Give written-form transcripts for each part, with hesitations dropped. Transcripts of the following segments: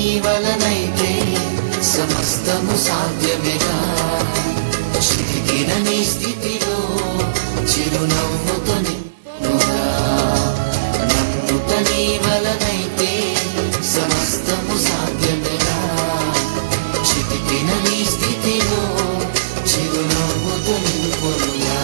నీ వలనైతే సమస్తము సాధ్యమేగా. చితికిన నీ స్థితిలో చిరునవ్వుతో నింపుగా. నమ్ముట నీ వలనైతే సమస్తము సాధ్యమేగా. చితికిన నీ స్థితిలో చిరునవ్వుతో నింపుగా.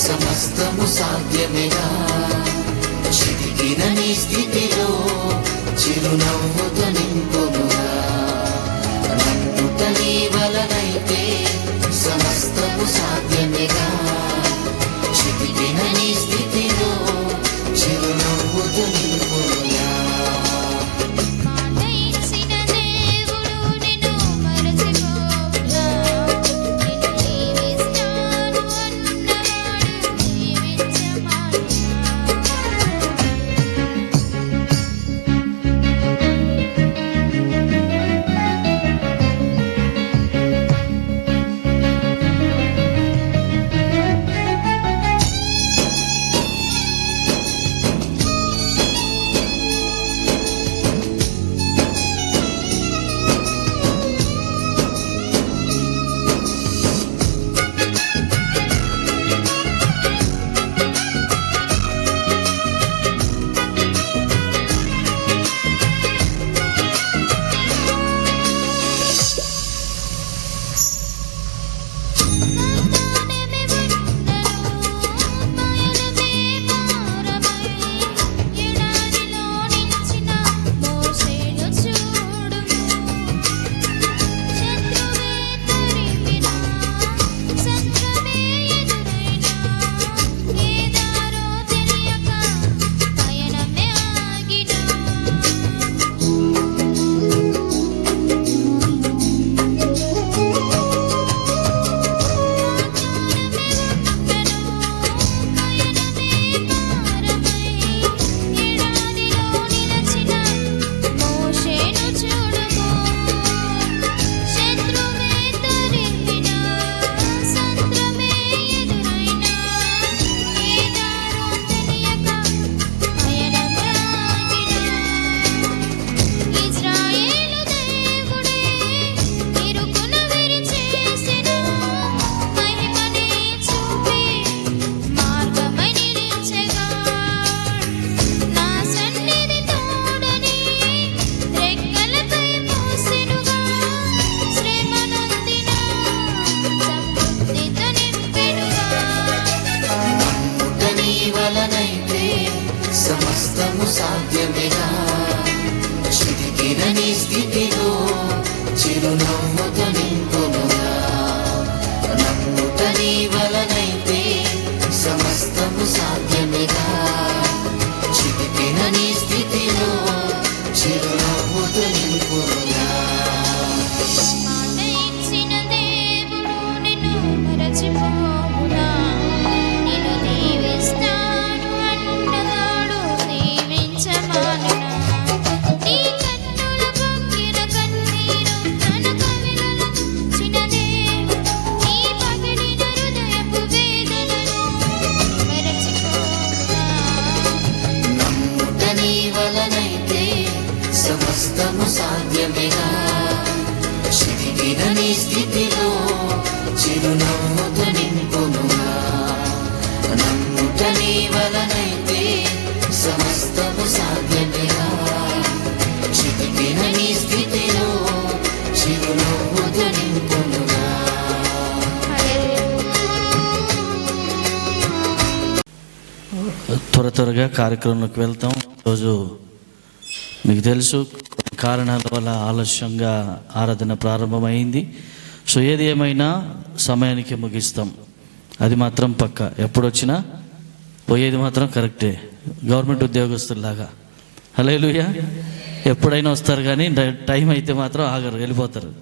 సమస్తము సాధ్యమేగా. చితికిన నీ స్థితిలో చిరునవ్వుతో నింపుగా. నమ్ముట నీ వలనైతే సమస్తము సాధ్యమేగా. చితికిన నీ స్థితిలో చిరునవ్వుతో నింపుగా. సమస్తము సాధ్యమేగా. చితికిన నీ స్థితిలో చిరునవ్వుతో నింపునుగా. నమ్ముట నీ వలనైతే సమస్తము సాధ్యమేగా. చితికిన నీ స్థితిలో చిరునవ్వుతో నింపునుగా. త్వరగా కార్యక్రమంలోకి వెళ్తాం. ఈరోజు మీకు తెలుసు కారణాల వల్ల ఆలస్యంగా ఆరాధన ప్రారంభమైంది. సో ఏది ఏమైనా సమయానికి ముగిస్తాం, అది మాత్రం పక్క. ఎప్పుడొచ్చినా పోయేది మాత్రం కరెక్టే, గవర్నమెంట్ ఉద్యోగస్తుల్లాగా. హల్లెలూయా. ఎప్పుడైనా వస్తారు కానీ టైం అయితే మాత్రం ఆగరు, వెళ్ళిపోతారు.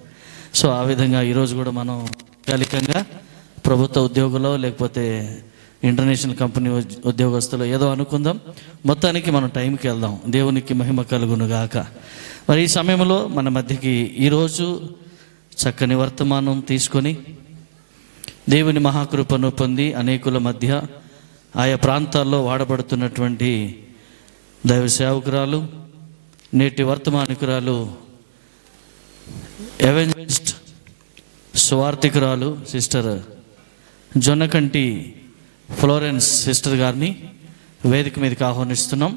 సో ఆ విధంగా ఈరోజు కూడా మనం తాత్కాలికంగా ప్రభుత్వ ఉద్యోగులో లేకపోతే ఇంటర్నేషనల్ కంపెనీ ఉద్యోగస్తులు ఏదో అనుకుందాం, మొత్తానికి మనం టైంకి వెళ్దాం. దేవునికి మహిమ కలుగునుగాక. మరి ఈ సమయంలో మన మధ్యకి ఈరోజు చక్కని వర్తమానం తీసుకొని దేవుని మహాకృపను పొంది అనేకుల మధ్య ఆయా ప్రాంతాల్లో వాడబడుతున్నటువంటి దైవ సేవకురాలు, నేటి వర్తమానికురాలు, ఎవెంజలిస్ట్, సువార్థికురాలు సిస్టర్ జొన్నకంటి ఫ్లోరెన్స్ సిస్టర్ గారిని వేదిక మీదకి ఆహ్వానిస్తున్నాం.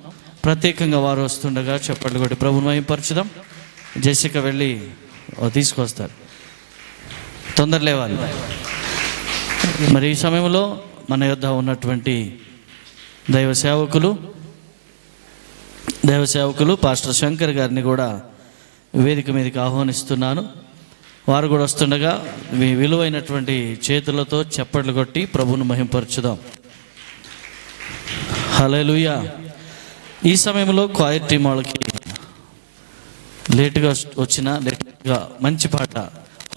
ప్రత్యేకంగా వారు వస్తుండగా చప్పట్లు కొట్టి ప్రభువుని మహిమపరచుదాం. జెసిక వెళ్ళి తీసుకొస్తారు, తొందర లేవాలి. మరి ఈ సమయంలో మన యొద్ద ఉన్నటువంటి దైవ సేవకులు పాస్టర్ శంకర్ గారిని కూడా వేదిక మీదకి ఆహ్వానిస్తున్నాను. వారు కూడా వస్తుండగా విలువైనటువంటి చేతులతో చప్పట్లు కొట్టి ప్రభువును మహిమపరచుదాం. హల్లెలూయా. ఈ సమయంలో క్వైర్ టీం వాళ్ళకి లేటుగా మంచి పాట,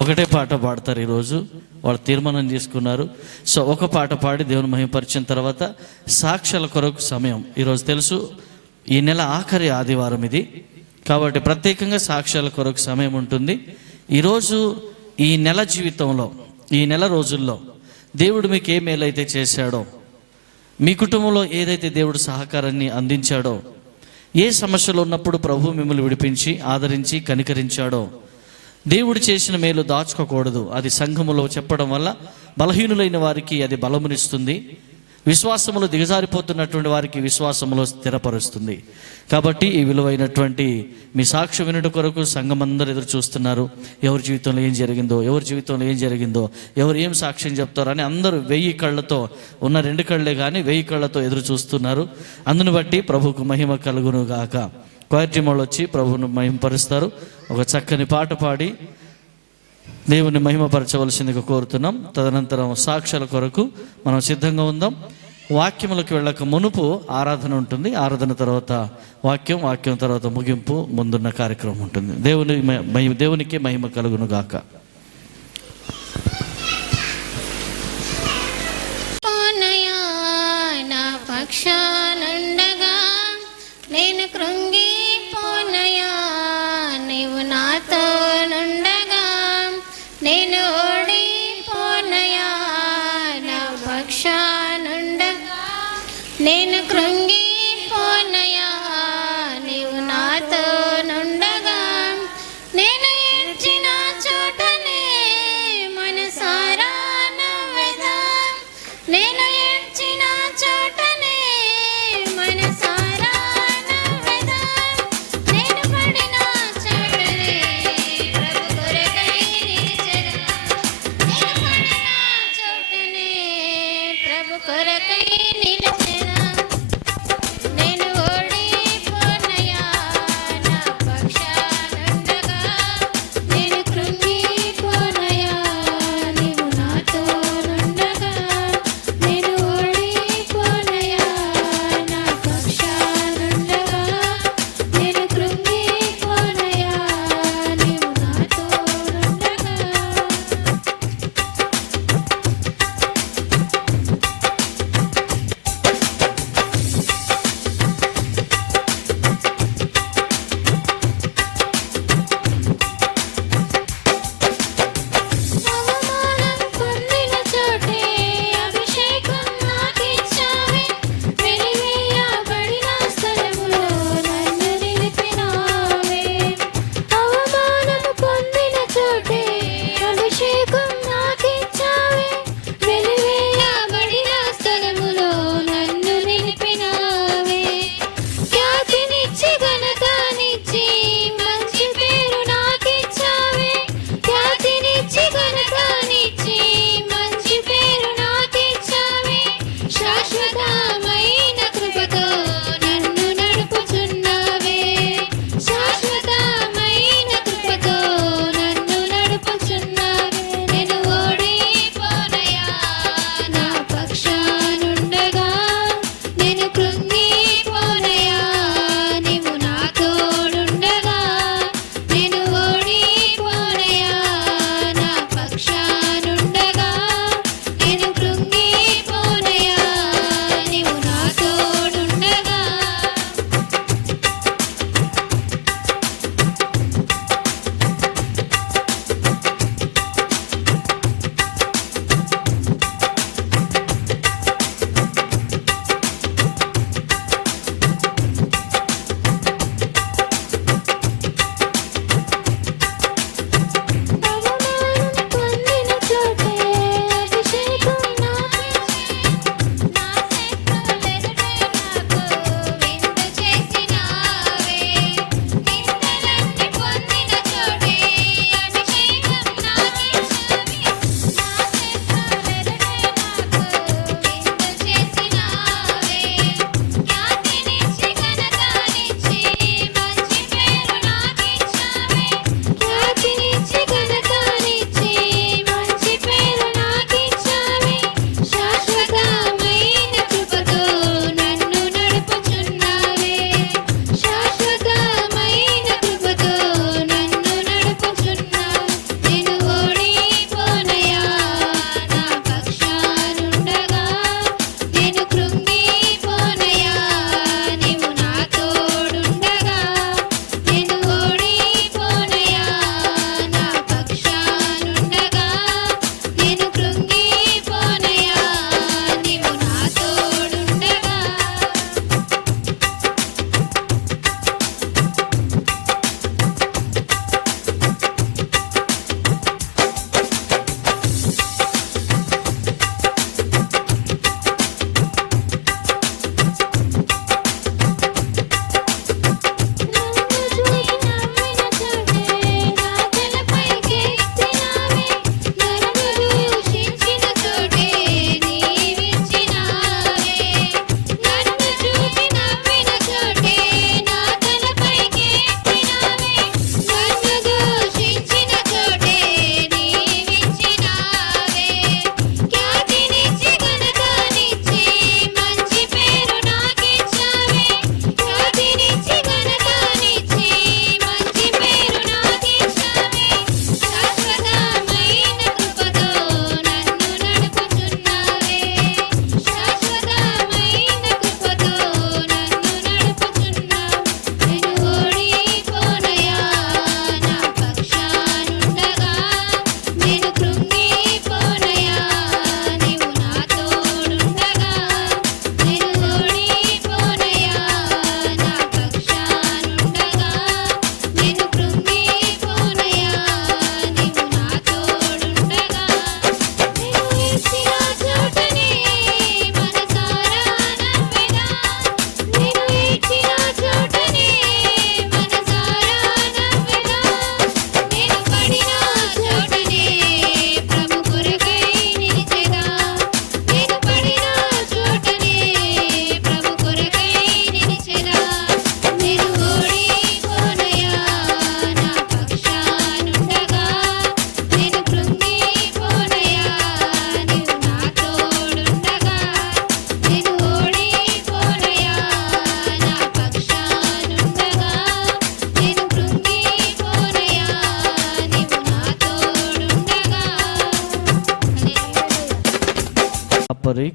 ఒకటే పాట పాడతారు. ఈరోజు వాళ్ళు తీర్మానం చేసుకున్నారు. సో ఒక పాట పాడి దేవుని మహిమపరిచిన తర్వాత సాక్ష్యాల కొరకు సమయం. ఈరోజు తెలుసు ఈ నెల ఆఖరి ఆదివారం ఇది, కాబట్టి ప్రత్యేకంగా సాక్ష్యాల కొరకు సమయం ఉంటుంది. ఈరోజు ఈ నెల జీవితంలో, ఈ నెల రోజుల్లో దేవుడు మీకు ఏ మేలైతే చేశాడో, మీ కుటుంబంలో ఏదైతే దేవుడు సహకారాన్ని అందించాడో, ఏ సమస్యలు ఉన్నప్పుడు ప్రభు మిమ్మల్ని విడిపించి ఆదరించి కనికరించాడో, దేవుడు చేసిన మేలు దాచుకోకూడదు. అది సంఘములో చెప్పడం వల్ల బలహీనులైన వారికి అది బలమునిస్తుంది, విశ్వాసములో దిగజారిపోతున్నటువంటి వారికి విశ్వాసములో స్థిరపరుస్తుంది. కాబట్టి ఈ విలువైనటువంటి మీ సాక్ష్య వినుట కొరకు సంఘం అందరూ ఎదురు చూస్తున్నారు. ఎవరి జీవితంలో ఏం జరిగిందో, ఎవరు ఏం సాక్ష్యం చెప్తారని అందరూ 1000 కళ్ళతో, ఉన్న 2 కళ్ళే కానీ 1000 కళ్ళతో ఎదురు చూస్తున్నారు. అందును బట్టి ప్రభువుకు మహిమ కలుగును గాక. క్వైర్ టీం వాళ్ళు వచ్చి ప్రభువును మహిమపరుస్తారు. ఒక చక్కని పాట పాడి దేవుని మహిమపరచవలసిందిగా కోరుతున్నాం. తదనంతరం సాక్ష్యాల కొరకు మనం సిద్ధంగా ఉందాం. వాక్యములకు వెళ్ళక మునుపు ఆరాధన ఉంటుంది. ఆరాధన తర్వాత వాక్యం తర్వాత ముగింపు, ముందున్న కార్యక్రమం ఉంటుంది. దేవునికి మహిమ కలుగును గాక. పక్షానుండగా నేను కృంగిపోనయా, నీవు నాతో నుండగా నేను ఓడిపోనయా. నా పక్షానుండగా నేను కృంగిపోనయా, నీవు నాతో నుండగా నేను ఏడ్చిన చోటనే మనసారా నవ్వెదా. నేను ఏడ్చిన చోటనే మనసారా నవ్వెదా. నేను పడిన చోటనే ప్రభు కొరకై నిలిచెదా. నేను పడిన చోటనే ప్రభు కొరకై నిలిచెదా. నేను ఓడిపోనయా, నా పక్షానుండగా నేను కృంగిపోనయా, నీవు నాతో నుండగా నేను ఓడిపోనయా. నా పక్షానుండగా నేను కృంగిపోనయా, నీవు నాతో నుండగా.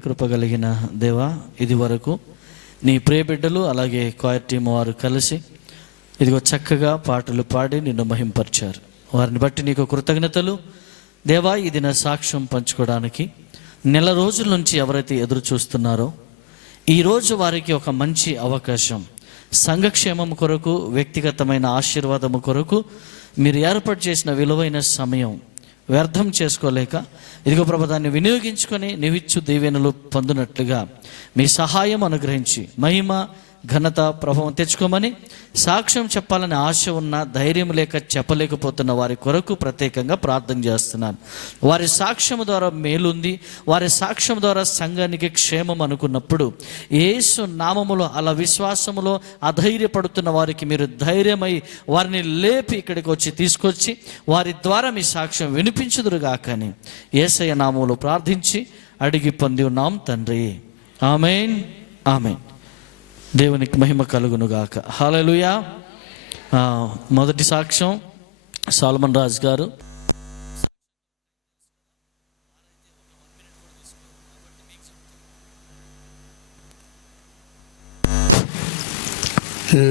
కృప కలిగిన దేవా, ఇది వరకు నీ ప్రియ బిడ్డలు అలాగే క్వైర్ టీం వారు కలిసి ఇదిగో చక్కగా పాటలు పాడి నిన్ను మహింపరిచారు. వారిని బట్టి నీకు కృతజ్ఞతలు దేవా. ఇది నా సాక్ష్యం పంచుకోవడానికి నెల రోజుల నుంచి ఎవరైతే ఎదురు చూస్తున్నారో ఈరోజు వారికి ఒక మంచి అవకాశం, సంఘక్షేమం కొరకు, వ్యక్తిగతమైన ఆశీర్వాదము కొరకు మీరు ఏర్పాటు చేసిన విలువైన సమయం వ్యర్థం చేసుకోలేక ఇదిగో ప్రభు దాన్ని వినియోగించుకొని నీవిచ్చు దీవెనలు పొందినట్లుగా మీ సహాయం అనుగ్రహించి మహిమ ఘనత ప్రభావం తెచ్చుకోమని, సాక్ష్యం చెప్పాలని ఆశ ఉన్న ధైర్యం లేక చెప్పలేకపోతున్న వారి కొరకు ప్రత్యేకంగా ప్రార్థన చేస్తున్నాను. వారి సాక్ష్యం ద్వారా మేలుంది, వారి సాక్ష్యం ద్వారా సంఘానికి క్షేమం అనుకున్నప్పుడు యేసు నామములో అలా విశ్వాసములో అధైర్యపడుతున్న వారికి మీరు ధైర్యమై వారిని లేపి ఇక్కడికి వచ్చి తీసుకొచ్చి వారి ద్వారా మీ సాక్ష్యం వినిపించుదురుగాకని యేసయ్య నామములో ప్రార్థించి అడిగి పొంది ఉన్నాం తండ్రి. ఆమేన్, ఆమేన్. దేవునికి మహిమ కలుగునుగాక. హల్లెలూయా. మొదటి సాక్ష్యం సాల్మన్ రాజు గారు.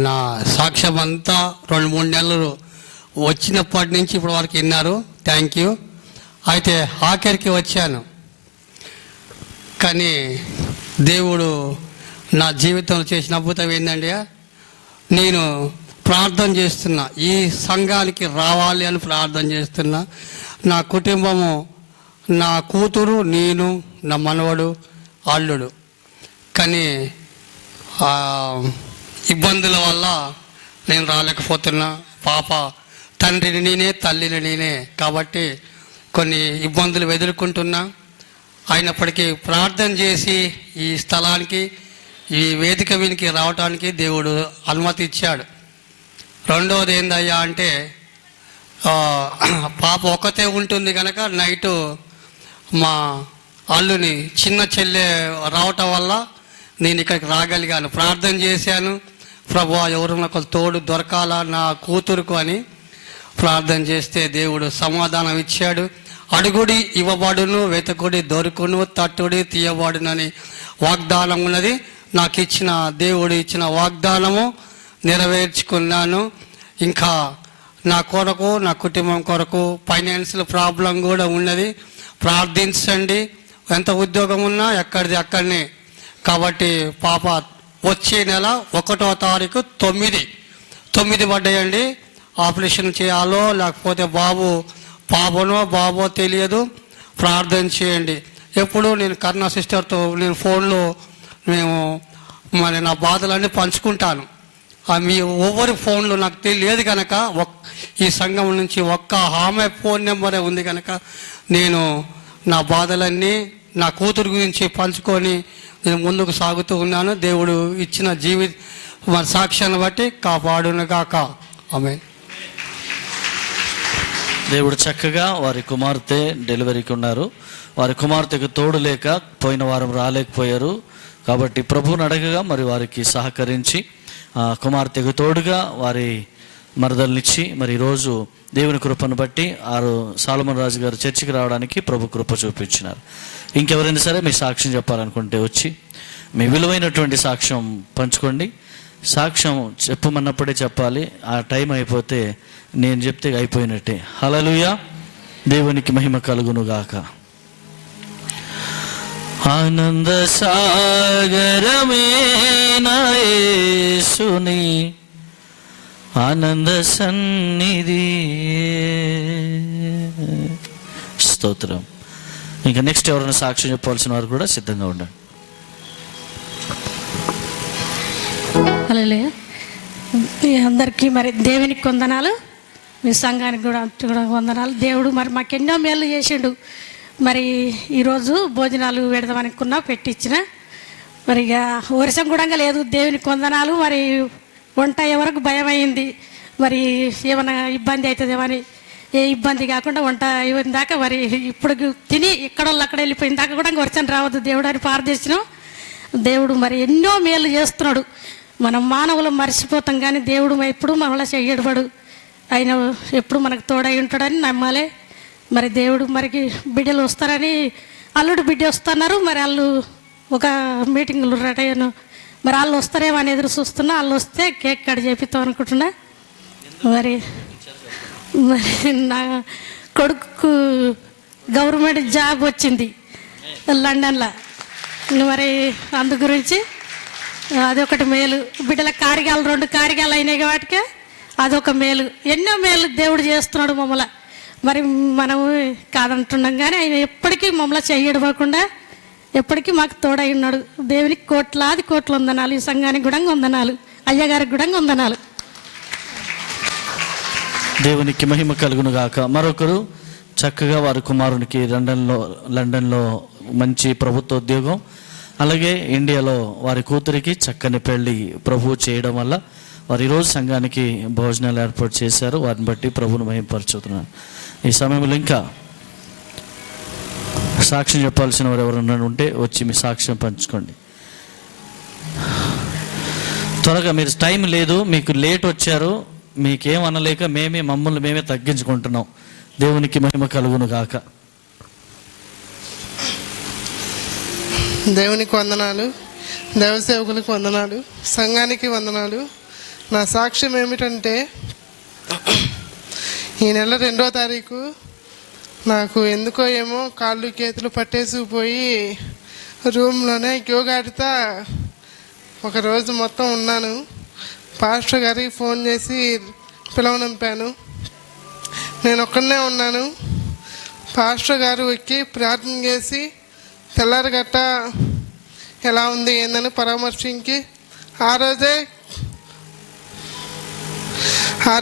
నా సాక్ష్యం అంతా 2-3 నెలలు వచ్చినప్పటి నుంచి ఇప్పటి వరకు విన్నారు. Thank you. అయితే ఆఖరికి వచ్చాను, కానీ దేవుడు నా జీవితంలో చేసిన అద్భుతం ఏంటంటే, నేను ప్రార్థన చేస్తున్నా, ఈ సంఘానికి రావాలి అని ప్రార్థన చేస్తున్నా. నా కుటుంబము, నా కూతురు, నేను, నా మనవడు, అల్లుడు. కానీ ఇబ్బందుల వల్ల నేను రాలేకపోతున్నా. పాప తండ్రిని నేనే, తల్లిని నేనే, కాబట్టి కొన్ని ఇబ్బందులు ఎదుర్కొంటున్నా. అయినప్పటికీ ప్రార్థన చేసి ఈ స్థలానికి, ఈ వేదిక వీనికి రావడానికి దేవుడు అనుమతి ఇచ్చాడు. రెండవది ఏందయ్యా అంటే, పాప ఒక్కతే ఉంటుంది కనుక నైటు మా అల్లుని చిన్న చెల్లె రావటం వల్ల నేను ఇక్కడికి రాగలిగాను. ప్రార్థన చేశాను, ప్రభువా ఎవరు నాకు తోడు దొరకాలా నా కూతురుకు అని ప్రార్థన చేస్తే దేవుడు సమాధానం ఇచ్చాడు. అడుగుడి ఇవ్వబడును, వెతకుడి దొరుకును, తట్టుడి తీయబడునని వాగ్దానం ఉన్నది. నాకు ఇచ్చిన దేవుడు ఇచ్చిన వాగ్దానము నెరవేర్చుకున్నాను. ఇంకా నా కొరకు, నా కుటుంబం కొరకు ఫైనాన్షియల్ ప్రాబ్లం కూడా ఉన్నది. ప్రార్థించండి. ఎంత ఉద్యోగం ఉన్నా ఎక్కడిది అక్కడనే. కాబట్టి పాప వచ్చే నెల 1వ తారీఖు 9 పడ్డాయండి. ఆపరేషన్ చేయాలో లేకపోతే పాపనో తెలియదు. ప్రార్థన చేయండి. ఎప్పుడు నేను కరుణ సిస్టర్తో నేను ఫోన్లో మరి నా బాధలన్నీ పంచుకుంటాను. మీ ఎవరి ఫోన్లో నాకు తెలియదు కనుక ఈ సంఘం నుంచి ఒక్క ఆమె ఫోన్ నెంబరే ఉంది కనుక నేను నా బాధలన్నీ నా కూతురు గురించి పంచుకొని నేను ముందుకు సాగుతూ ఉన్నాను. దేవుడు ఇచ్చిన మరి సాక్ష్యాన్ని బట్టి కాపాడునుగాక. ఆమేన్. దేవుడు చక్కగా వారి కుమార్తె డెలివరీకి ఉన్నారు. వారి కుమార్తెకు తోడు లేక పోయిన వారం రాలేకపోయారు. కాబట్టి ప్రభువుని అడగగా మరి వారికి సహకరించి కుమార్తెకు తోడుగా వారి మరదల్నిచ్చి మరి ఈరోజు దేవుని కృపను బట్టి సాలమన్ రాజు గారు చర్చికి రావడానికి ప్రభు కృప చూపించినారు. ఇంకెవరైనా సరే మీ సాక్ష్యం చెప్పాలనుకుంటే వచ్చి మీ విలువైనటువంటి సాక్ష్యం పంచుకోండి. సాక్ష్యం చెప్పమన్నప్పుడే చెప్పాలి. ఆ టైం అయిపోతే నేను చెప్తే అయిపోయినట్టే. హల్లెలూయా. దేవునికి మహిమ కలుగునుగాక. ఆనంద సాగరమే నా యేసుని ఆనంద సన్నిధి. స్తోత్రం. ఇంకా నెక్స్ట్ ఎవరైనా సాక్ష్యం చెప్పాల్సిన వారు కూడా సిద్ధంగా ఉండండి. హల్లెలూయా. మీ అందరికీ మరి దేవునికి వందనాలు, మీ సంఘానికి కూడా వందనాలు. దేవుడు మరి మాకెన్నో మేలు చేసిండు. మరి ఈరోజు భోజనాలు పెడదామనుకున్నా, పెట్టించిన. మరి ఇక వర్షం కూడా లేదు. దేవునికి వందనాలు. మరి వంట ఎవరికి భయం అయింది, మరి ఏమైనా ఇబ్బంది అవుతుందేమని. ఏ ఇబ్బంది కాకుండా వంట అయిపోయిన దాకా మరి ఇప్పుడు తిని ఎక్కడోళ్ళు అక్కడ వెళ్ళిపోయిన దాకా కూడా వర్షం రావద్దు దేవుడు అని ప్రార్థించినాం. దేవుడు మరి ఎన్నో మేలు చేస్తున్నాడు. మనం మానవులు మర్చిపోతాం, కానీ దేవుడు ఎప్పుడు మనలో చెయ్యడబడు. ఆయన ఎప్పుడు మనకు తోడై ఉంటాడని నమ్మాలి. మరి దేవుడు మరికి బిడ్డలు వస్తారని, అల్లుడు బిడ్డ వస్తున్నారు. మరి వాళ్ళు ఒక మీటింగ్లు రెడీ అయ్యాను. మరి వాళ్ళు వస్తారేమో అని ఎదురు చూస్తున్నా. వాళ్ళు వస్తే కేక్ కట్ చేపిస్తాం అనుకుంటున్నా. మరి నా కొడుకు గవర్నమెంట్ జాబ్ వచ్చింది లండన్లో. మరి అందు గురించి అదొకటి మేలు. బిడ్డల కార్యాలు 2 కార్యాలు అయినాయి కాబట్టి అదొక మేలు. ఎన్నో మేలు దేవుడు చేస్తున్నాడు మమ్మల్ని. మరి మనము కాదంటున్నాం కానీ ఆయన ఎప్పటికీ మమ్మల్ని చెయ్యడకుండా ఎప్పటికీ మాకు తోడై ఉన్నాడు. దేవునికి కోట్లాది కోట్లు వందనాలు. ఈ సంఘానికి కూడా వందనాలు, అయ్యగారికి కూడా వందనాలు. దేవునికి మహిమ కలుగును గాక. మరొకరు చక్కగా వారి కుమారునికి లండన్లో మంచి ప్రభుత్వ ఉద్యోగం, అలాగే ఇండియాలో వారి కూతురికి చక్కని పెళ్లి ప్రభువు చేయడం వల్ల వారు ఈరోజు సంఘానికి భోజనాలు ఏర్పాటు చేశారు. వారిని బట్టి ప్రభువును మహిమపరచుతున్నారు. ఈ సమయంలో ఇంకా సాక్ష్యం చెప్పాల్సిన వారు ఎవరైనా ఉంటే వచ్చి మీ సాక్ష్యం పంచుకోండి. త్వరగా, మీరు టైం లేదు, మీకు లేట్ వచ్చారు, మీకేం అనలేక మమ్మల్ని మేమే తగ్గించుకుంటున్నాం. దేవునికి మహిమ కలుగును గాక. దేవునికి వందనాలు, దేవ సేవకులకు వందనాలు, సంఘానికి వందనాలు. నా సాక్ష్యం ఏమిటంటే, ఈ నెల 2వ తారీఖు నాకు ఎందుకో ఏమో కాళ్ళు చేతులు పట్టేసిపోయి రూమ్లోనే యోగాడుతా ఒకరోజు మొత్తం ఉన్నాను. పాస్టర్ గారికి ఫోన్ చేసి పిలవనంపాను. నేను ఒక్కడనే ఉన్నాను. పాస్టర్ గారు ఎక్కి ప్రార్థన చేసి తెల్లారగట్ట ఎలా ఉంది ఏందని పరామర్శించి ఆ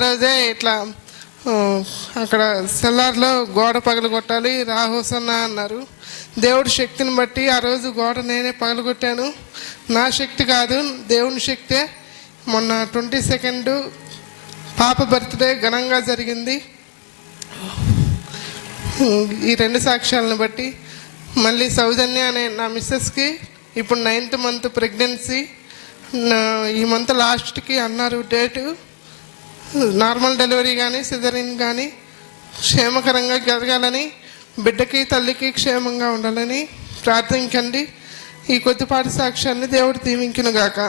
రోజే ఇట్లా అక్కడ సెల్లార్లో గోడ పగలగొట్టాలి రాహోసన్న అన్నారు. దేవుడి శక్తిని బట్టి ఆ రోజు గోడ నేనే పగలగొట్టాను. నా శక్తి కాదు, దేవుని శక్తే. మొన్న 22 పాప బర్త్డే ఘనంగా జరిగింది. ఈ 2 సాక్ష్యాలను బట్టి మళ్ళీ సౌజన్య అనే నా మిస్సెస్కి ఇప్పుడు 9th మంత్ ప్రెగ్నెన్సీ. ఈ మంత్ లాస్ట్కి అన్నారు డేటు. నార్మల్ డెలివరీ కానీ సిజరీన్ కానీ క్షేమకరంగా జరగాలని, బిడ్డకి తల్లికి క్షేమంగా ఉండాలని ప్రార్థించండి. ఈ కొద్దిపాటి సాక్ష్యాన్ని దేవుడు దీవించును గాక.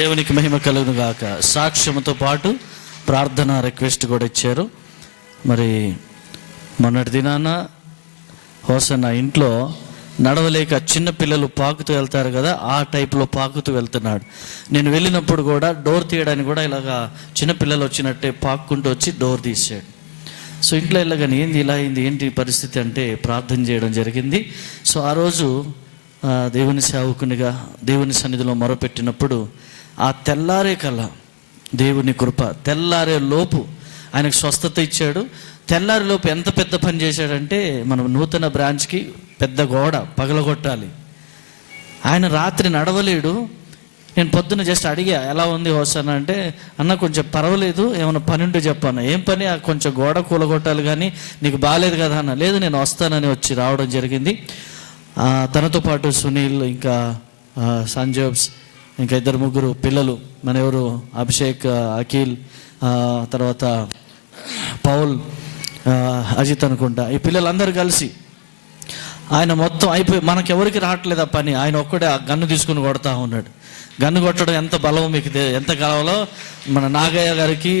దేవునికి మహిమ కలుగును గాక. సాక్ష్యంతో పాటు ప్రార్థన రిక్వెస్ట్ కూడా ఇచ్చారు. మరి మొన్నటి దినాన హోసన్న ఇంట్లో నడవలేక చిన్న పిల్లలు పాకుతూ వెళ్తారు కదా, ఆ టైప్లో పాకుతూ వెళ్తున్నాడు. నేను వెళ్ళినప్పుడు కూడా డోర్ తీయడానికి కూడా ఇలాగా చిన్నపిల్లలు వచ్చినట్టే పాక్కుంటూ వచ్చి డోర్ తీసాడు. సో ఇంట్లో వెళ్ళగానే ఇలా అయింది, ఏంటి పరిస్థితి అంటే ప్రార్థన చేయడం జరిగింది. సో ఆ రోజు దేవుని సేవకునిగా దేవుని సన్నిధిలో మొరపెట్టినప్పుడు ఆ తెల్లారే కల్లా దేవుని కృప, తెల్లారే లోపు ఆయనకు స్వస్థత ఇచ్చాడు. తెల్లారిలోపు ఎంత పెద్ద పని చేశాడంటే, మనం నూతన బ్రాంచ్కి పెద్ద గోడ పగలగొట్టాలి. ఆయన రాత్రి నడవలేడు. నేను పొద్దున్న జస్ట్ అడిగా, ఎలా ఉంది హోసన్న అంటే, అన్న కొంచెం పర్వాలేదు, ఏమైనా పని ఉంటే చెప్పాను. ఏం పని? కొంచెం గోడ కూలగొట్టాలి కానీ నీకు బాగాలేదు కదా అన్న. లేదు, నేను వస్తానని వచ్చి రావడం జరిగింది. తనతో పాటు సునీల్, ఇంకా సంజోబ్స్, ఇంకా 2-3 పిల్లలు, మన ఎవరు అభిషేక్, అఖిల్, తర్వాత పౌల్, అజిత్ అనుకుంటా, ఈ పిల్లలందరూ కలిసి ఆయన మొత్తం అయిపోయి మనకెవరికి రావట్లేదు ఆ పని. ఆయన ఒక్కడే ఆ గన్ను తీసుకుని కొడతా ఉన్నాడు. గన్ను కొట్టడం ఎంత బలమో మీకు ఎంత కావాలో మన నాగయ్య గారికి,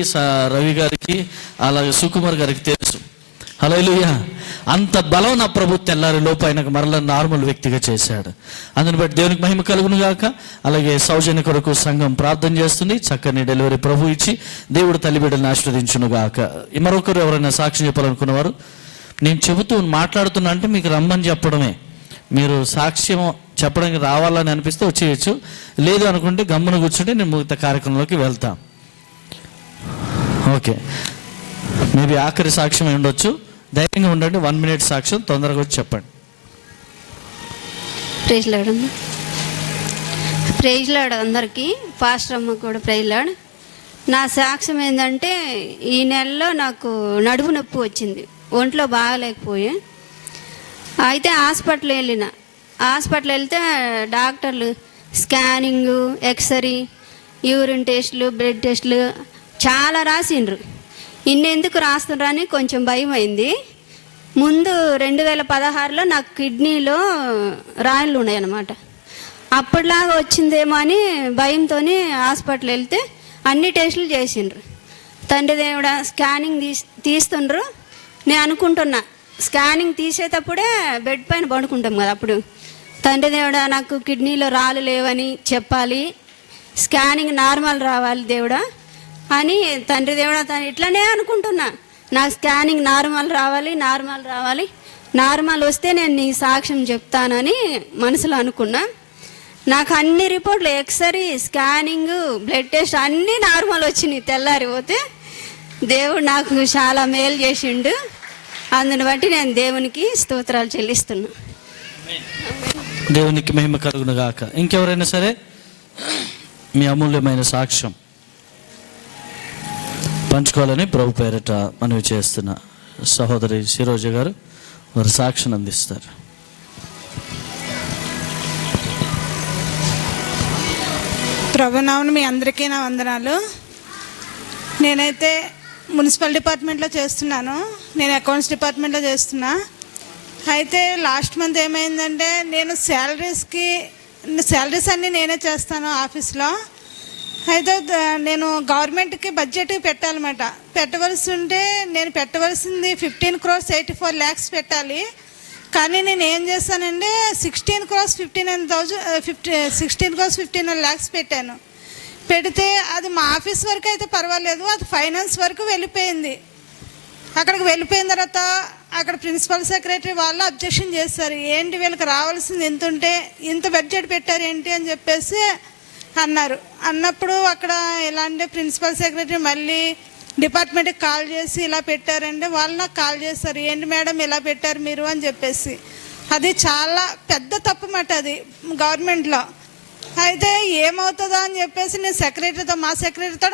రవి గారికి, అలాగే సుకుమార్ గారికి తెలుసు. హల్లెలూయా. అంత బలం నా ప్రభు తెల్లారి లోపు ఆయనకు మరలా నార్మల్ వ్యక్తిగా చేశాడు. అందుని బట్టి దేవునికి మహిమ కలుగును గాక. అలాగే సౌజన్య కొరకు సంఘం ప్రార్థన చేస్తుంది. చక్కని డెలివరీ ప్రభు ఇచ్చి దేవుడు తల్లి బిడ్డలను ఆశీర్వదించును గాక. మరొకరు ఎవరైనా సాక్ష్యం చెప్పాలనుకున్నవారు, నేను చెబుతూ మాట్లాడుతున్నా అంటే మీకు రమ్మని చెప్పడమే. మీరు సాక్ష్యం చెప్పడానికి రావాలని అనిపిస్తే వచ్చేయచ్చు, లేదు అనుకుంటే గమ్మున కూర్చుంటే నేను మిగతా కార్యక్రమంలోకి వెళ్తాం. ఓకే, మేబీ ఆఖరి సాక్ష్యం ఉండొచ్చు. ధైర్యంగా ఉండండి. 1 minute సాక్ష్యం తొందరగా వచ్చి చెప్పండి. ప్రైజ్ లాడ్ అందరికీ, పాస్టర్ అమ్మ కూడా ప్రైజ్ లాడ్. నా సాక్ష్యం ఏంటంటే, ఈ నెలలో నాకు నడుము నొప్పి వచ్చింది, ఒంట్లో బాగాలేకపోయా. అయితే హాస్పిటల్ వెళ్తే డాక్టర్లు స్కానింగు, ఎక్స్రే, యూరిన్ టెస్టులు, బ్లడ్ టెస్టులు చాలా రాసిండ్రు. ఇన్నెందుకు రాస్తుండ్రని కొంచెం భయం అయింది. ముందు 2016లో నాకు కిడ్నీలో రాళ్ళు ఉన్నాయన్నమాట. అప్పటిలాగా వచ్చిందేమో అని భయంతో హాస్పిటల్ వెళ్తే అన్ని టెస్టులు చేసిండ్రు. తండ్రి దేవుడా స్కానింగ్ తీస్తుండ్రు. నేను అనుకుంటున్నా స్కానింగ్ తీసేటప్పుడే బెడ్ పైన పడుకుంటాం కదా, అప్పుడు తండ్రి దేవుడా నాకు కిడ్నీలో రాళ్ళు లేవని చెప్పాలి, స్కానింగ్ నార్మల్ రావాలి దేవుడా అని తండ్రి దేవుడా ఇట్లనే అనుకుంటున్నా. నాకు స్కానింగ్ నార్మల్ రావాలి, నార్మల్ వస్తే నేను నీ సాక్ష్యం చెప్తానని మనసులో అనుకున్నా. నాకు అన్ని రిపోర్ట్లు ఎక్స్రే, స్కానింగ్, బ్లడ్ టెస్ట్ అన్నీ నార్మల్ వచ్చినాయి. తెల్లారి పోతే దేవుడు నాకు చాలా మేలు చేసిండు. అందుని బట్టి నేను దేవునికి స్తోత్రాలు చెల్లిస్తున్నా. దేవునికి మహిమ కలుగును గాక. ఇంకెవరైనా సరే మీ అమూల్యమైన సాక్ష్యం పంచుకోవాలని ప్రభు పేరిట మనవి చేస్తున్న సహోదరి శిరోజ గారు వారి సాక్ష్యం అందిస్తారు. ప్రభునామమున మీ అందరికీ నా వందనాలు. నేనైతే మున్సిపల్ డిపార్ట్మెంట్లో చేస్తున్నాను. నేను అకౌంట్స్ డిపార్ట్మెంట్లో చేస్తున్నా. అయితే లాస్ట్ మంత్ ఏమైందంటే నేను శాలరీస్ అన్నీ నేనే చేస్తాను ఆఫీస్లో. అయితే నేను గవర్నమెంట్కి బడ్జెట్ పెట్టాలన్నమాట. పెట్టవలసి ఉంటే నేను పెట్టవలసింది 15,84,00,000 పెట్టాలి. కానీ నేను ఏం చేస్తానంటే 16,59,00,000 పెట్టాను. పెడితే అది మా ఆఫీస్ వరకు అయితే పర్వాలేదు, అది ఫైనాన్స్ వరకు వెళ్ళిపోయింది. అక్కడికి వెళ్ళిపోయిన తర్వాత అక్కడ ప్రిన్సిపల్ సెక్రటరీ వాళ్ళు అబ్జెక్షన్ చేస్తారు. ఏంటి వీళ్ళకి రావాల్సింది ఎంత ఉంటే ఇంత బడ్జెట్ పెట్టారు ఏంటి అని చెప్పేసి అన్నారు. అన్నప్పుడు అక్కడ ఎలా అంటే ప్రిన్సిపల్ సెక్రటరీ మళ్ళీ డిపార్ట్మెంట్కి కాల్ చేసి ఇలా పెట్టారంటే వాళ్ళు నాకు కాల్ చేస్తారు, ఏంటి మేడం ఇలా పెట్టారు మీరు అని చెప్పేసి. అది చాలా పెద్ద తప్పు మాట అది గవర్నమెంట్లో. అయితే ఏమవుతుందో అని చెప్పేసి నేను మా సెక్రటరీతో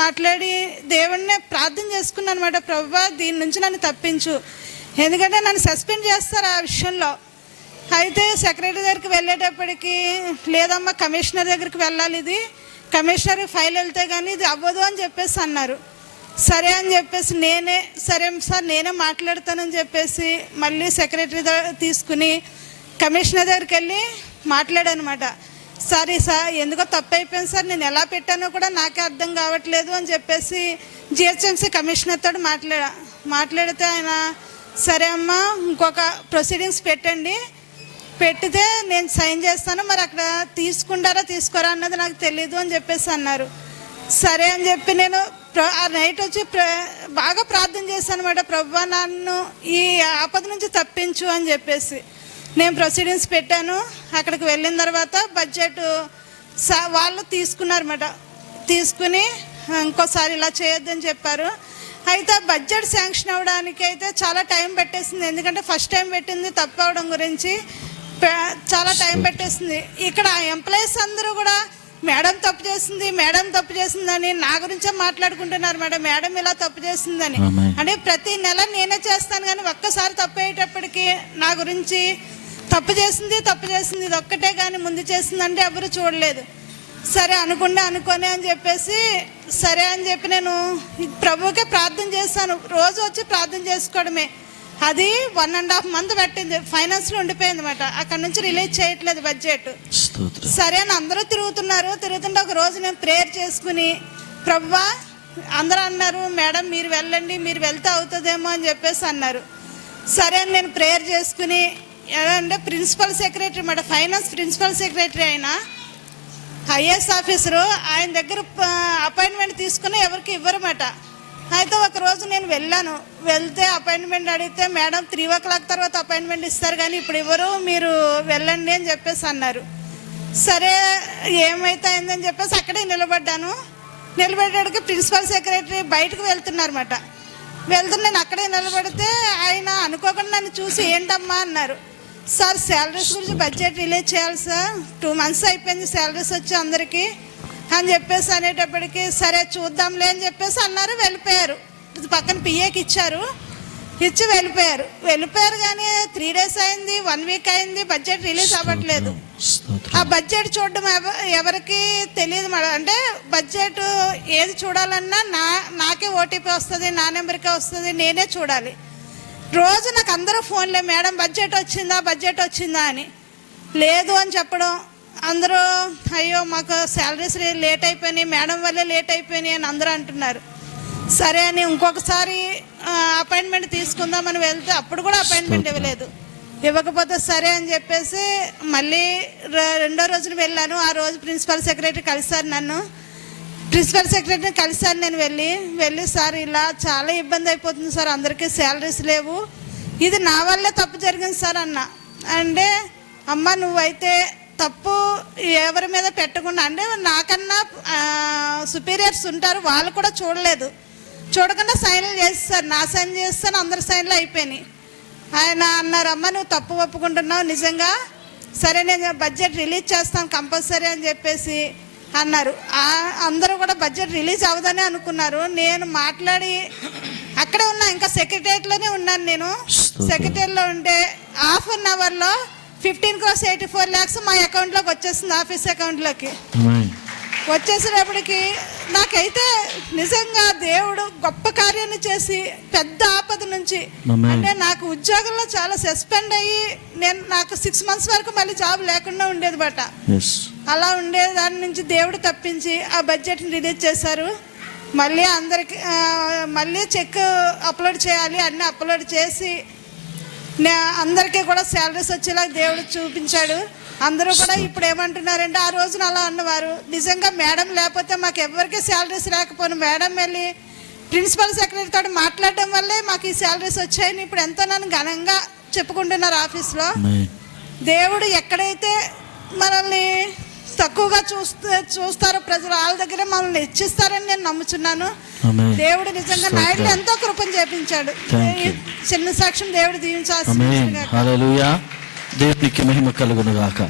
మాట్లాడి దేవుడిని ప్రార్థన చేసుకున్నాను అనమాట. ప్రభువా దీని నుంచి నన్ను తప్పించు, ఎందుకంటే నన్ను సస్పెండ్ చేస్తారు ఆ విషయంలో. అయితే సెక్రటరీ దగ్గరికి వెళ్ళేటప్పటికి లేదమ్మా కమిషనర్ దగ్గరికి వెళ్ళాలి, ఇది కమిషనర్ ఫైల్ వెళ్తే కానీ ఇది అవ్వదు అని చెప్పేసి అన్నారు. సరే అని చెప్పేసి సరే సార్ నేనే మాట్లాడతానని చెప్పేసి మళ్ళీ సెక్రటరీ తీసుకుని కమిషనర్ దగ్గరికి వెళ్ళి మాట్లాడానమాట. సారీ సార్ ఎందుకో తప్పు అయిపోయింది సార్, నేను ఎలా పెట్టానో కూడా నాకే అర్థం కావట్లేదు అని చెప్పేసి జిహెచ్ఎంసీ కమిషనర్తో మాట్లాడితే ఆయన సరే అమ్మా ఇంకొక ప్రొసీడింగ్స్ పెట్టండి, పెట్టితే నేను సైన్ చేస్తాను, మరి అక్కడ తీసుకోరా అన్నది నాకు తెలీదు అని చెప్పేసి అన్నారు. సరే అని చెప్పి నేను ఆ నైట్ వచ్చి బాగా ప్రార్థన చేశాను అనమాట. ప్రభువా నన్ను ఈ ఆపద నుంచి తప్పించు అని చెప్పేసి నేను ప్రొసీడింగ్స్ పెట్టాను. అక్కడికి వెళ్ళిన తర్వాత బడ్జెట్ వాళ్ళు తీసుకున్నారన్నమాట. తీసుకుని ఇంకోసారి ఇలా చేయొద్దని చెప్పారు. అయితే ఆ బడ్జెట్ శాంక్షన్ అవ్వడానికి అయితే చాలా టైం పెట్టేసింది, ఎందుకంటే ఫస్ట్ టైం పెట్టింది తప్పు అవడం గురించి చాలా టైం పెట్టేసింది. ఇక్కడ ఎంప్లాయీస్ అందరూ కూడా మేడం తప్పు చేసిందని నా గురించే మాట్లాడుకుంటున్నారు. మేడం ఇలా తప్పు చేసిందని. అంటే ప్రతి నెల నేనే చేస్తాను కానీ ఒక్కసారి తప్పు అయ్యేటప్పటికి నా గురించి తప్పు చేసింది ఇది ఒక్కటే కానీ ముందు చేసిందంటే ఎవరు చూడలేదు. సరే అనుకొని అని చెప్పేసి సరే అని చెప్పి నేను ప్రభువుకే ప్రార్థన చేస్తాను. రోజు వచ్చి ప్రార్థన చేసుకోవడమే. అది 1.5 month పెట్టింది, ఫైనాన్స్లో ఉండిపోయింది అనమాట. అక్కడ నుంచి రిలీజ్ చేయట్లేదు బడ్జెట్. సరే అని అందరూ తిరుగుతుంటే ఒక రోజు నేను ప్రేయర్ చేసుకుని ప్రభువా అందరూ అన్నారు మేడం మీరు వెళ్ళండి, మీరు వెళ్తే అవుతుందేమో అని చెప్పేసి అన్నారు. సరే అని నేను ప్రేయర్ చేసుకుని అంటే ప్రిన్సిపల్ సెక్రటరీ మాట, ఫైనాన్స్ ప్రిన్సిపల్ సెక్రటరీ అయినా ఐఏఎస్ ఆఫీసరు, ఆయన దగ్గర అపాయింట్మెంట్ తీసుకుని ఎవరికి ఇవ్వరన్నమాట. అయితే ఒకరోజు నేను వెళ్తే అపాయింట్మెంట్ అడిగితే మేడం 3 o'clock తర్వాత అపాయింట్మెంట్ ఇస్తారు కానీ ఇప్పుడు ఇవ్వరు, మీరు వెళ్ళండి అని చెప్పేసి అన్నారు. సరే ఏమైతే అయిందని చెప్పేసి అక్కడే నిలబడ్డానికి ప్రిన్సిపల్ సెక్రటరీ బయటకు వెళ్తున్నారన్నమాట. నేను అక్కడే నిలబడితే ఆయన అనుకోకుండా నన్ను చూసి ఏంటమ్మా అన్నారు. సార్ శాలరీస్ గురించి బడ్జెట్ రిలీజ్ చేయాలి సార్, 2 months అయిపోయింది శాలరీస్ వచ్చి అందరికీ అని చెప్పేసి అనేటప్పటికి సరే చూద్దాంలే అని చెప్పేసి అన్నారు. వెళ్ళిపోయారు. పక్కన పిఏకి ఇచ్చి వెళ్ళిపోయారు కానీ 3 days అయింది, 1 week అయింది, బడ్జెట్ రిలీజ్ అవ్వట్లేదు. ఆ బడ్జెట్ చూడడం ఎవరికి తెలియదు మేడం. అంటే బడ్జెట్ ఏది చూడాలన్నా నాకే ఓటీపీ వస్తుంది, నా నెంబర్కే వస్తుంది, నేనే చూడాలి. రోజు నాకు అందరూ ఫోన్లే, మేడం బడ్జెట్ వచ్చిందా అని. లేదు అని చెప్పడం, అందరూ అయ్యో మాకు శాలరీస్ లేట్ అయిపోయినాయి, మేడం వల్లే లేట్ అయిపోయినాయి అని అందరూ అంటున్నారు. సరే అని ఇంకొకసారి అపాయింట్మెంట్ తీసుకుందామని వెళ్తే అప్పుడు కూడా అపాయింట్మెంట్ ఇవ్వకపోతే సరే అని చెప్పేసి మళ్ళీ రెండో రోజున వెళ్ళాను. ఆ రోజు ప్రిన్సిపల్ సెక్రటరీ కలిశారు నన్ను. నేను వెళ్ళి సార్ ఇలా చాలా ఇబ్బంది అయిపోతుంది సార్, అందరికీ శాలరీస్ లేవు, ఇది నా వల్లే తప్పు జరిగింది సార్ అన్న. అంటే అమ్మ నువ్వైతే తప్పు ఎవరి మీద పెట్టకుండా, అంటే నాకన్నా సుపీరియర్స్ ఉంటారు, వాళ్ళు కూడా చూడకుండా సైన్లు చేస్తారు, నా సైన్ చేస్తాను, అందరి సైన్లు అయిపోయినాయి. ఆయన అన్నారు, అమ్మ నువ్వు తప్పు ఒప్పుకుంటున్నావు నిజంగా, సరే నేను బడ్జెట్ రిలీజ్ చేస్తాను కంపల్సరీ అని చెప్పేసి అన్నారు. అందరూ కూడా బడ్జెట్ రిలీజ్ అవ్వదని అనుకున్నారు. నేను మాట్లాడి అక్కడే ఉన్నా, ఇంకా సెక్రటరియట్లోనే ఉన్నాను. నేను సెక్రటరీలో ఉంటే హాఫ్ అన్ అవర్లో 15,84 lakhs మా అకౌంట్లోకి వచ్చేసింది, ఆఫీస్ అకౌంట్లోకి వచ్చేసేటప్పటికి నాకైతే నిజంగా దేవుడు గొప్ప కార్యాన్ని చేసి పెద్ద ఆపద నుంచి, అంటే నాకు ఉద్యోగంలో చాలా సస్పెండ్ అయ్యి నాకు 6 months వరకు మళ్ళీ జాబ్ లేకుండా ఉండేది బట. అలా ఉండే దాని నుంచి దేవుడు తప్పించి ఆ బడ్జెట్ని రిలీజ్ చేశారు. మళ్ళీ అందరికి మళ్ళీ చెక్ అప్లోడ్ చేయాలి, అన్నీ అప్లోడ్ చేసి అందరికీ కూడా శాలరీస్ వచ్చేలా దేవుడు చూపించాడు. అందరూ కూడా ఇప్పుడు ఏమంటున్నారంటే ఆ రోజున అలా అన్నవారు, నిజంగా మేడం లేకపోతే మాకు ఎవరికి శాలరీస్ లేకపోయినా మేడం వెళ్ళి ప్రిన్సిపల్ సెక్రటరీతో మాట్లాడడం వల్లే మాకు ఈ శాలరీస్ వచ్చాయని ఇప్పుడు ఎంతో నన్ను ఘనంగా చెప్పుకుంటున్నారు ఆఫీస్లో. దేవుడు ఎక్కడైతే మనల్ని తక్కువగా చూస్తారో ప్రజలు వాళ్ళ దగ్గర మనల్ని హెచ్చిస్తారని నేను నమ్ముచున్నాను. దేవుడు నిజంగా నాయుడు ఎంతో కృపను చేపించాడు. చిన్న సాక్ష్యం దేవుడు దీవించాల్సిందిగా. హల్లెలూయా, దేవునికి మహిమ కలుగును గాక.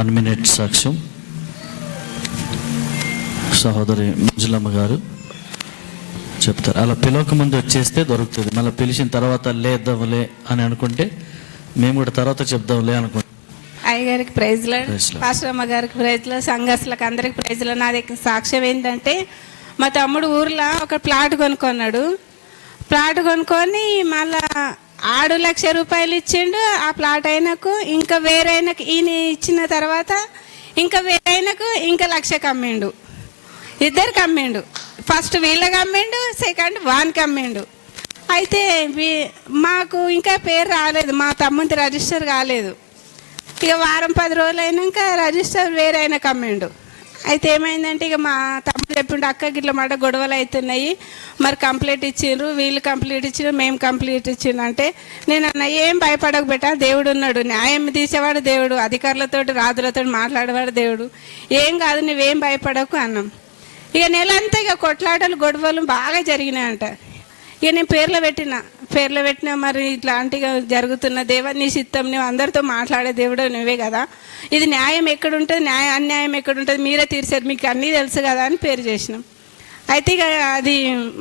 1 minute సాక్ష్యం సహోదరి మంజులమ్మ గారు చెప్తారు. అలా పిలవక ముందు వచ్చేస్తే దొరుకుతుంది, మళ్ళీ పిలిచిన తర్వాత లేద్దాంలే అని అనుకుంటే మేము కూడా తర్వాత చెప్దాంలే అనుకుంటాం. అయ్యగారికి ప్రైజ్లో, పాస్టర్ అమ్మ గారికి ప్రైజ్లో, సంఘస్థులకు అందరికి ప్రైజ్లో. నా దగ్గర సాక్ష్యం ఏంటంటే మా తమ్ముడు ఊర్లో ఒక ప్లాట్ కొనుక్కున్నాడు. ప్లాట్ కొనుక్కొని మళ్ళా 6 లక్షల రూపాయలు ఇచ్చిండు ఆ ప్లాట్ అయినకు. ఇంకా వేరైనకు ఈయన ఇచ్చిన తర్వాత ఇంకా వేరైనకు ఇంకా 1 లక్షకి అమ్మిండు. ఇద్దరికి అమ్మిండు. ఫస్ట్ వీళ్ళకి అమ్మిండు, సెకండ్ వానికి అమ్మిండు. అయితే మాకు ఇంకా పేరు రాలేదు, మా తమ్ముది రిజిస్టర్ కాలేదు. ఇక వారం 10 రోజులు అయినాక రిజిస్టర్ వేరే ఆయనకు అమ్మిండు. అయితే ఏమైందంటే ఇక మా తమ్ముడు చెప్పిండు, అక్కకి ఇట్లా మాట గొడవలు అవుతున్నాయి, మరి కంప్లీట్ ఇచ్చిండ్రు, వీళ్ళు కంప్లీట్ ఇచ్చిండ్రు, మేము కంప్లీట్ ఇచ్చిండ్రు అంటే నేను అన్న ఏం భయపడక బెట్టా, దేవుడు ఉన్నాడు, న్యాయం తీసేవాడు దేవుడు, అధికారులతోటి రాజులతో మాట్లాడేవాడు దేవుడు, ఏం కాదు నువ్వేం భయపడకు అన్నాం. ఇక నెలంతా ఇక కొట్లాటలు గొడవలు బాగా జరిగినాయంట. ఇక నేను పేర్లు పెట్టిన మరి ఇట్లాంటిగా జరుగుతున్న దేవా నీ చిత్తం, నువ్వు అందరితో మాట్లాడే దేవుడు నువ్వే కదా, ఇది న్యాయం ఎక్కడుంటుంది, అన్యాయం ఎక్కడుంటుంది మీరే తీర్చారు, మీకు అన్నీ తెలుసు కదా అని పేరు చేసినాం. అయితే ఇక అది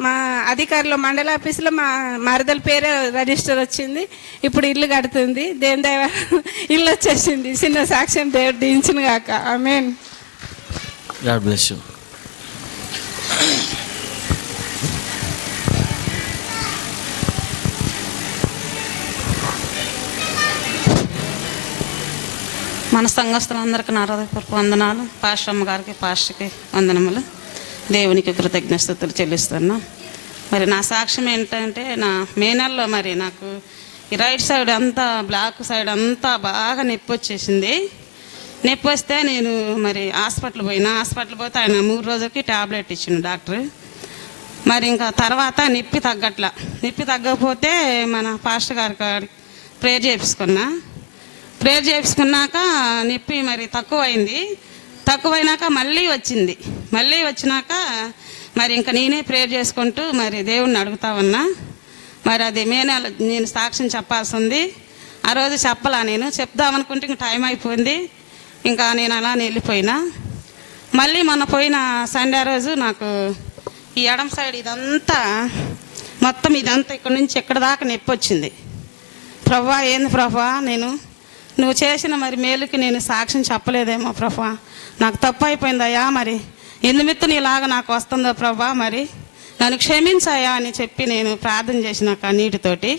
మా అధికారులు మండల ఆఫీసులో మా మరదల పేరే రిజిస్టర్ వచ్చింది. ఇప్పుడు ఇల్లు కడుతుంది, దేవుని దయ ఇల్లు వచ్చేసింది. చిన్న సాక్ష్యం దేవుడు దించిన కాక. ఆమేన్. God bless you. మన సంఘస్థులందరికీ నా హృదయపూర్వక వందనాలు. పాస్టర్ అమ్మ గారికి, పాస్టర్కి వందనములు. దేవునికి కృతజ్ఞతలు చెల్లిస్తున్నా. మరి నా సాక్ష్యం ఏంటంటే నా మే నెలలో మరి నాకు ఈ రైట్ సైడ్ అంతా బ్లాక్ సైడ్ అంతా బాగా నొప్పి వచ్చేసింది. నొప్పి వస్తే నేను మరి హాస్పిటల్ పోతే ఆయన 3 రోజులకి ట్యాబ్లెట్ ఇచ్చిండు డాక్టర్. మరి ఇంకా తర్వాత నొప్పి తగ్గకపోతే మన పాస్టర్ గారికి ప్రేయర్ చేయించుకున్నాక నొప్పి మరి తక్కువైనాక మళ్ళీ వచ్చినాక మరి ఇంకా నేనే ప్రేయర్ చేసుకుంటూ మరి దేవుణ్ణి అడుగుతా ఉన్నా. మరి అది మే నెల నేను సాక్ష్యం చెప్పాల్సి ఉంది. ఆ రోజు నేను చెప్దామనుకుంటే ఇంక టైం అయిపోయింది. ఇంకా నేను అలానే వెళ్ళిపోయినా. మళ్ళీ మొన్న పోయిన సండే రోజు నాకు ఈ ఎడం సైడ్ ఇదంతా మొత్తం ఇక్కడ నుంచి ఇక్కడ దాకా నొప్పి వచ్చింది. ప్రభువా ఏంది ప్రభువా, నువ్వు చేసిన మరి మేలుకి నేను సాక్ష్యం చెప్పలేదేమో ప్రభువా, నాకు తప్పు అయిపోయిందయ్యా, మరి ఎందుమిత్తు నీలాగా నాకు వస్తుందో ప్రభువా, మరి నన్ను క్షమించాయా అని చెప్పి నేను ప్రార్థన చేసిన కన్నీటితోటి.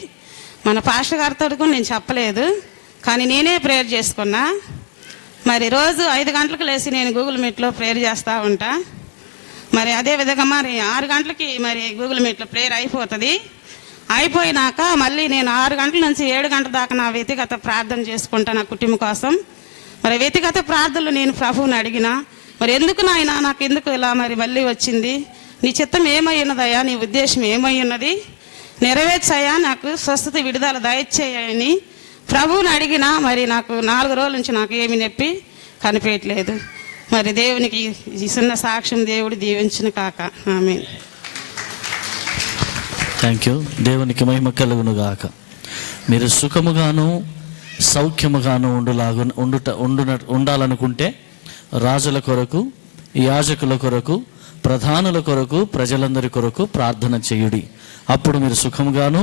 మన పాస్టర్ గారితో కూడా నేను చెప్పలేదు, కానీ నేనే ప్రేయర్ చేసుకున్నా. మరి రోజు 5 గంటలకు లేచి నేను గూగుల్ మీట్లో ప్రేయర్ చేస్తూ ఉంటా. మరి అదేవిధంగా మరి 6 గంటలకి మరి గూగుల్ మీట్లో ప్రేయర్ అయిపోతుంది. అయిపోయినాక మళ్ళీ నేను 6 గంటల నుంచి 7 గంటల దాకా నా వ్యక్తిగత ప్రార్థన చేసుకుంటా నా కుటుంబం కోసం. మరి వ్యక్తిగత ప్రార్థనలు నేను ప్రభువుని అడిగిన, మరి ఎందుకు నాయన నాకు ఎందుకు ఇలా మరి మళ్ళీ వచ్చింది, నీ చిత్తం ఏమై ఉన్నదయ్యా, నీ ఉద్దేశం ఏమై ఉన్నది, నెరవేర్చాయా, నాకు స్వస్థత విడుదల దయచేయని ప్రభువుని అడిగిన. మరి నాకు 4 రోజుల నుంచి నాకు ఏమి నొప్పి కనిపించట్లేదు. మరి దేవునికి ఈ చిన్న సాక్ష్యం దేవుడు దీవించిన కాక. ఆమేన్. Thank you. దేవునికి మహిమ కలుగును గాక. మీరు సుఖముగాను సౌఖ్యముగాను ఉండాలనుకుంటే రాజుల కొరకు, యాజకుల కొరకు, ప్రధానుల కొరకు, ప్రజలందరి కొరకు ప్రార్థన చేయుడి. అప్పుడు మీరు సుఖముగాను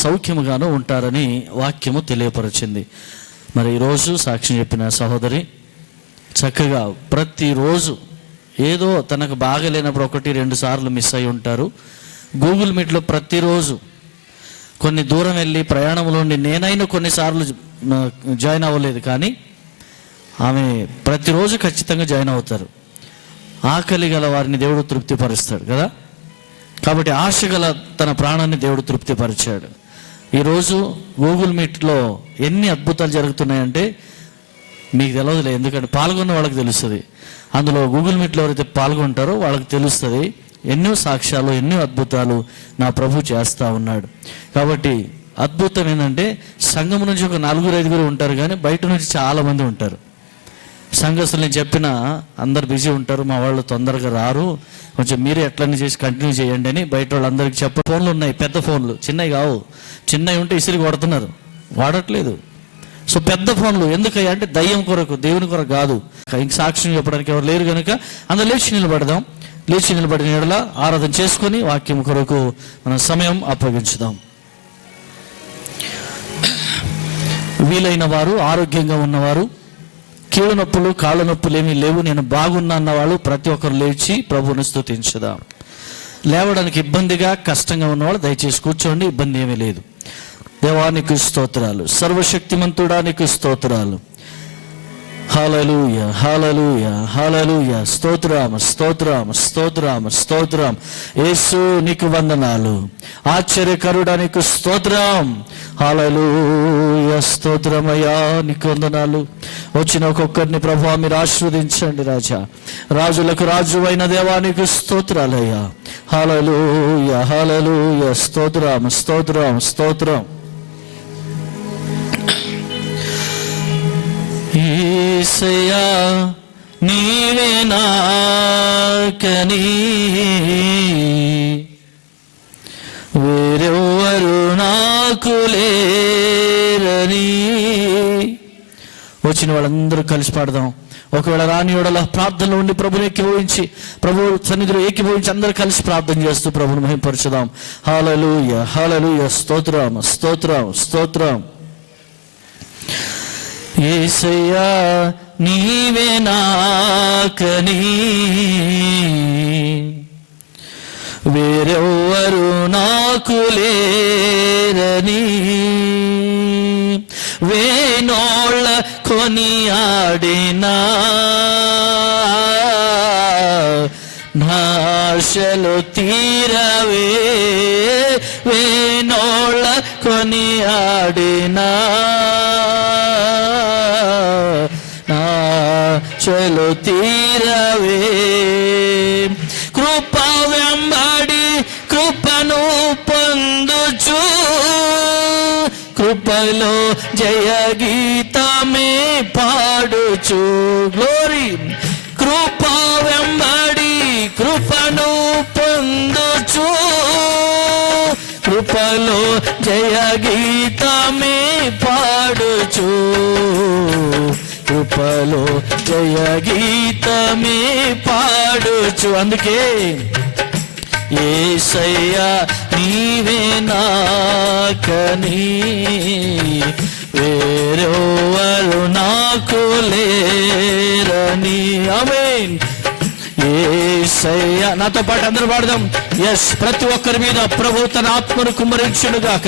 సౌఖ్యముగాను ఉంటారని వాక్యము తెలియపరిచింది. మరి ఈరోజు సాక్ష్యం చెప్పిన సహోదరి చక్కగా ప్రతిరోజు ఏదో తనకు బాగలేనప్పుడు 1-2 సార్లు మిస్ అయి ఉంటారు. గూగుల్ మీట్లో ప్రతిరోజు కొన్ని దూరం వెళ్ళి ప్రయాణంలో ఉండి నేనైనా కొన్నిసార్లు జాయిన్ అవ్వలేదు, కానీ ఆమె ప్రతిరోజు ఖచ్చితంగా జాయిన్ అవుతారు. ఆకలి గల వారిని దేవుడు తృప్తిపరుస్తాడు కదా. కాబట్టి ఆశ గల తన ప్రాణాన్ని దేవుడు తృప్తిపరిచాడు. ఈరోజు గూగుల్ మీట్లో ఎన్ని అద్భుతాలు జరుగుతున్నాయంటే మీకు తెలియదులే, ఎందుకంటే పాల్గొన్న వాళ్ళకి తెలుస్తుంది. అందులో గూగుల్ మీట్లో ఎవరైతే పాల్గొంటారో వాళ్ళకి తెలుస్తుంది ఎన్నో సాక్ష్యాలు, ఎన్నో అద్భుతాలు నా ప్రభు చేస్తూ ఉన్నాడు. కాబట్టి అద్భుతం ఏంటంటే సంఘం నుంచి ఒక 4-5 ఉంటారు, కానీ బయట నుంచి చాలామంది ఉంటారు. సంఘస్థులు నేను చెప్పిన అందరు బిజీ ఉంటారు, మా వాళ్ళు తొందరగా రారు, కొంచెం మీరే ఎట్లనే చేసి కంటిన్యూ చేయండి అని బయట వాళ్ళందరికీ ఫోన్లు ఉన్నాయి, పెద్ద ఫోన్లు, చిన్నవి కావు. చిన్నవి ఉంటే ఇసిరి కొడుతున్నారు, వాడట్లేదు. సో పెద్ద ఫోన్లు ఎందుకయ్యా అంటే దయ్యం కొరకు, దేవుని కొరకు కాదు. ఇంక సాక్ష్యం చెప్పడానికి ఎవరు లేరు కనుక అందరూ లేచి నిలబడదాం. లేచి నిలబడిన యెడల ఆరాధన చేసుకొని వాక్యం కొరకు మన సమయం అప్పగించుదాం. వీలైన వారు, ఆరోగ్యంగా ఉన్నవారు, కీళ్ళ నొప్పులు కాళ్ళ నొప్పులు ఏమీ లేవు, నేను బాగున్నా అన్నవాళ్ళు ప్రతి ఒక్కరు లేచి ప్రభువుని స్తుతించుదాం. లేవడానికి ఇబ్బందిగా కష్టంగా ఉన్నవాళ్ళు దయచేసి కూర్చోండి, ఇబ్బంది ఏమీ లేదు. దేవానికి స్తోత్రాలు, సర్వశక్తిమంతుడానికి స్తోత్రాలు. హల్లెలూయా, హల్లెలూయా, హల్లెలూయా. స్తోత్రం, స్తోత్రం, స్తోత్రం, స్తోత్రం. యేసు నీకు వందనాలు, ఆశ్చర్యకరుడా నీకు స్తోత్రం. హల్లెలూయా, స్తోత్రమయ్యా, నీకు వందనాలు. వచ్చిన ఒక్కొక్కరిని ప్రభువా మీరు ఆశీర్వదించండి రాజా. రాజులకు రాజు అయిన దేవానికి స్తోత్రాలయ్యా. హల్లెలూయా, హల్లెలూయా. స్తోత్రం, స్తోత్రం, స్తోత్రం. యేసయ్యా నీవే నాకని వేరెవ్వరు నాకు లేరని. వచ్చిన వాళ్ళందరూ కలిసి పాడదాం. ఒకవేళ రాని యెడల ప్రార్థనలో ఉండి ప్రభుని ఏకీభవించి, ప్రభు సన్నిధిలో ఏకీభవించి అందరూ కలిసి ప్రార్థన చేస్తూ ప్రభుని మహిమపరచుదాం. హల్లెలూయా, హల్లెలూయా. స్తోత్రం, స్తోత్రం, స్తోత్రం. యేసయ్యా నీవే నాకని వేరెవ్వరు నాకు లేరని వేనోళ్ళ కొనియాడినా నాశలు తీరవే. వేనోళ్ళ కొనియాడినా నాశలు తీరవే. కృప వెంబడి కృపను పొందుచు కృపలో జయ గీతమే పాడుచు. గ్లోరీ. కృప వెంబడి కృపను పొందుచు కృపలో జయ గీతమే పాడుచు కృపలో జయ గీతమే పాడుచు. అందుకే యేసయ్యా నీవే నాకని వేరెవ్వరు నాకు లేరని. ఆమేన్. యేసు యేసయ్య. నాతో పాటు అందరూ పాడదాం. ఎస్, ప్రతి ఒక్కరి మీద ప్రభు తన ఆత్మను కుమ్మరించును గాక.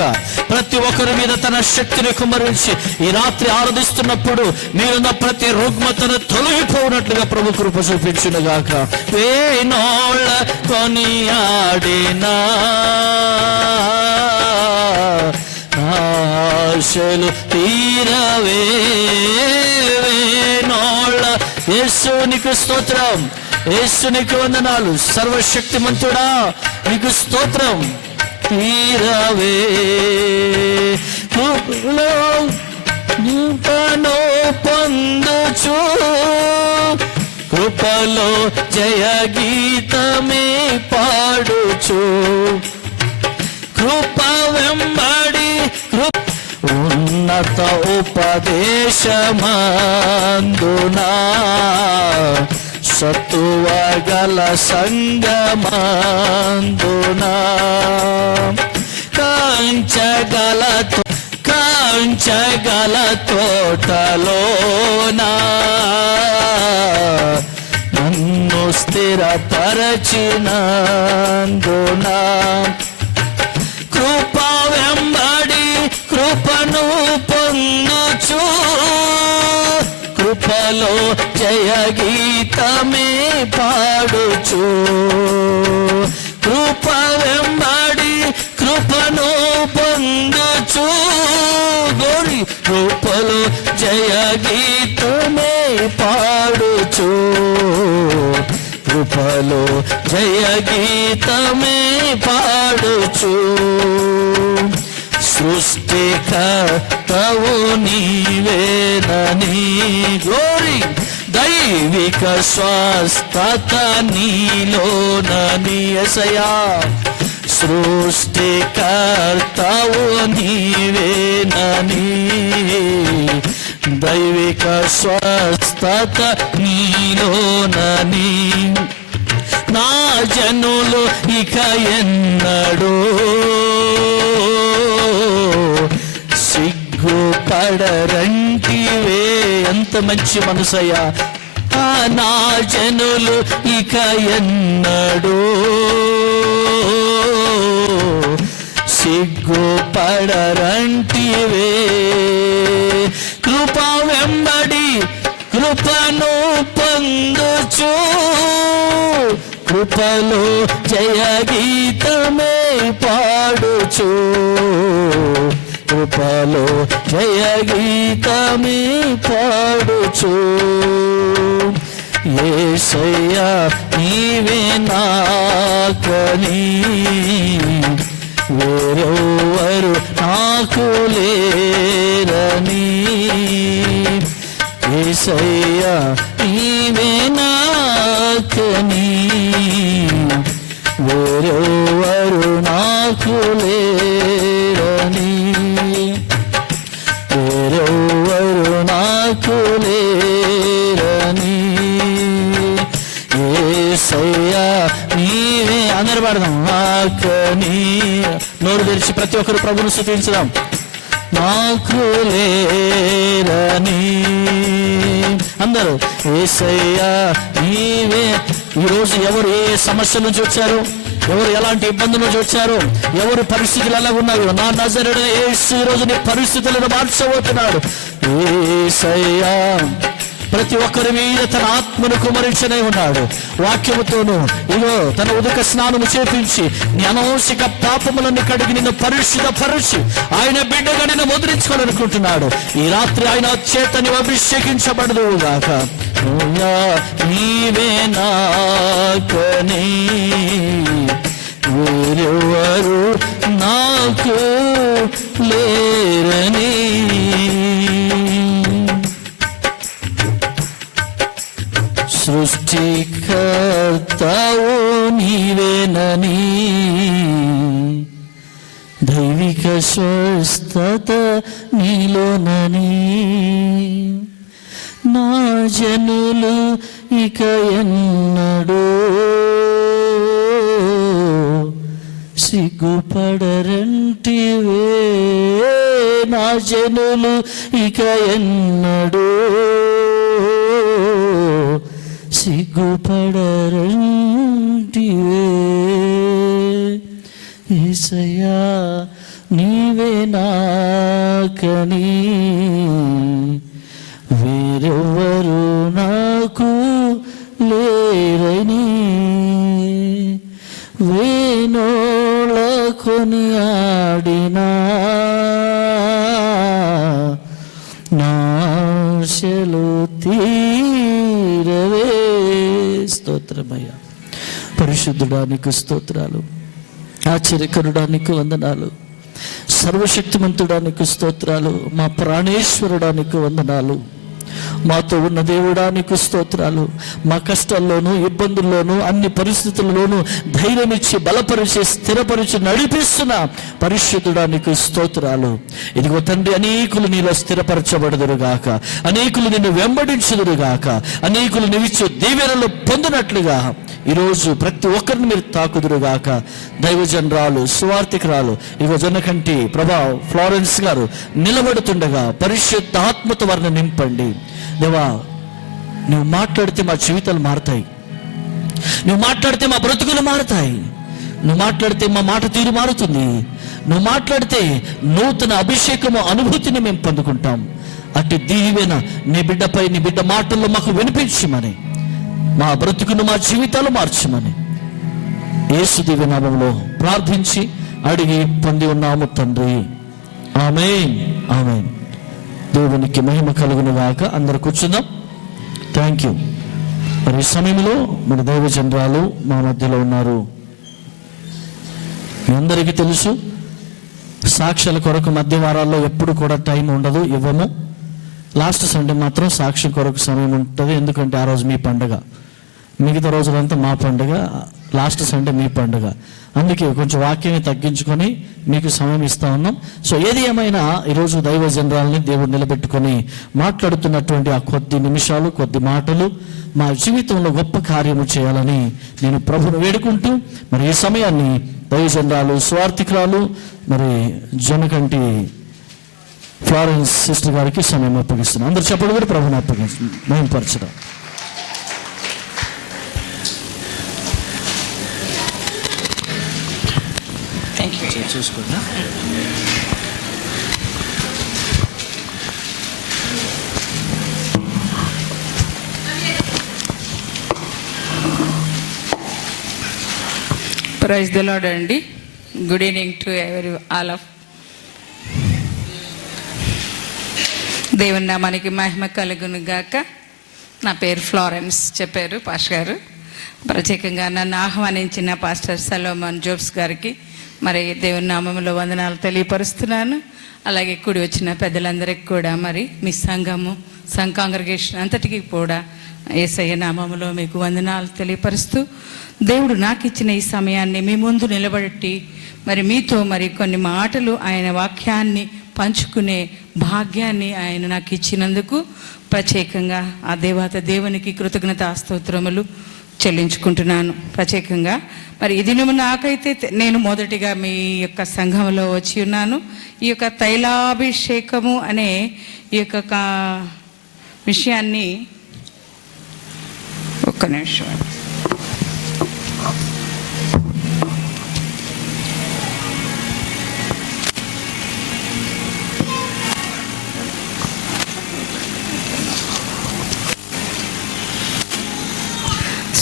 ప్రతి ఒక్కరి మీద తన శక్తిని కుమ్మరించి ఈ రాత్రి ఆరాధిస్తున్నప్పుడు మీరున్న ప్రతి రుగ్మతను తొలగిపోనట్లుగా ప్రభు కృప చూపించును గాక. వేనోళ్ళ కొనియాడినా ఆశలు తీరవే. వేనోళ్ళ యేసు నీకు స్తోత్రం, యేసు నీకు వందనాలు. సర్వశక్తిమంతుడా నీకు స్తోత్రం. తీరవే కృపను పొందుచు, కృపలో జయ గీతమే పాడుచు, కృప వెంబడి ఉన్నత ఉపదేశమందునా, సత్తువగల సంగమందునా, కంచగల తోటలోనా నన్ను స్థిరపరచినందునా, కృప వెంబడి కృపను పొందుచు, కృపలో జయ గీతమే పాడుచు, కృప వెంబడి కృపను పొందుచు, గోరి కృపలో జయ గీతమే పాడుచు, కృపలో జయ గీతమే పాడుచు. సృష్టికర్తవు నీవేనని, గోరి దైవిక స్వస్థత నీలోనని. యేసయ్యా, సృష్టికర్తవు నీవేనని, దైవిక స్వస్థత నీలోనని. నా జనులు ఇక ఎన్నడూ సిగ్గుపడరంటివే. ఎంత మంచి మనసయ్యా. నా జనులు ఇక ఎన్నడూ సిగ్గుపడరంటివే, కృప వెంబడి కృపను పొందుచు, కృపలో జయ గీతమే పాడుచు, కృపలో జయ గీతమే పాడుచు. యేసయ్యా నీవే నాకని, వేరెవరు నాకు లేరని. యేసయ్యా నీవే నాకని, వేరెవరు నాకు లేరని, వేరెవరు నాకు లేరని. యేసయ్యా నీవే. అందరూ పాడదాం. నాకని నోరు తెరిచి ప్రతి ఒక్కరు ప్రభువును స్తుతించుదాం. నాకు లేరని అందరూ. యేసయ్యా నీవే. ఈరోజు ఎవరు ఏ సమస్య నుంచి వచ్చారు, ఎవరు ఎలాంటి ఇబ్బందుల నుంచి వచ్చారు, ఎవరు పరిస్థితులు ఎలా ఉన్నారు, నా నజరేయుడైన యేసు ఈరోజు నీ పరిస్థితులను మార్చబోతున్నాడు. యేసయ్యా ప్రతి ఒక్కరి మీద తన ఆత్మను కుమరించనే ఉన్నాడు. వాక్యముతోను ఇగో తన ఉదక స్నానము చేపించి నీ అనవసర పాపములను కడిగి నిన్ను పరిశుద్ధపరిచి ఆయన బిడ్డగా నిన్ను ముద్రించుకోవాలనుకుంటున్నాడు. ఈ రాత్రి ఆయన చేత నీవు అభిషేకించబడదు గాక. నీవే నాకని, వేరెవరు నాకు లేరని. సృష్టికర్తవు నీవేనని, దైవిక స్వస్థత నీలోనని. నా జనులు ఇక ఎన్నడూ సిగ్గుపడరంటివే. నా జనులు ఇక ఎన్నడూ సిగ్గుపడరంటివే యేసయ్యా నీవే నాకని వేరెవ్వరు నాకు లేరని వేణోళ కొనియాడినా నాశలు తీరవే. స్తోత్రమయ్యా, పరిశుద్ధుడానికి స్తోత్రాలు, ఆశ్చర్యకరుడానికి వందనాలు, సర్వశక్తిమంతుడానికి స్తోత్రాలు, మా ప్రాణేశ్వరుడానికి వందనాలు, మాతో ఉన్న దేవుడానికి స్తోత్రాలు. మా కష్టాల్లోనూ ఇబ్బందుల్లోనూ అన్ని పరిస్థితుల్లోనూ ధైర్యం ఇచ్చి బలపరిచి స్థిరపరిచి నడిపిస్తున్న పరిశుద్ధుడానికి స్తోత్రాలు. ఇదిగో తండ్రి, అనేకులు నీలో స్థిరపరచబడదురుగాక, అనేకులు నిన్ను వెంబడించుదురుగాక, అనేకులు నీవిచ్చు దీవెనలు పొందినట్లుగా ఈరోజు ప్రతి ఒక్కరిని మీరు తాకుదురుగాక. దైవజనరాలు సువార్థికురాలు ఇగో జొన్నకంటి ప్రభా ఫ్లోరెన్స్ గారు నిలబడుతుండగా పరిశుద్ధ ఆత్మతో వారిని నింపండి. దేవా, నువ్వు మాట్లాడితే మా జీవితాలు మారుతాయి, నువ్వు మాట్లాడితే మా బ్రతుకులు మారుతాయి, నువ్వు మాట్లాడితే మా మాట తీరు మారుతుంది, నువ్వు మాట్లాడితే నూతన అభిషేకము అనుభూతిని మేము పొందుకుంటాం. అట్టి దీవెన నీ బిడ్డపై, నీ బిడ్డ మాటల్లో మాకు వినిపించమని, మా బ్రతుకును మా జీవితాలు మార్చమని యేసు దివ్య నామములో ప్రార్థించి అడిగి పొంది ఉన్నాము తండ్రి. ఆమేన్, ఆమేన్. దేవునికి మహిమ కలుగును గాక. అందరు కూర్చుందాం. Thank you. మరి ఈ సమయంలో మన దైవజనరాలు మా మధ్యలో ఉన్నారు. మీ అందరికీ తెలుసు, సాక్ష్యాల కొరకు మధ్య వారాల్లో ఎప్పుడు కూడా టైం ఉండదు, ఇవ్వము. లాస్ట్ సండే మాత్రం సాక్ష్యం కొరకు సమయం ఉంటుంది, ఎందుకంటే ఆ రోజు మీ పండుగ. మిగతా రోజులంతా మా పండుగ, లాస్ట్ సండే మీ పండుగ. అందుకే కొంచెం వాక్యాన్ని తగ్గించుకొని మీకు సమయం ఇస్తా ఉన్నాం. సో ఏది ఏమైనా ఈరోజు దైవ జనరాల్ని దేవుడు నిలబెట్టుకొని మాట్లాడుతున్నటువంటి ఆ కొద్ది నిమిషాలు, కొద్ది మాటలు మా జీవితంలో గొప్ప కార్యము చేయాలని నేను ప్రభువును వేడుకుంటూ మరి ఈ సమయాన్ని దైవ జనరాలు స్వార్థికురాలు మరి జొన్నకంటి ఫ్లోరెన్స్ సిస్టర్ గారికి సమయం అప్పగిస్తున్నాను. అందరు చెప్పడం కూడా ప్రభుని అప్పగిస్తున్నాం, మహిమపరచడం. చూసుకున్నా ప్రైజ్ ది లార్డ్ అండి. Good evening to all of. దేవుని నామానికి మహిమ కలుగును గాక. నా పేరు ఫ్లోరెన్స్ చెప్పారు పాస్టర్ గారు. ప్రత్యేకంగా నన్ను ఆహ్వానించిన పాస్టర్ సలోమన్ జోబ్స్ గారికి మరి దేవుని నామంలో వందనాలు తెలియపరుస్తున్నాను. అలాగే కూడి వచ్చిన పెద్దలందరికీ కూడా మరి మీ సంఘము కాంగ్రిగేషన్ అంతటికి కూడా యేసయ్య నామములో మీకు వందనాలు తెలియపరుస్తూ, దేవుడు నాకు ఇచ్చిన ఈ సమయాన్ని మీ ముందు నిలబెట్టి మరి మీతో మరి కొన్ని మాటలు ఆయన వాక్యాన్ని పంచుకునే భాగ్యాన్ని ఆయన నాకు ఇచ్చినందుకు ప్రత్యేకంగా ఆ దేవునికి కృతజ్ఞతాస్తోత్రములు చెల్లించుకుంటున్నాను. ప్రత్యేకంగా మరి ఇది నాకైతే నేను మొదటిగా మీ యొక్క సంఘంలో వచ్చి ఉన్నాను. ఈ యొక్క తైలాభిషేకము అనే ఈ యొక్క విషయాన్ని ఒక్క నిమిషం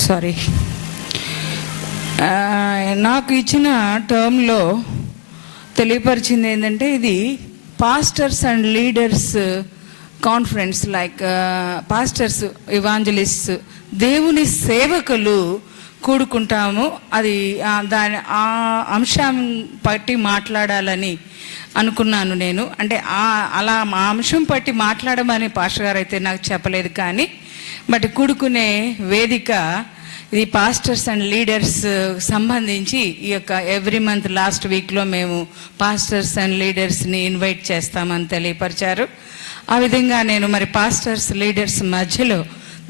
సారీ, నాకు ఇచ్చిన టర్మ్లో తెలియపరిచింది ఏంటంటే ఇది pastors and leaders conference, like pastors, evangelist, దేవుని సేవకులు కూడుకుంటాము. అది దాని ఆ అంశం పట్టి మాట్లాడాలని అనుకున్నాను నేను. అంటే అలా ఆ అంశం పట్టి మాట్లాడమని పాస్టర్ గారు అయితే నాకు చెప్పలేదు, కానీ బట్ కూడుకునే వేదిక ఇది పాస్టర్స్ అండ్ లీడర్స్ సంబంధించి ఈ యొక్క ఎవ్రీ మంత్ లాస్ట్ వీక్లో మేము పాస్టర్స్ అండ్ లీడర్స్ని ఇన్వైట్ చేస్తామని తెలియపరిచారు. ఆ విధంగా నేను మరి పాస్టర్స్ లీడర్స్ మధ్యలో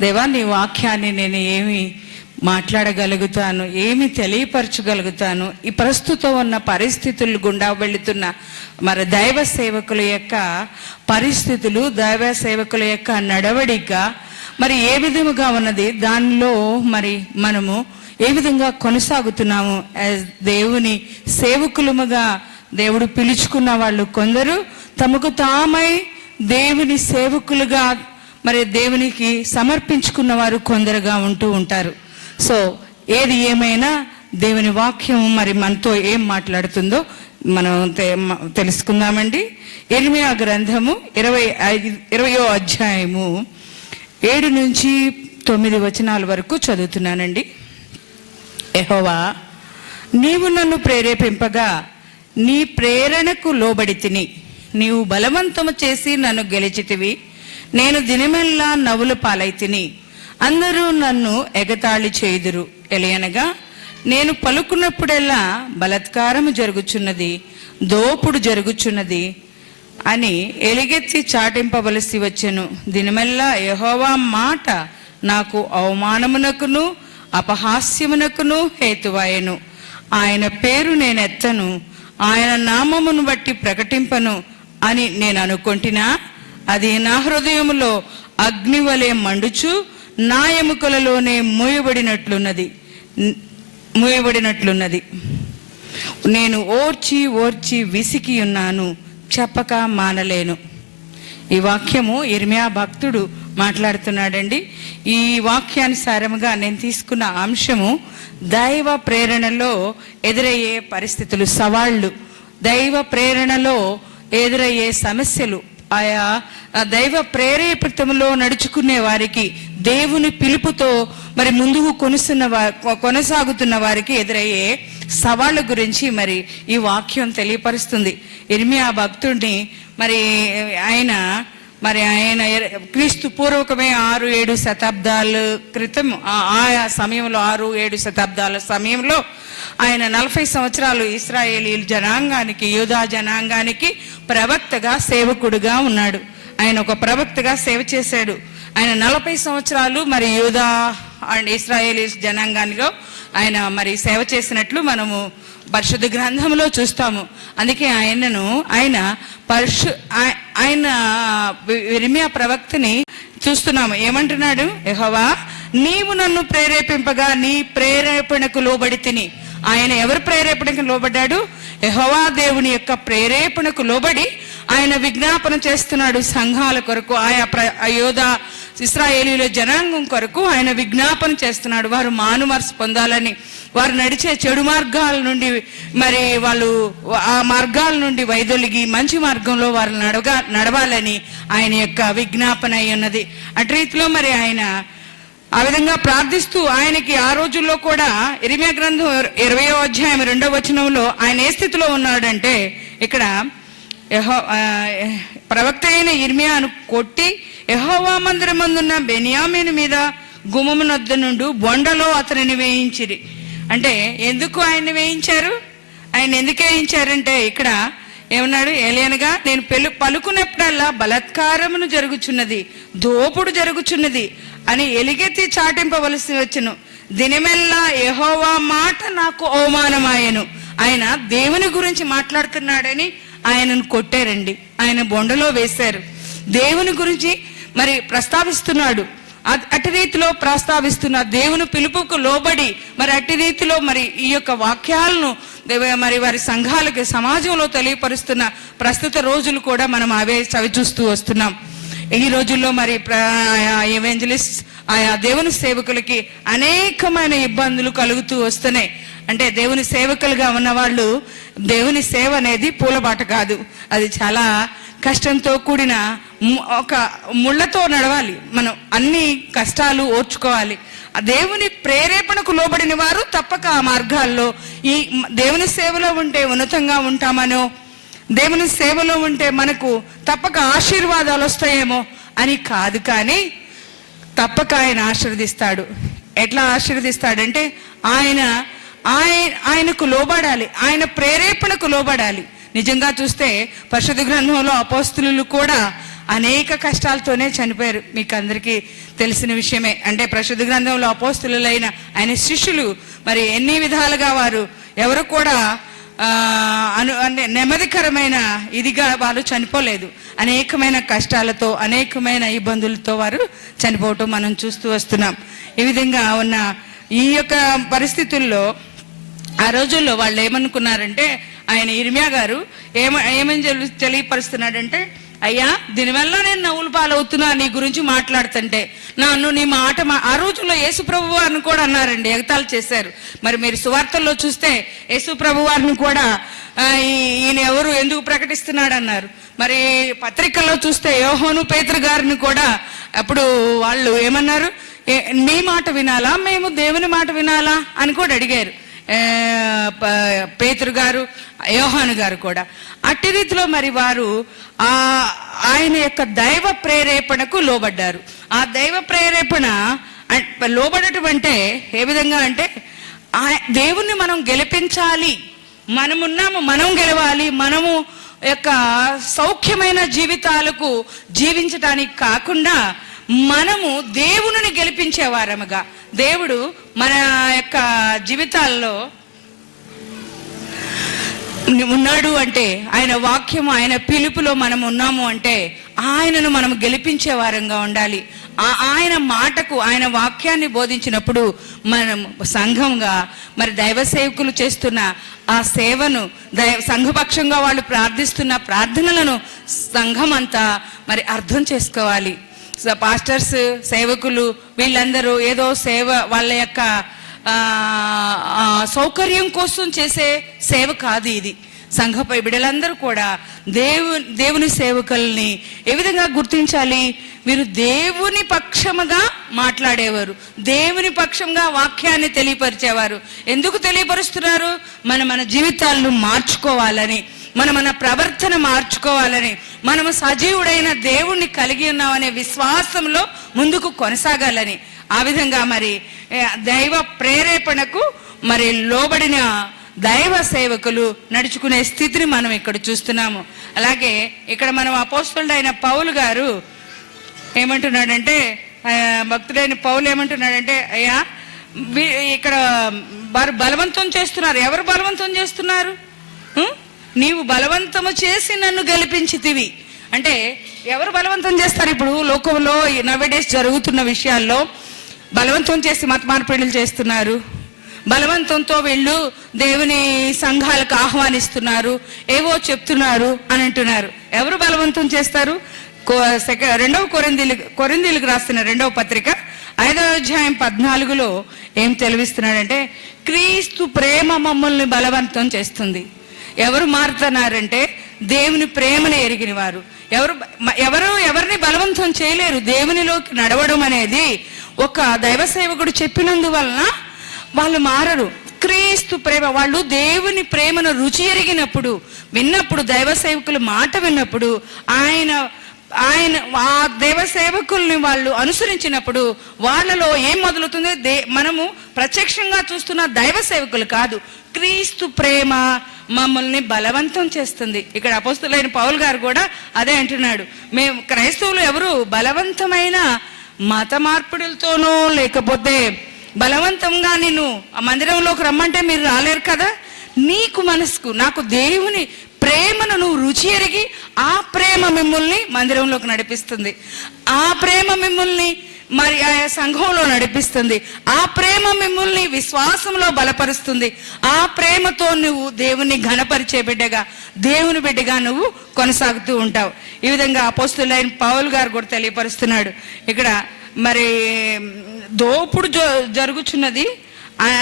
దేవా నీ వాక్యాన్ని నేను ఏమి మాట్లాడగలుగుతాను, ఏమి తెలియపరచగలుగుతాను, ఈ ప్రస్తుతం ఉన్న పరిస్థితులు గుండా వెళుతున్న మరి దైవ సేవకుల యొక్క పరిస్థితులు, దైవ సేవకుల యొక్క నడవడిక, మరి ఏ విధముగా ఉన్నది, దానిలో మరి మనము ఏ విధంగా కొనసాగుతున్నాము. దేవుని సేవకులముగా దేవుడు పిలుచుకున్న వాళ్ళు కొందరు, తమకు తామై దేవుని సేవకులుగా మరి దేవునికి సమర్పించుకున్న వారు కొందరుగా ఉంటూ ఉంటారు. సో ఏది ఏమైనా దేవుని వాక్యం మరి మనతో ఏం మాట్లాడుతుందో మనం తెలుసుకుందామండి. ఇర్మియా గ్రంథము 20వ అధ్యాయము 7 నుంచి 9 వచనాల వరకు చదువుతున్నానండి. యెహోవా, నీవు నన్ను ప్రేరేపింపగా నీ ప్రేరణకు లోబడి తిని, నీవు బలవంతము చేసి నన్ను గెలిచితివి. నేను దినమెల్లా నవ్వుల పాలైతిని, అందరూ నన్ను ఎగతాళి చేయుదురు. ఎలయనగా నేను పలుకున్నప్పుడెల్లా బలాత్కారము జరుగుచున్నది, దోపుడు జరుగుచున్నది అని ఎలుగెత్తి చాటింపవలసి వచ్చెను. దినమెల్లా యెహోవా మాట నాకు అవమానమునకును అపహాస్యమునకును హేతువాయెను. ఆయన పేరు నేనెత్తను, ఆయన నామమును బట్టి ప్రకటింపను అని నేను అనుకొంటినా, అది నా హృదయములో అగ్నివలే మండుచు నా ఎముకలలోనే మూయబడినట్లున్నది. నేను ఓర్చి విసికి ఉన్నాను, చెప్పక మానలేను. ఈ వాక్యము ఇర్మియా భక్తుడు మాట్లాడుతున్నాడండి. ఈ వాక్యానుసారముగా నేను తీసుకున్న అంశము దైవ ప్రేరణలో ఎదురయ్యే పరిస్థితులు, సవాళ్ళు, దైవ ప్రేరణలో ఎదురయ్యే సమస్యలు, ఆయా దైవ ప్రేరేపితంలో నడుచుకునే వారికి, దేవుని పిలుపుతో మరి ముందుకు కొనసాగుతున్న వారికి ఎదురయ్యే సవాళ్ళ గురించి మరి ఈ వాక్యం తెలియపరుస్తుంది. ఇర్మియా భక్తుడిని మరి ఆయన క్రీస్తు పూర్వకమే 6-7 శతాబ్దాల క్రితం, ఆయా సమయంలో 6-7 శతాబ్దాల సమయంలో ఆయన 40 సంవత్సరాలు ఇశ్రాయేలీల జనాంగానికి, యూదా జనాంగానికి ప్రవక్తగా, సేవకుడుగా ఉన్నాడు. ఆయన ఒక ప్రవక్తగా సేవ చేశాడు. ఆయన 40 సంవత్సరాలు మరి యూదా అండ్ ఇశ్రాయేలీ జనాంగానిలో ఆయన మరి సేవ చేసినట్లు మనము పరిశుద్ధ గ్రంథంలో చూస్తాము. అందుకే ఆయన ఇర్మియా ప్రవక్తని చూస్తున్నాము. ఏమంటున్నాడు? యెహోవా, నీవు నన్ను ప్రేరేపింపగా నీ ప్రేరేపణకు లోబడి తిని. ఆయన ఎవరి ప్రేరేపణకు లోబడ్డాడు? యెహోవా దేవుని యొక్క ప్రేరేపణకు లోబడి ఆయన విజ్ఞాపన చేస్తున్నాడు సంఘాల కొరకు, యోధా ఇశ్రాయేలీల జనాంగం కొరకు ఆయన విజ్ఞాపన చేస్తున్నాడు. వారు మానుమనస్సు పొందాలని, వారు నడిచే చెడు మార్గాల నుండి మరి వాళ్ళు ఆ మార్గాల నుండి వైదొలిగి మంచి మార్గంలో వారు నడవాలని ఆయన యొక్క విజ్ఞాపన అయి ఉన్నది. అటు రీతిలో మరి ఆయన ఆ విధంగా ప్రార్థిస్తూ ఆయనకి ఆ రోజుల్లో కూడా ఇర్మియా గ్రంథం 20వ అధ్యాయం 2వ వచనంలో ఆయన ఏ స్థితిలో ఉన్నాడంటే, ఇక్కడ ప్రవక్త అయిన ఇర్మియాను కొట్టి యెహోవా మందిరమందున్న బెన్యామీను మీద గుమ్మమునొద్ద నుండి బొండలో అతనిని వేయించిరి. అంటే ఎందుకు ఆయన్ని వేయించారు? ఆయన ఎందుకు వేయించారంటే ఇక్కడ ఏమన్నాడు? ఏలయనగా నేను పలుకున్నప్పుడల్లా బలాత్కారమును జరుగుచున్నది, దోపుడు జరుగుచున్నది అని ఎలుగెత్తి చాటింపవలసి వచ్చును. దినమెల్లా యెహోవా మాట నాకు అవమానమాయెను. ఆయన దేవుని గురించి మాట్లాడుతున్నాడని ఆయనను కొట్టారండి, ఆయన బొండలో వేశారు. దేవుని గురించి మరి ప్రస్తావిస్తున్నాడు, అటు రీతిలో ప్రస్తావిస్తున్న దేవుని పిలుపుకు లోబడి మరి అటు రీతిలో మరి ఈ యొక్క వాక్యాలను మరి వారి సంఘాలకి, సమాజంలో తెలియపరుస్తున్న ప్రస్తుత రోజులు కూడా మనం అవే చవి చూస్తూ వస్తున్నాం. ఈ రోజుల్లో మరి ఎవెంజలిస్ట్, ఆయా దేవుని సేవకులకి అనేకమైన ఇబ్బందులు కలుగుతూ వస్తున్నాయి. అంటే దేవుని సేవకులుగా ఉన్న వాళ్ళు, దేవుని సేవ అనేది పూలబాట కాదు, అది చాలా కష్టంతో కూడిన ఒక ముళ్ళతో నడవాలి. మనం అన్ని కష్టాలు ఓర్చుకోవాలి. దేవుని ప్రేరేపణకు లోబడిన వారు తప్పక ఆ మార్గాల్లో, ఈ దేవుని సేవలో ఉంటే ఉన్నతంగా ఉంటామనో, దేవుని సేవలో ఉంటే మనకు తప్పక ఆశీర్వాదాలు వస్తాయేమో అని కాదు, కానీ తప్పక ఆయన ఆశీర్వదిస్తాడు. ఎట్లా ఆశీర్వదిస్తాడంటే ఆయనకు లోబడాలి, ఆయన ప్రేరేపణకు లోబడాలి. నిజంగా చూస్తే పరిశుద్ధ గ్రంథంలో అపోస్తులు కూడా అనేక కష్టాలతోనే చనిపోయారు. మీకు అందరికీ తెలిసిన విషయమే. అంటే పరిశుద్ధ గ్రంథంలో అపోస్తులైన ఆయన శిష్యులు మరి ఎన్ని విధాలుగా వారు ఎవరు కూడా నెమ్మదికరమైన ఇదిగా వాళ్ళు చనిపోలేదు. అనేకమైన కష్టాలతో, అనేకమైన ఇబ్బందులతో వారు చనిపోవటం మనం చూస్తూ వస్తున్నాం. ఈ విధంగా ఉన్న ఈ యొక్క పరిస్థితుల్లో ఆ రోజుల్లో వాళ్ళు ఏమనుకున్నారంటే, ఆయన ఇర్మియా గారు ఏమని తెలియపరుస్తున్నాడంటే, అయ్యా దీనివల్ల నేను నవ్వులు పాలవుతున్నా నీ గురించి మాట్లాడుతుంటే, నన్ను నీ మాట ఆ రోజుల్లో యేసు ప్రభు వారిని కూడా అన్నారండి, ఎగతాళి చేశారు. మరి మీరు సువార్తల్లో చూస్తే యేసు ప్రభు వారిని కూడా ఈయన ఎవరు ఎందుకు ప్రకటిస్తున్నాడు అన్నారు. మరి పత్రికల్లో చూస్తే యోహాను పేతురు గారిని కూడా అప్పుడు వాళ్ళు ఏమన్నారు, నీ మాట వినాలా మేము దేవుని మాట వినాలా అని కూడా అడిగారు పేతురు గారు, యోహాను గారు కూడా. అట్టి రీతిలో మరి వారు ఆయన యొక్క దైవ ప్రేరేపణకు లోబడ్డారు. ఆ దైవ ప్రేరేపణ లోబడటం అంటే ఏ విధంగా అంటే, దేవుణ్ణి మనం గెలిపించాలి, మనమున్నాము, మనం గెలవాలి, మనము యొక్క సౌఖ్యమైన జీవితాలకు జీవించటానికి కాకుండా మనము దేవుని గెలిపించేవారముగా, దేవుడు మన యొక్క జీవితాల్లో ఉన్నాడు అంటే, ఆయన వాక్యము, ఆయన పిలుపులో మనం ఉన్నాము అంటే ఆయనను మనం గెలిపించే వారంగా ఉండాలి. ఆయన మాటకు, ఆయన వాక్యాన్ని బోధించినప్పుడు మనం సంఘంగా మరి దైవ సేవకులు చేస్తున్న ఆ సేవను, సంఘపక్షంగా వాళ్ళు ప్రార్థిస్తున్న ప్రార్థనలను సంఘం అంతా మరి అర్థం చేసుకోవాలి. పాస్టర్స్, సేవకులు వీళ్ళందరూ ఏదో సేవ వాళ్ళ యొక్క సౌకర్యం కోసం చేసే సేవ కాదు ఇది. సంఘపై బిడ్డలందరూ కూడా దేవుని సేవకుల్ని ఏ విధంగా గుర్తించాలి? మీరు దేవుని పక్షముగా మాట్లాడేవారు, దేవుని పక్షంగా వాక్యాన్ని తెలియపరిచేవారు. ఎందుకు తెలియపరుస్తున్నారు? మన జీవితాలను మార్చుకోవాలని, మన ప్రవర్తన మార్చుకోవాలని, మనము సజీవుడైన దేవుణ్ణి కలిగి ఉన్నామనే విశ్వాసంలో ముందుకు కొనసాగాలని. ఆ విధంగా మరి దైవ ప్రేరేపణకు మరి లోబడిన దైవ సేవకులు నడుచుకునే స్థితిని మనం ఇక్కడ చూస్తున్నాము. అలాగే ఇక్కడ మనం అపోస్తలుడైన పౌలు గారు ఏమంటున్నాడంటే, భక్తుడైన పౌలు ఏమంటున్నాడంటే, అయ్యా ఇక్కడ వారు బలవంతం చేస్తున్నారు. ఎవరు బలవంతం చేస్తున్నారు? నీవు బలవంతము చేసి నన్ను గెలిపించితివి అంటే ఎవరు బలవంతం చేస్తారు? ఇప్పుడు లోకంలో నవడేస్ జరుగుతున్న విషయాల్లో బలవంతం చేసి మత మార్పిడులు చేస్తున్నారు, బలవంతంతో వీళ్ళు దేవుని సంఘాలకు ఆహ్వానిస్తున్నారు, ఏవో చెప్తున్నారు అని అంటున్నారు. ఎవరు బలవంతం చేస్తారు? 2వ కొరింథీయులకు రాసిన 2వ పత్రిక 5వ అధ్యాయం 14లో ఏం తెలివిస్తున్నాడంటే, క్రీస్తు ప్రేమ మమ్మల్ని బలవంతం చేస్తుంది. ఎవరు మారుతున్నారంటే దేవుని ప్రేమను ఎరిగిన వారు. ఎవరిని బలవంతం చేయలేరు. దేవునిలోకి నడవడం అనేది ఒక దైవ సేవకుడు చెప్పినందువలన వాళ్ళు మారరు. క్రీస్తు ప్రేమ, వాళ్ళు దేవుని ప్రేమను రుచి ఎరిగినప్పుడు, విన్నప్పుడు, దైవ సేవకులు మాట విన్నప్పుడు, ఆయన ఆ దైవ సేవకుల్ని వాళ్ళు అనుసరించినప్పుడు వాళ్ళలో ఏం మొదలవుతుంది? మనము ప్రత్యక్షంగా చూస్తున్న దైవ సేవకులు కాదు, క్రీస్తు ప్రేమ మమ్మల్ని బలవంతం చేస్తుంది. ఇక్కడ అపోస్తలుడైన పౌలు గారు కూడా అదే అంటున్నాడు. మేము క్రైస్తవులు ఎవరు బలవంతమైన మత మార్పిడులతోనో లేకపోతే బలవంతంగా నిన్ను ఆ మందిరంలోకి రమ్మంటే మీరు రాలేరు కదా. నీకు మనసుకు, నాకు దేవుని ప్రేమను నువ్వు రుచి ఎరిగి ఆ ప్రేమ మిమ్మల్ని మందిరంలోకి నడిపిస్తుంది, ఆ ప్రేమ మిమ్మల్ని మరి ఆ సంఘంలో నడిపిస్తుంది, ఆ ప్రేమ మిమ్మల్ని విశ్వాసంలో బలపరుస్తుంది. ఆ ప్రేమతో నువ్వు దేవుని ఘనపరిచే బిడ్డగా, దేవుని బిడ్డగా నువ్వు కొనసాగుతూ ఉంటావు. ఈ విధంగా అపోస్తలుడైన పౌలు గారు కూడా తెలియపరుస్తున్నాడు. ఇక్కడ మరి దోపుడు జరుగుచున్నది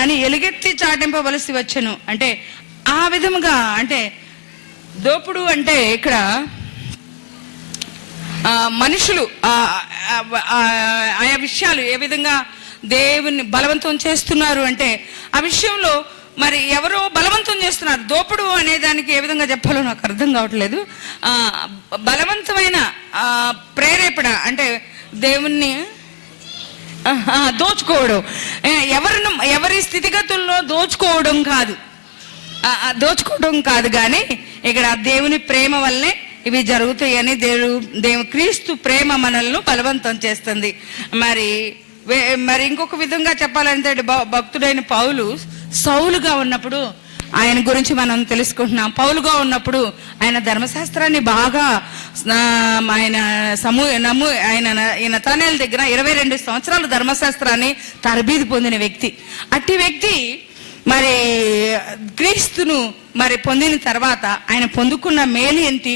అని ఎలుగెత్తి చాటింపవలసి వచ్చను అంటే, ఆ విధముగా అంటే దోపుడు అంటే ఇక్కడ మనుషులు ఆయా విషయాలు ఏ విధంగా దేవుని బలవంతం చేస్తున్నారు అంటే, ఆ విషయంలో మరి ఎవరో బలవంతం చేస్తున్నారు. దోపుడు అనే దానికి ఏ విధంగా చెప్పాలో నాకు అర్థం కావట్లేదు. బలవంతమైన ప్రేరేపణ అంటే దేవుణ్ణి దోచుకోవడం, ఎవరి స్థితిగతుల్లో దోచుకోవడం కాదు కానీ ఇక్కడ దేవుని ప్రేమ వల్లే ఇవి జరుగుతాయని క్రీస్తు ప్రేమ మనల్ని బలవంతం చేస్తుంది. మరి ఇంకొక విధంగా చెప్పాలంటే భక్తుడైన పౌలు సౌలుగా ఉన్నప్పుడు ఆయన గురించి మనం తెలుసుకుంటున్నాం. పౌలుగా ఉన్నప్పుడు ఆయన ధర్మశాస్త్రాన్ని బాగా ఆయన నతనేలు దగ్గర 22 సంవత్సరాలు ధర్మశాస్త్రాన్ని తరబీదు పొందిన వ్యక్తి. అట్టి వ్యక్తి మరి క్రీస్తును మరి పొందిన తర్వాత ఆయన పొందుకున్న మేలు ఏంటి,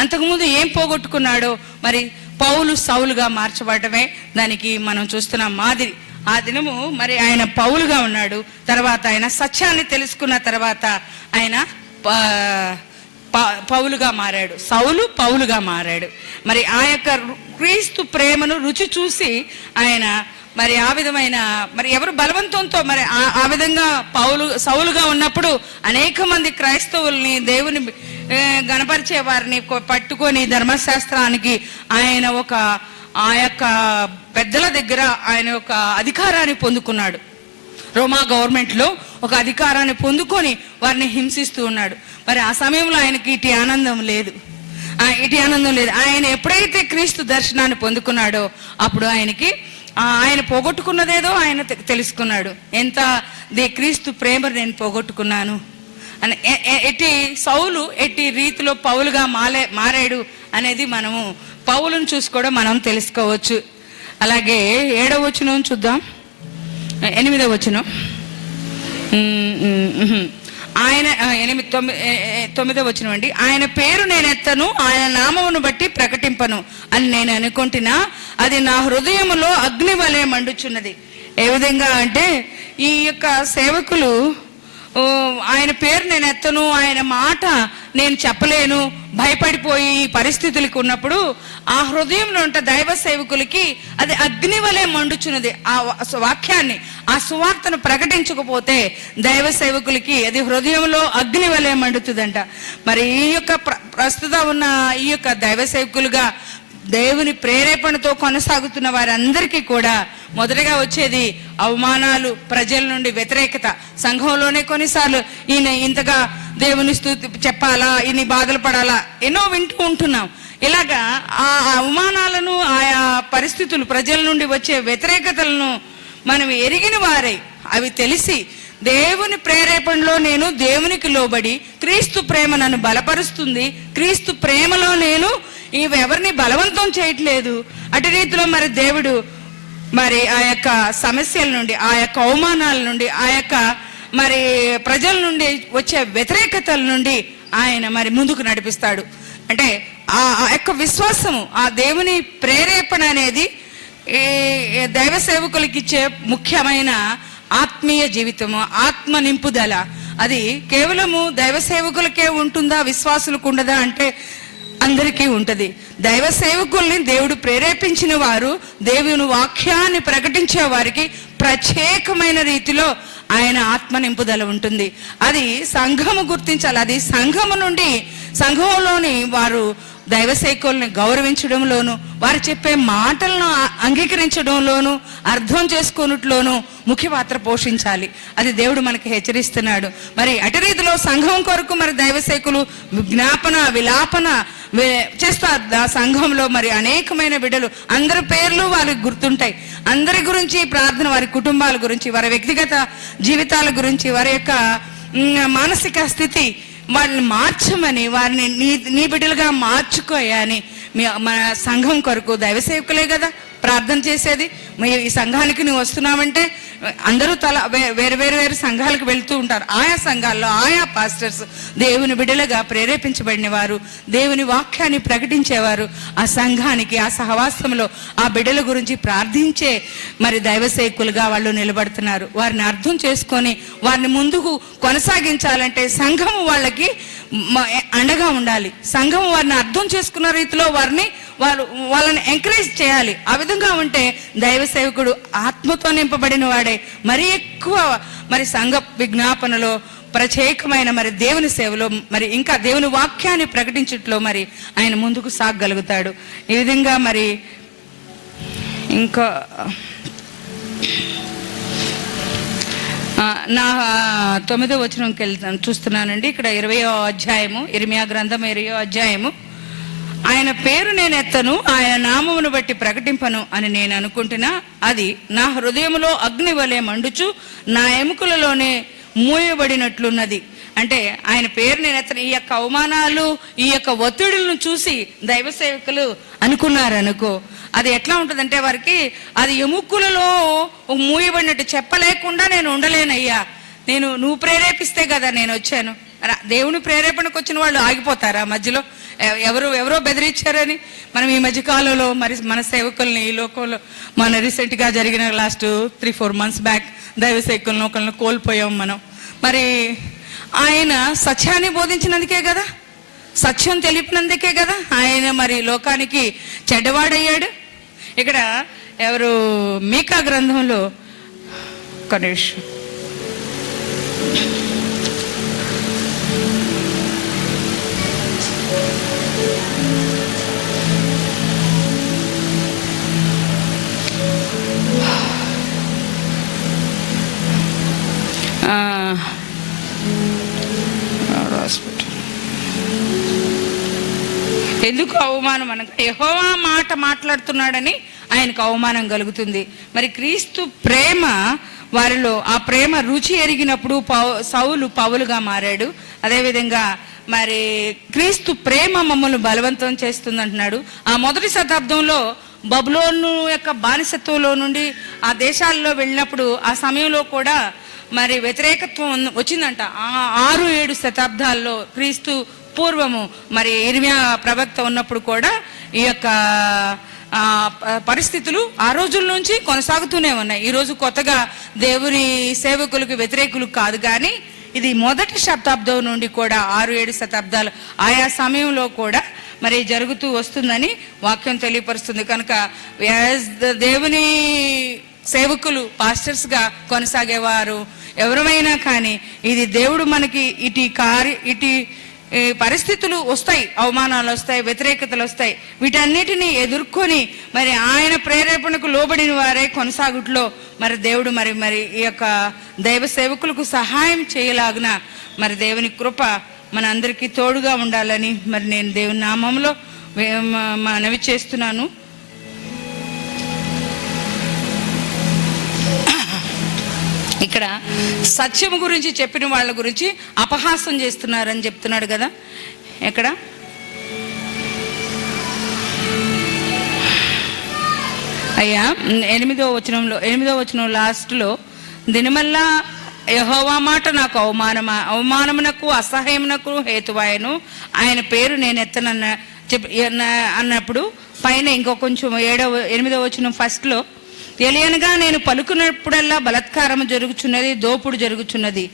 అంతకుముందు ఏం పోగొట్టుకున్నాడో మరి పౌలు సౌలుగా మార్చబడటమే దానికి మనం చూస్తున్నాం మాదిరి. ఆ దినము మరి ఆయన పౌలుగా ఉన్నాడు. తర్వాత ఆయన సత్యాన్ని తెలుసుకున్న తర్వాత ఆయన పౌలుగా మారాడు. సౌలు పౌలుగా మారాడు. మరి ఆ యొక్క క్రీస్తు ప్రేమను రుచి చూసి ఆయన మరి ఆ విధమైన మరి ఎవరు బలవంతంతో మరి ఆ విధంగా సౌలుగా ఉన్నప్పుడు అనేక మంది క్రైస్తవుల్ని దేవుని గణపరిచే వారిని పట్టుకొని ధర్మశాస్త్రానికి ఆయన ఆ యొక్క పెద్దల దగ్గర ఆయన ఒక అధికారాన్ని పొందుకున్నాడు. రోమా గవర్నమెంట్లో ఒక అధికారాన్ని పొందుకొని వారిని హింసిస్తూ ఉన్నాడు. మరి ఆ సమయంలో ఆయనకి ఇటు ఆనందం లేదు. ఆయన ఎప్పుడైతే క్రీస్తు దర్శనాన్ని పొందుకున్నాడో అప్పుడు ఆయన పోగొట్టుకున్నదేదో ఆయన తెలుసుకున్నాడు. క్రీస్తు ప్రేమను నేను పోగొట్టుకున్నాను అని. సౌలు ఎట్టి రీతిలో పౌలుగా మారాడు అనేది మనము పౌలును చూసి కూడా మనం తెలుసుకోవచ్చు. అలాగే 7వ వచనం చూద్దాం. 8వ వచనం ఆయన 9వ వచనం అండి. ఆయన పేరు నేను ఎత్తను, ఆయన నామమును బట్టి ప్రకటింపను అని నేను అనుకుంటున్నా, అది నా హృదయములో అగ్ని వలె మండుచున్నది. ఏ విధంగా అంటే ఈ యొక్క సేవకులు ఆయన పేరు నేను ఎత్తను, ఆయన మాట నేను చెప్పలేను, భయపడిపోయి ఈ పరిస్థితులకు ఉన్నప్పుడు ఆ హృదయంలో ఉంటే దైవ సేవకులకి అది అగ్ని వలె మండుచున్నది. ఆ వాక్యాన్ని, ఆ సువార్తను ప్రకటించకపోతే దైవ సేవకులకి అది హృదయంలో అగ్ని వలె మండుతుందంట. మరి ఈ యొక్క ప్రస్తుతం ఉన్న ఈ యొక్క దైవ సేవకులుగా దేవుని ప్రేరేపణతో కొనసాగుతున్న వారందరికీ కూడా మొదటగా వచ్చేది అవమానాలు, ప్రజల నుండి వ్యతిరేకత. సంఘంలోనే కొన్నిసార్లు ఈయన ఇంతగా దేవుని స్తుతి చెప్పాలా, ఇన్ని బాధలు పడాలా, ఎన్నో వింటూ ఉంటున్నాం. ఇలాగా ఆ అవమానాలను, ఆయా పరిస్థితులు, ప్రజల నుండి వచ్చే వ్యతిరేకతలను మనం ఎరిగిన వారై అవి తెలిసి దేవుని ప్రేరేపణలో నేను దేవునికి లోబడి క్రీస్తు ప్రేమ నన్ను బలపరుస్తుంది, క్రీస్తు ప్రేమలో నేను ఎవరిని బలవంతం చేయట్లేదు. అటు రీతిలో మరి దేవుడు మరి ఆ యొక్క సమస్యల నుండి, ఆ యొక్క అవమానాల నుండి, ఆ యొక్క మరి ప్రజల నుండి వచ్చే వ్యతిరేకతల నుండి ఆయన మరి ముందుకు నడిపిస్తాడు. అంటే ఆ యొక్క విశ్వాసము, ఆ దేవుని ప్రేరేపణ అనేది దైవ సేవకులకి ఇచ్చే ముఖ్యమైన ఆత్మీయ జీవితము, ఆత్మ నింపుదల. అది కేవలము దైవ సేవకులకే ఉంటుందా, విశ్వాసులకు ఉండదా అంటే అందరికీ ఉంటది. దైవ సేవకుల్ని దేవుడు ప్రేరేపించిన వారు, దేవుని వాక్యాన్ని ప్రకటించే వారికి ప్రత్యేకమైన రీతిలో ఆయన ఆత్మ నింపుదల ఉంటుంది. అది సంఘము గుర్తించాలి. అది సంఘము నుండి, సంఘంలోని వారు దైవ సేవకుల్ని గౌరవించడంలోను, వారు చెప్పే మాటలను అంగీకరించడంలోను, అర్థం చేసుకున్నట్లోనూ ముఖ్య పాత్ర పోషించాలి. అది దేవుడు మనకి హెచ్చరిస్తున్నాడు. మరి అటు రీతిలో సంఘం కొరకు మరి దైవ సేవకులు విజ్ఞాపన, విలాపన చేస్తారు. ఆ సంఘంలో మరి అనేకమైన బిడ్డలు, అందరి పేర్లు వారికి గుర్తుంటాయి. అందరి గురించి ప్రార్థన, వారి కుటుంబాల గురించి, వారి వ్యక్తిగత జీవితాల గురించి, వారి యొక్క మానసిక స్థితి, వాళ్ళని మార్చమని, వారిని నీ బిడ్డలుగా మార్చుకోయని మన సంఘం కొరకు దైవ సేవకులే కదా ప్రార్థన చేసేది. ఈ సంఘానికి నువ్వు వస్తున్నావంటే అందరూ వేరు వేరు సంఘాలకు వెళ్తూ ఉంటారు. ఆయా సంఘాల్లో ఆయా పాస్టర్స్ దేవుని బిడ్డలుగా ప్రేరేపించబడిన వారు, దేవుని వాక్యాన్ని ప్రకటించేవారు. ఆ సంఘానికి, ఆ సహవాసంలో ఆ బిడ్డల గురించి ప్రార్థించే మరి దైవ సేవకులుగా వాళ్ళు నిలబడుతున్నారు. వారిని అర్థం చేసుకొని వారిని ముందుకు కొనసాగించాలంటే సంఘము వాళ్ళకి అండగా ఉండాలి. సంఘం వారిని అర్థం చేసుకున్న రీతిలో వాళ్ళని ఎంకరేజ్ చేయాలి. ఆ విధంగా ఉంటే దైవ సేవకుడు ఆత్మతో నింపబడిన వాడే మరి ఎక్కువ మరి సంఘ విజ్ఞాపనలో, ప్రత్యేకమైన మరి దేవుని సేవలో, మరి ఇంకా దేవుని వాక్యాన్ని ప్రకటించట్లో మరి ఆయన ముందుకు సాగగలుగుతాడు. ఈ విధంగా మరి ఇంకా నా 9వ వచనంకి వెళ్తాను, చూస్తున్నానండి. ఇక్కడ 20వ అధ్యాయము, ఇర్మియా గ్రంథం 20వ అధ్యాయము. ఆయన పేరు నేను ఎత్తను, ఆయన నామమును బట్టి ప్రకటింపను అని నేను అనుకుంటున్నా, అది నా హృదయంలో అగ్ని వలె మండుచు నా ఎముకలలోనే మూయబడినట్లున్నది. అంటే ఆయన పేరు నేను ఎత్తను. ఈ యొక్క అవమానాలు, ఈ యొక్క ఒత్తిడులను చూసి దైవ సేవకులు అనుకున్నారనుకో, అది ఎట్లా ఉంటుందంటే వారికి అది ఎముకలలో మూయబడినట్టు, చెప్పలేకుండా నేను ఉండలేనయ్యా, నువ్వు ప్రేరేపిస్తే కదా నేను వచ్చాను. దేవుని ప్రేరేపణకు వచ్చిన వాళ్ళు ఆగిపోతారా మధ్యలో? ఎవరో బెదిరించారని మనం ఈ మధ్యకాలంలో మరి మన సేవకుల్ని ఈ లోకంలో మన రీసెంట్గా జరిగిన లాస్ట్ 3-4 months బ్యాక్ దైవ సేవకులను ఒకళ్ళని కోల్పోయాం మనం. మరి ఆయన సత్యాన్ని బోధించినందుకే కదా, సత్యం తెలిపినందుకే కదా ఆయన మరి లోకానికి చెడ్డవాడయ్యాడు. ఇక్కడ ఎవరు మీకా గ్రంథంలో కనీష్ ఎందుకు అవమానం అనగా యెహోవా మాట మాట్లాడుతున్నాడని ఆయనకు అవమానం కలుగుతుంది. మరి క్రీస్తు ప్రేమ వారిలో, ఆ ప్రేమ రుచి ఎరిగినప్పుడు సౌలు పౌలుగా మారాడు. అదేవిధంగా మరి క్రీస్తు ప్రేమ మమ్మల్ని బలవంతం చేస్తుంది అంటున్నాడు. ఆ మొదటి శతాబ్దంలో బబులోను యొక్క బానిసత్వంలో నుండి ఆ దేశాల్లో వెళ్ళినప్పుడు ఆ సమయంలో కూడా మరి వ్యతిరేకత్వం వచ్చిందంట. 6-7 శతాబ్దాల్లో క్రీస్తు పూర్వము మరి ఇర్మియా ప్రవక్త ఉన్నప్పుడు కూడా ఈ యొక్క పరిస్థితులు ఆ రోజుల నుంచి కొనసాగుతూనే ఉన్నాయి. ఈరోజు కొత్తగా దేవుని సేవకులకు వ్యతిరేకులు కాదు, కానీ ఇది మొదటి శతాబ్దం నుండి కూడా 6-7 శతాబ్దాలు ఆయా సమయంలో కూడా మరి జరుగుతూ వస్తుందని వాక్యం తెలియపరుస్తుంది. కనుక దేవుని సేవకులు పాస్టర్స్గా కొనసాగేవారు ఎవరమైనా కానీ ఇది దేవుడు మనకి ఇటు పరిస్థితులు వస్తాయి, అవమానాలు వస్తాయి, వ్యతిరేకతలు వస్తాయి. వీటన్నిటిని ఎదుర్కొని మరి ఆయన ప్రేరేపణకు లోబడిన వారే కొనసాగుట్లో మరి దేవుడు మరి ఈ యొక్క దైవ సేవకులకు సహాయం చేయలాగున మరి దేవుని కృప మన అందరికీ తోడుగా ఉండాలని మరి నేను దేవుని నామంలో మనవి చేస్తున్నాను. ఇక్కడ సత్యము గురించి చెప్పిన వాళ్ళ గురించి అపహాసం చేస్తున్నారని చెప్తున్నాడు కదా. ఎక్కడ అయ్యా 8వ వచనం లాస్ట్లో, దినమల్లా యెహోవా మాట నాకు అవమానమునకు అసహ్యమునకు హేతువాయను, ఆయన పేరు నేను ఎత్తనన్న అన్నప్పుడు పైన ఇంకో కొంచెం 8వ వచనం ఫస్ట్లో, తెలియనగా నేను పలుకున్నప్పుడల్లా బలత్కారము జరుగుచున్నది, దోపుడు జరుగుచున్నది.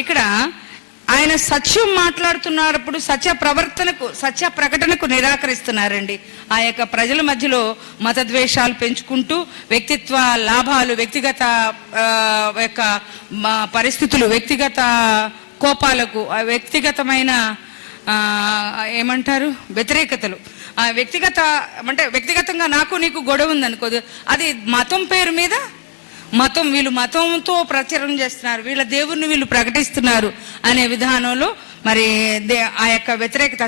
ఇక్కడ ఆయన సత్యం మాట్లాడుతున్నప్పుడు సత్య ప్రకటనకు నిరాకరిస్తున్నారండి. ఆ యొక్క ప్రజల మధ్యలో మతద్వేషాలు పెంచుకుంటూ వ్యక్తిత్వ లాభాలు, వ్యక్తిగత యొక్క పరిస్థితులు, వ్యక్తిగత కోపాలకు, వ్యక్తిగతమైన ఏమంటారు వ్యతిరేకతలు, వ్యక్తిగతంగా నాకు నీకు గొడవ ఉందనుకోదు, అది మతం పేరు మీద వీళ్ళు మతంతో ప్రచారం చేస్తున్నారు, వీళ్ళ దేవుణ్ణి వీళ్ళు ప్రకటిస్తున్నారు అనే విధానంలో మరి ఆ యొక్క వ్యతిరేకత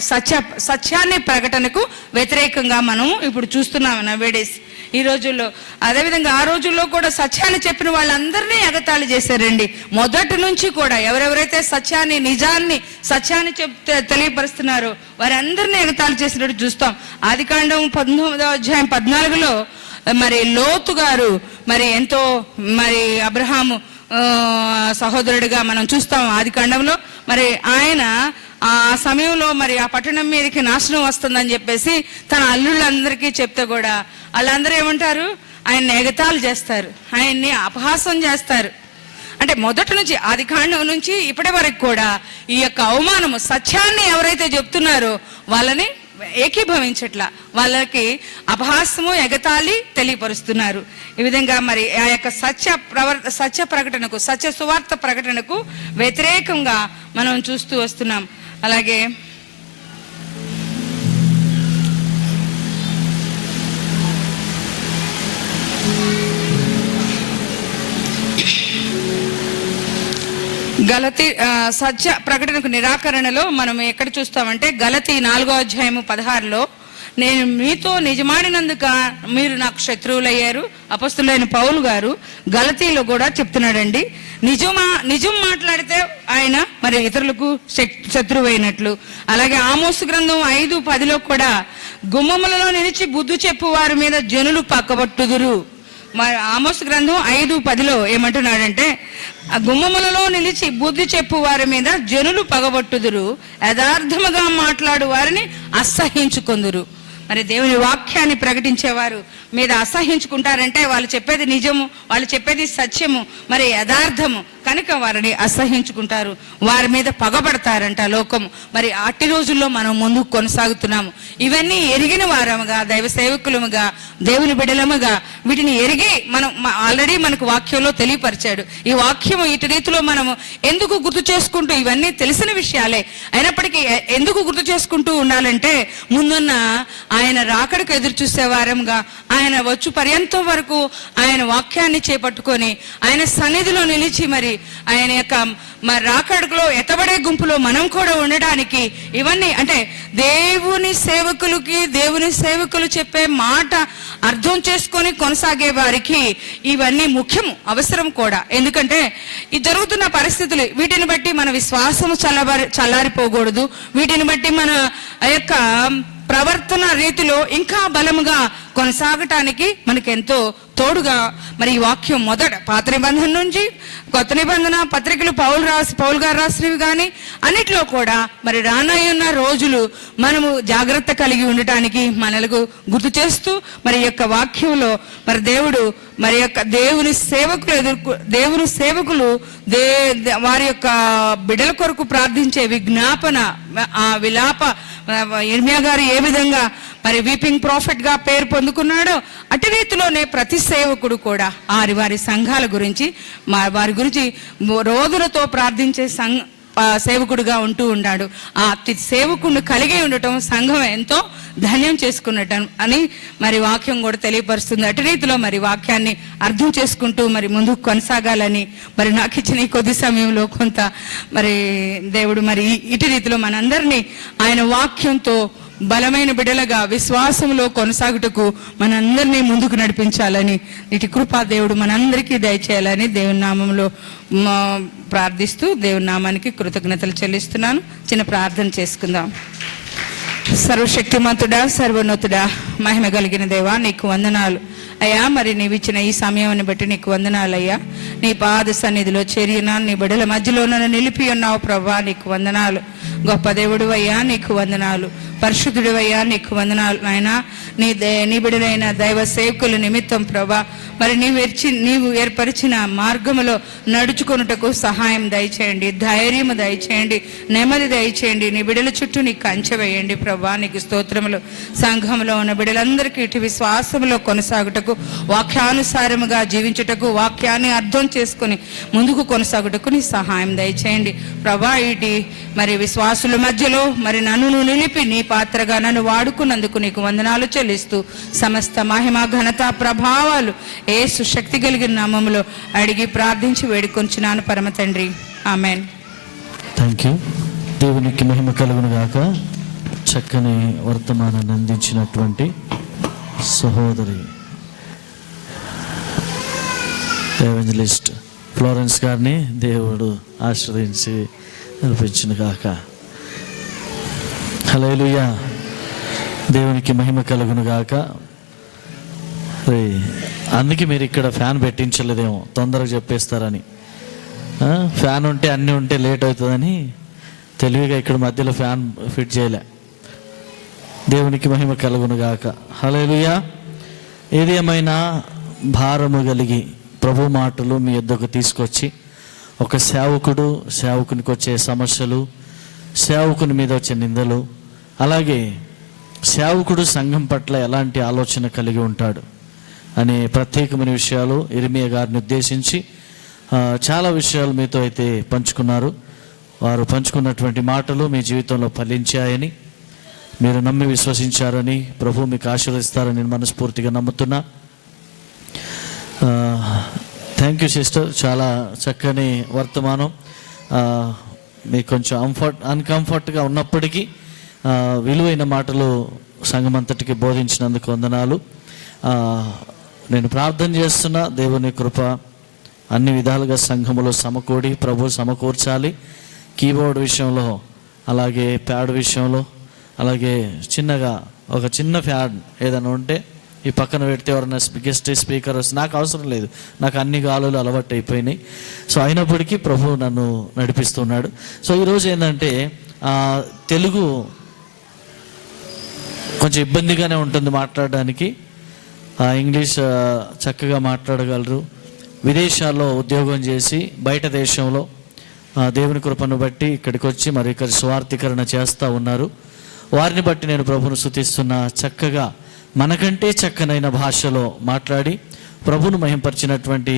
సత్యాన్ని ప్రకటనకు వ్యతిరేకంగా మనం ఇప్పుడు చూస్తున్నాం నవేడేస్ ఈ రోజుల్లో. అదేవిధంగా ఆ రోజుల్లో కూడా సత్యాన్ని చెప్పిన వాళ్ళందరినీ ఎగతాళి చేశారండి. మొదటి నుంచి కూడా ఎవరెవరైతే నిజాన్ని సత్యాన్ని తెలియపరుస్తున్నారో వారందరినీ ఎగతాళి చేసినట్టు చూస్తాం. ఆదికాండం 19వ అధ్యాయం 14లో మరి లోతు గారు మరి ఎంతో మరి అబ్రహాము సహోదరుడిగా మనం చూస్తాం ఆదికాండంలో. మరి ఆయన ఆ సమయంలో మరి ఆ పట్టణం మీదకి నాశనం వస్తుందని చెప్పేసి తన అల్లుళ్ళందరికీ చెప్తే కూడా వాళ్ళందరూ ఏమంటారు, ఆయన్ని ఎగతాళి చేస్తారు, ఆయన్ని అపహాసం చేస్తారు. అంటే మొదటి నుంచి ఆదికాండం నుంచి ఇప్పటి వరకు కూడా ఈ యొక్క అవమానము, సత్యాన్ని ఎవరైతే చెప్తున్నారో వాళ్ళని ఏకీభవించట్లా, వాళ్ళకి అపహాసము, ఎగతాళి తెలియపరుస్తున్నారు. ఈ విధంగా మరి ఆ యొక్క సత్య ప్రకటనకు, సత్య సువార్త ప్రకటనకు వ్యతిరేకంగా మనం చూస్తూ వస్తున్నాం. అలాగే సత్య ప్రకటనకు నిరాకరణలో మనం ఎక్కడ చూస్తామంటే గలతీ 4వ అధ్యాయము 16లో, నేను మీతో నిజమాడినందుక మీరు నాకు శత్రువులయ్యారు. అపొస్తలుడైన పౌలు గారు గలతీలో కూడా చెప్తున్నాడండి. నిజం మాట్లాడితే ఆయన మరి ఇతరులకు శత్రువు అయినట్లు. అలాగే ఆమోసు గ్రంథం 5:10 కూడా గుమ్మములలో నిలిచి బుద్ధి చెప్పు వారి మీద జనులు పక్కబట్టుదురు. మరి ఆమోసు గ్రంథం 5:10 ఏమంటున్నాడంటే, ఆ గుమ్మములలో నిలిచి బుద్ధి చెప్పు వారి మీద జనులు పగబట్టుదురు, యథార్థముగా మాట్లాడు వారిని అసహ్యించుకొందురు. మరి దేవుని వాక్యాన్ని ప్రకటించేవారు మీద అసహ్యించుకుంటారంటే వాళ్ళు చెప్పేది నిజము, వాళ్ళు చెప్పేది సత్యము, మరి యథార్థము కనుక వారిని అసహ్యించుకుంటారు, వారి మీద పగబడతారంట లోకము. మరి అట్టి రోజుల్లో మనం ముందుకు కొనసాగుతున్నాము. ఇవన్నీ ఎరిగిన వారముగా, దైవ సేవకులముగా, దేవుని బిడ్డలముగా వీటిని ఎరిగి మనం ఆల్రెడీ మనకు వాక్యంలో తెలియపరిచాడు. ఈ వాక్యము ఇటు రీతిలో మనము ఎందుకు గుర్తు చేసుకుంటూ, ఇవన్నీ తెలిసిన విషయాలే అయినప్పటికీ ఎందుకు గుర్తు చేసుకుంటూ ఉండాలంటే, ముందున్న ఆయన రాకడకు ఎదురు చూసే వారంగా, ఆయన వచ్చు పర్యంతం వరకు ఆయన వాక్యాన్ని చేపట్టుకొని ఆయన సన్నిధిలో నిలిచి మరి ఆయన యొక్క మరి రాకడలో ఎత్తబడే గుంపులో మనం కూడా ఉండడానికి ఇవన్నీ అంటే దేవుని సేవకులు చెప్పే మాట అర్థం చేసుకొని కొనసాగే వారికి ఇవన్నీ ముఖ్యము, అవసరం కూడా. ఎందుకంటే ఈ జరుగుతున్న పరిస్థితులు వీటిని బట్టి మన విశ్వాసం చల్లారిపోకూడదు. వీటిని బట్టి మన యొక్క ప్రవర్తన రీతిలో ఇంకా బలముగా కొనసాగటానికి మనకెంతో తోడుగా మరి ఈ వాక్యం మొదట పాత నిబంధన నుంచి కొత్త నిబంధన పత్రికలు పౌలు గారు రాసినవి కానీ అన్నిట్లో కూడా మరి రానయ్యున్న రోజులు మనము జాగ్రత్త కలిగి ఉండటానికి మనలకు గుర్తు చేస్తూ మరి యొక్క వాక్యంలో మరి దేవుడు మరి యొక్క దేవుని సేవకులు వారి యొక్క బిడ్డల కొరకు ప్రార్థించే విజ్ఞాపన ఆ విలాప ఇర్మియా గారు ఏ విధంగా మరి వీపింగ్ ప్రాఫిట్ గా పేరు పొందుకున్నాడో అటు రీతిలోనే ప్రతి సేవకుడు కూడా వారి సంఘాల గురించి వారి గురించి రోజులతో ప్రార్థించే సేవకుడుగా ఉంటూ ఉన్నాడు. ఆ సేవకుడిని కలిగి ఉండటం సంఘం ఎంతో ధన్యం చేసుకున్నట్టు అని మరి వాక్యం కూడా తెలియపరుస్తుంది. అటు రీతిలో మరి వాక్యాన్ని అర్థం చేసుకుంటూ మరి ముందుకు కొనసాగాలని మరి నాకు ఇచ్చిన ఈ కొద్ది సమయంలో కొంత మరి దేవుడు మరి ఇటు రీతిలో మనందరినీ ఆయన వాక్యంతో బలమైన బిడ్డలుగా విశ్వాసంలో కొనసాగుటకు మనందరినీ ముందుకు నడిపించాలని ఇటు కృపా దేవుడు మనందరికీ దయచేయాలని దేవుని నామంలో ప్రార్థిస్తూ దేవుని నామానికి కృతజ్ఞతలు చెల్లిస్తున్నాను. చిన్న ప్రార్థన చేసుకుందాం. సర్వశక్తిమంతుడా, సర్వోన్నతుడా, మహిమ కలిగిన దేవా, నీకు వందనాలు అయ్యా. మరి నీవు ఇచ్చిన ఈ సమయాన్ని బట్టి నీకు వందనాలు అయ్యా. నీ పాద సన్నిధిలో చేరిన నీ బిడ్డల మధ్యలో నన్ను నిలిపి ఉన్నావు ప్రభా, నీకు వందనాలు. గొప్ప దేవుడు అయ్యా, నీకు వందనాలు. పరిశుద్ధుడు అయ్యా, నీకు వందనాలు నాయనా. నీ బిడ్డలైన దైవ సేవకుల నిమిత్తం ప్రభా మరి నీవు ఏర్పరిచిన మార్గములో నడుచుకొనుటకు సహాయం దయచేయండి, ధైర్యము దయచేయండి, నెమ్మది దయచేయండి. నీ బిడ్డల చుట్టూ నీకు కంచె వేయండి ప్రభా. నీకు స్తోత్రములు. సంఘంలో ఉన్న బిడ్డలందరికీ ఇటు విశ్వాసములో కొనసాగుటకు, వాక్యానుసారముగా జీవించుటకు, వాక్యాన్ని అర్థం చేసుకుని ముందుకు కొనసాగుటకు నీ సహాయం దయచేయండి ప్రభా. ఇటు మరి విశ్వాసుల మధ్యలో మరి నన్ను నిలిపి నీ పాత్రగా నన్ను వాడుకున్నందుకు నీకు వందనాలు చెల్లిస్తూ సమస్త మహిమ ఘనత ప్రభావాలు యేసు శక్తి కలిగిన నామములో అడిగి ప్రార్థించి వేడుకొంచున్నాను పరమ తండ్రి, ఆమెన్. Thank you. దేవునికి మహిమ కలుగును గాక. చక్కని వర్తమానాన్ని అందించినటువంటి సహోదరి ఎవెంజలిస్ట్ ఫ్లోరెన్స్ గారిని దేవుడు ఆశ్రయించి నడిపించును గాక. హల్లెలూయా. దేవునికి మహిమ కలుగును గాక. అందుకే మీరు ఇక్కడ ఫ్యాన్ పెట్టించలేదేమో, తొందరగా చెప్పేస్తారని. ఫ్యాన్ ఉంటే అన్నీ ఉంటే లేట్ అవుతుందని తెలివిగా ఇక్కడ మధ్యలో ఫ్యాన్ ఫిట్ చేయలే. దేవునికి మహిమ కలుగును గాక. హల్లెలూయా. ఏది ఏమైనా భారము కలిగి ప్రభు మాటలు మీ యొద్దకు తీసుకొచ్చి ఒక సేవకునికి వచ్చే సమస్యలు, సేవకుని మీద వచ్చే నిందలు, అలాగే సేవకుడు సంఘం పట్ల ఎలాంటి ఆలోచన కలిగి ఉంటాడు అనే ప్రత్యేకమైన విషయాలు ఇర్మియా గారిని ఉద్దేశించి చాలా విషయాలు మీతో అయితే పంచుకున్నారు. వారు పంచుకున్నటువంటి మాటలు మీ జీవితంలో ఫలించాయని, మీరు నమ్మి విశ్వసించారని, ప్రభు మీకు ఆశీర్వదిస్తారని నేను మనస్ఫూర్తిగా నమ్ముతున్నా. Thank you sister. చాలా చక్కని వర్తమానం. మీకు కొంచెం అన్కంఫర్ట్గా ఉన్నప్పటికీ విలువైన మాటలు సంఘమంతటికి బోధించినందుకు వందనాలు. నేను ప్రార్థన చేస్తున్నా, దేవుని కృప అన్ని విధాలుగా సంఘములో సమకూడి ప్రభు సమకూర్చాలి. కీబోర్డ్ విషయంలో, అలాగే ప్యాడ్ విషయంలో, అలాగే చిన్నగా ఒక చిన్న ఫ్యాన్ ఏదైనా ఉంటే ఈ పక్కన పెడితే ఎవరైనా గెస్ట్ స్పీకర్ వస్తే నాకు అవసరం లేదు, నాకు అన్ని గాలులు అలవాటు అయిపోయినాయి. సో అయినప్పటికీ ప్రభు నన్ను నడిపిస్తున్నాడు. సో ఈరోజు ఏంటంటే తెలుగు కొంచెం ఇబ్బందిగానే ఉంటుంది మాట్లాడడానికి. ఇంగ్లీష్ చక్కగా మాట్లాడగలరు. విదేశాల్లో ఉద్యోగం చేసి బయట దేశంలో దేవుని కృపను బట్టి ఇక్కడికి వచ్చి మరి ఇక్కడ స్వార్థీకరణ చేస్తూ ఉన్నారు. వారిని బట్టి నేను ప్రభువును స్తుతిస్తున్నా. చక్కగా మనకంటే చక్కనైన భాషలో మాట్లాడి ప్రభువును మహింపరిచినటువంటి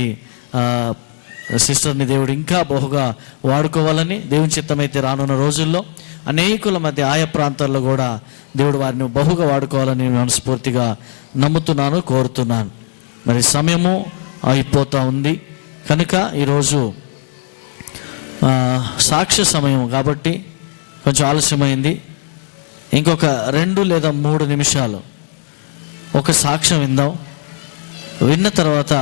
సిస్టర్ని దేవుడు ఇంకా బహుగా వాడుకోవాలని, దేవుని చిత్తమైతే రానున్న రోజుల్లో అనేకుల మధ్య ఆయా ప్రాంతాల్లో కూడా దేవుడు వారిని బహుగా వాడుకోవాలని మనస్ఫూర్తిగా నమ్ముతున్నాను, కోరుతున్నాను. మరి సమయము అయిపోతూ ఉంది కనుక ఈరోజు సాక్ష్య సమయం కాబట్టి కొంచెం ఆలస్యమైంది. ఇంకొక 2 లేదా 3 నిమిషాలు ఒక సాక్ష్యం విందాం. విన్న తర్వాత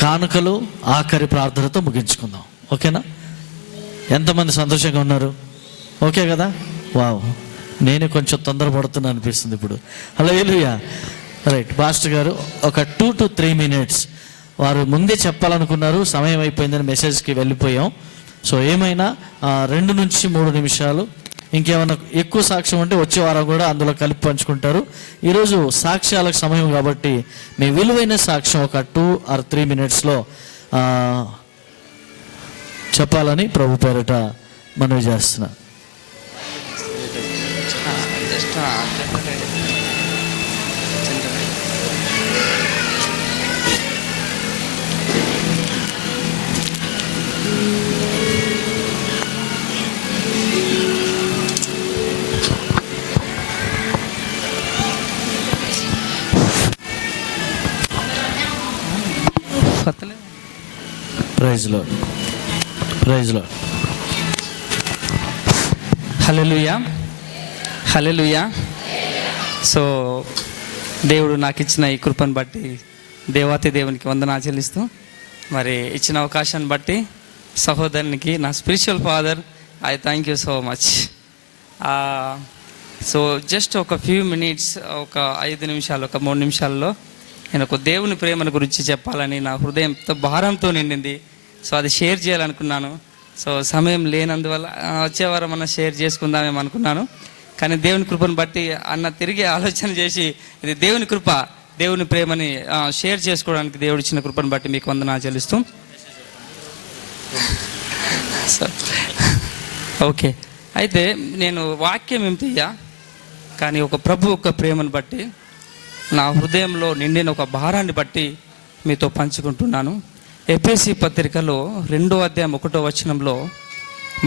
కానుకలు ఆఖరి ప్రార్థనతో ముగించుకుందాం. ఓకేనా? ఎంతమంది సంతోషంగా ఉన్నారు? ఓకే కదా? వావ్, నేను కొంచెం తొందరపడుతున్నా అనిపిస్తుంది ఇప్పుడు. హల్లెలూయా. రైట్, పాస్టర్ గారు ఒక 2 to 3 minutes వారు ముందే చెప్పాలనుకున్నారు, సమయం అయిపోయిందని మెసేజ్కి వెళ్ళిపోయాం. సో ఏమైనా 2 నుంచి 3 నిమిషాలు, ఇంకేమైనా ఎక్కువ సాక్ష్యం ఉంటే వచ్చే వారం కూడా అందులో కలిపి పంచుకుంటారు. ఈరోజు సాక్ష్యాలకు సమయం కాబట్టి మీ విలువైన సాక్ష్యం ఒక 2 or 3 minutesలో చెప్పాలని ప్రభు పేరిట మనవి చేస్తున్నా. Praise Lord, praise Lord. Hallelujah, hallelujah. So దేవుడు నాకు ఇచ్చిన ఈ కృపను బట్టి దేవాతి దేవునికి వందనాలు చెల్లిస్తూ, మరి ఇచ్చిన అవకాశాన్ని బట్టి సహోదరునికి, నా spiritual father, I thank you so much. So just ఒక ఫ్యూ మినిట్స్, ఒక 5 నిమిషాలు, ఒక 3 నిమిషాల్లో నేను ఒక దేవుని ప్రేమను గురించి చెప్పాలని నా హృదయంతో భారంతో నిండింది. సో అది షేర్ చేయాలనుకున్నాను. సో సమయం లేనందువల్ల వచ్చే వారం మనం షేర్ చేసుకుందామేమో అనుకున్నాను. కానీ దేవుని కృపను బట్టి అన్న తిరిగి ఆలోచన చేసి ఇది దేవుని కృప, దేవుని ప్రేమని షేర్ చేసుకోవడానికి దేవుడు ఇచ్చిన కృపను బట్టి మీకు వందనాలు చెల్లిస్తూ. సో ఓకే, అయితే నేను వాక్యం ఏం తీయా, కానీ ఒక ప్రభు ఒక ప్రేమను బట్టి నా హృదయంలో నిండిన ఒక భారాన్ని బట్టి మీతో పంచుకుంటున్నాను. ఎఫెసీ పత్రికలో 2వ అధ్యాయం 1వ వచనంలో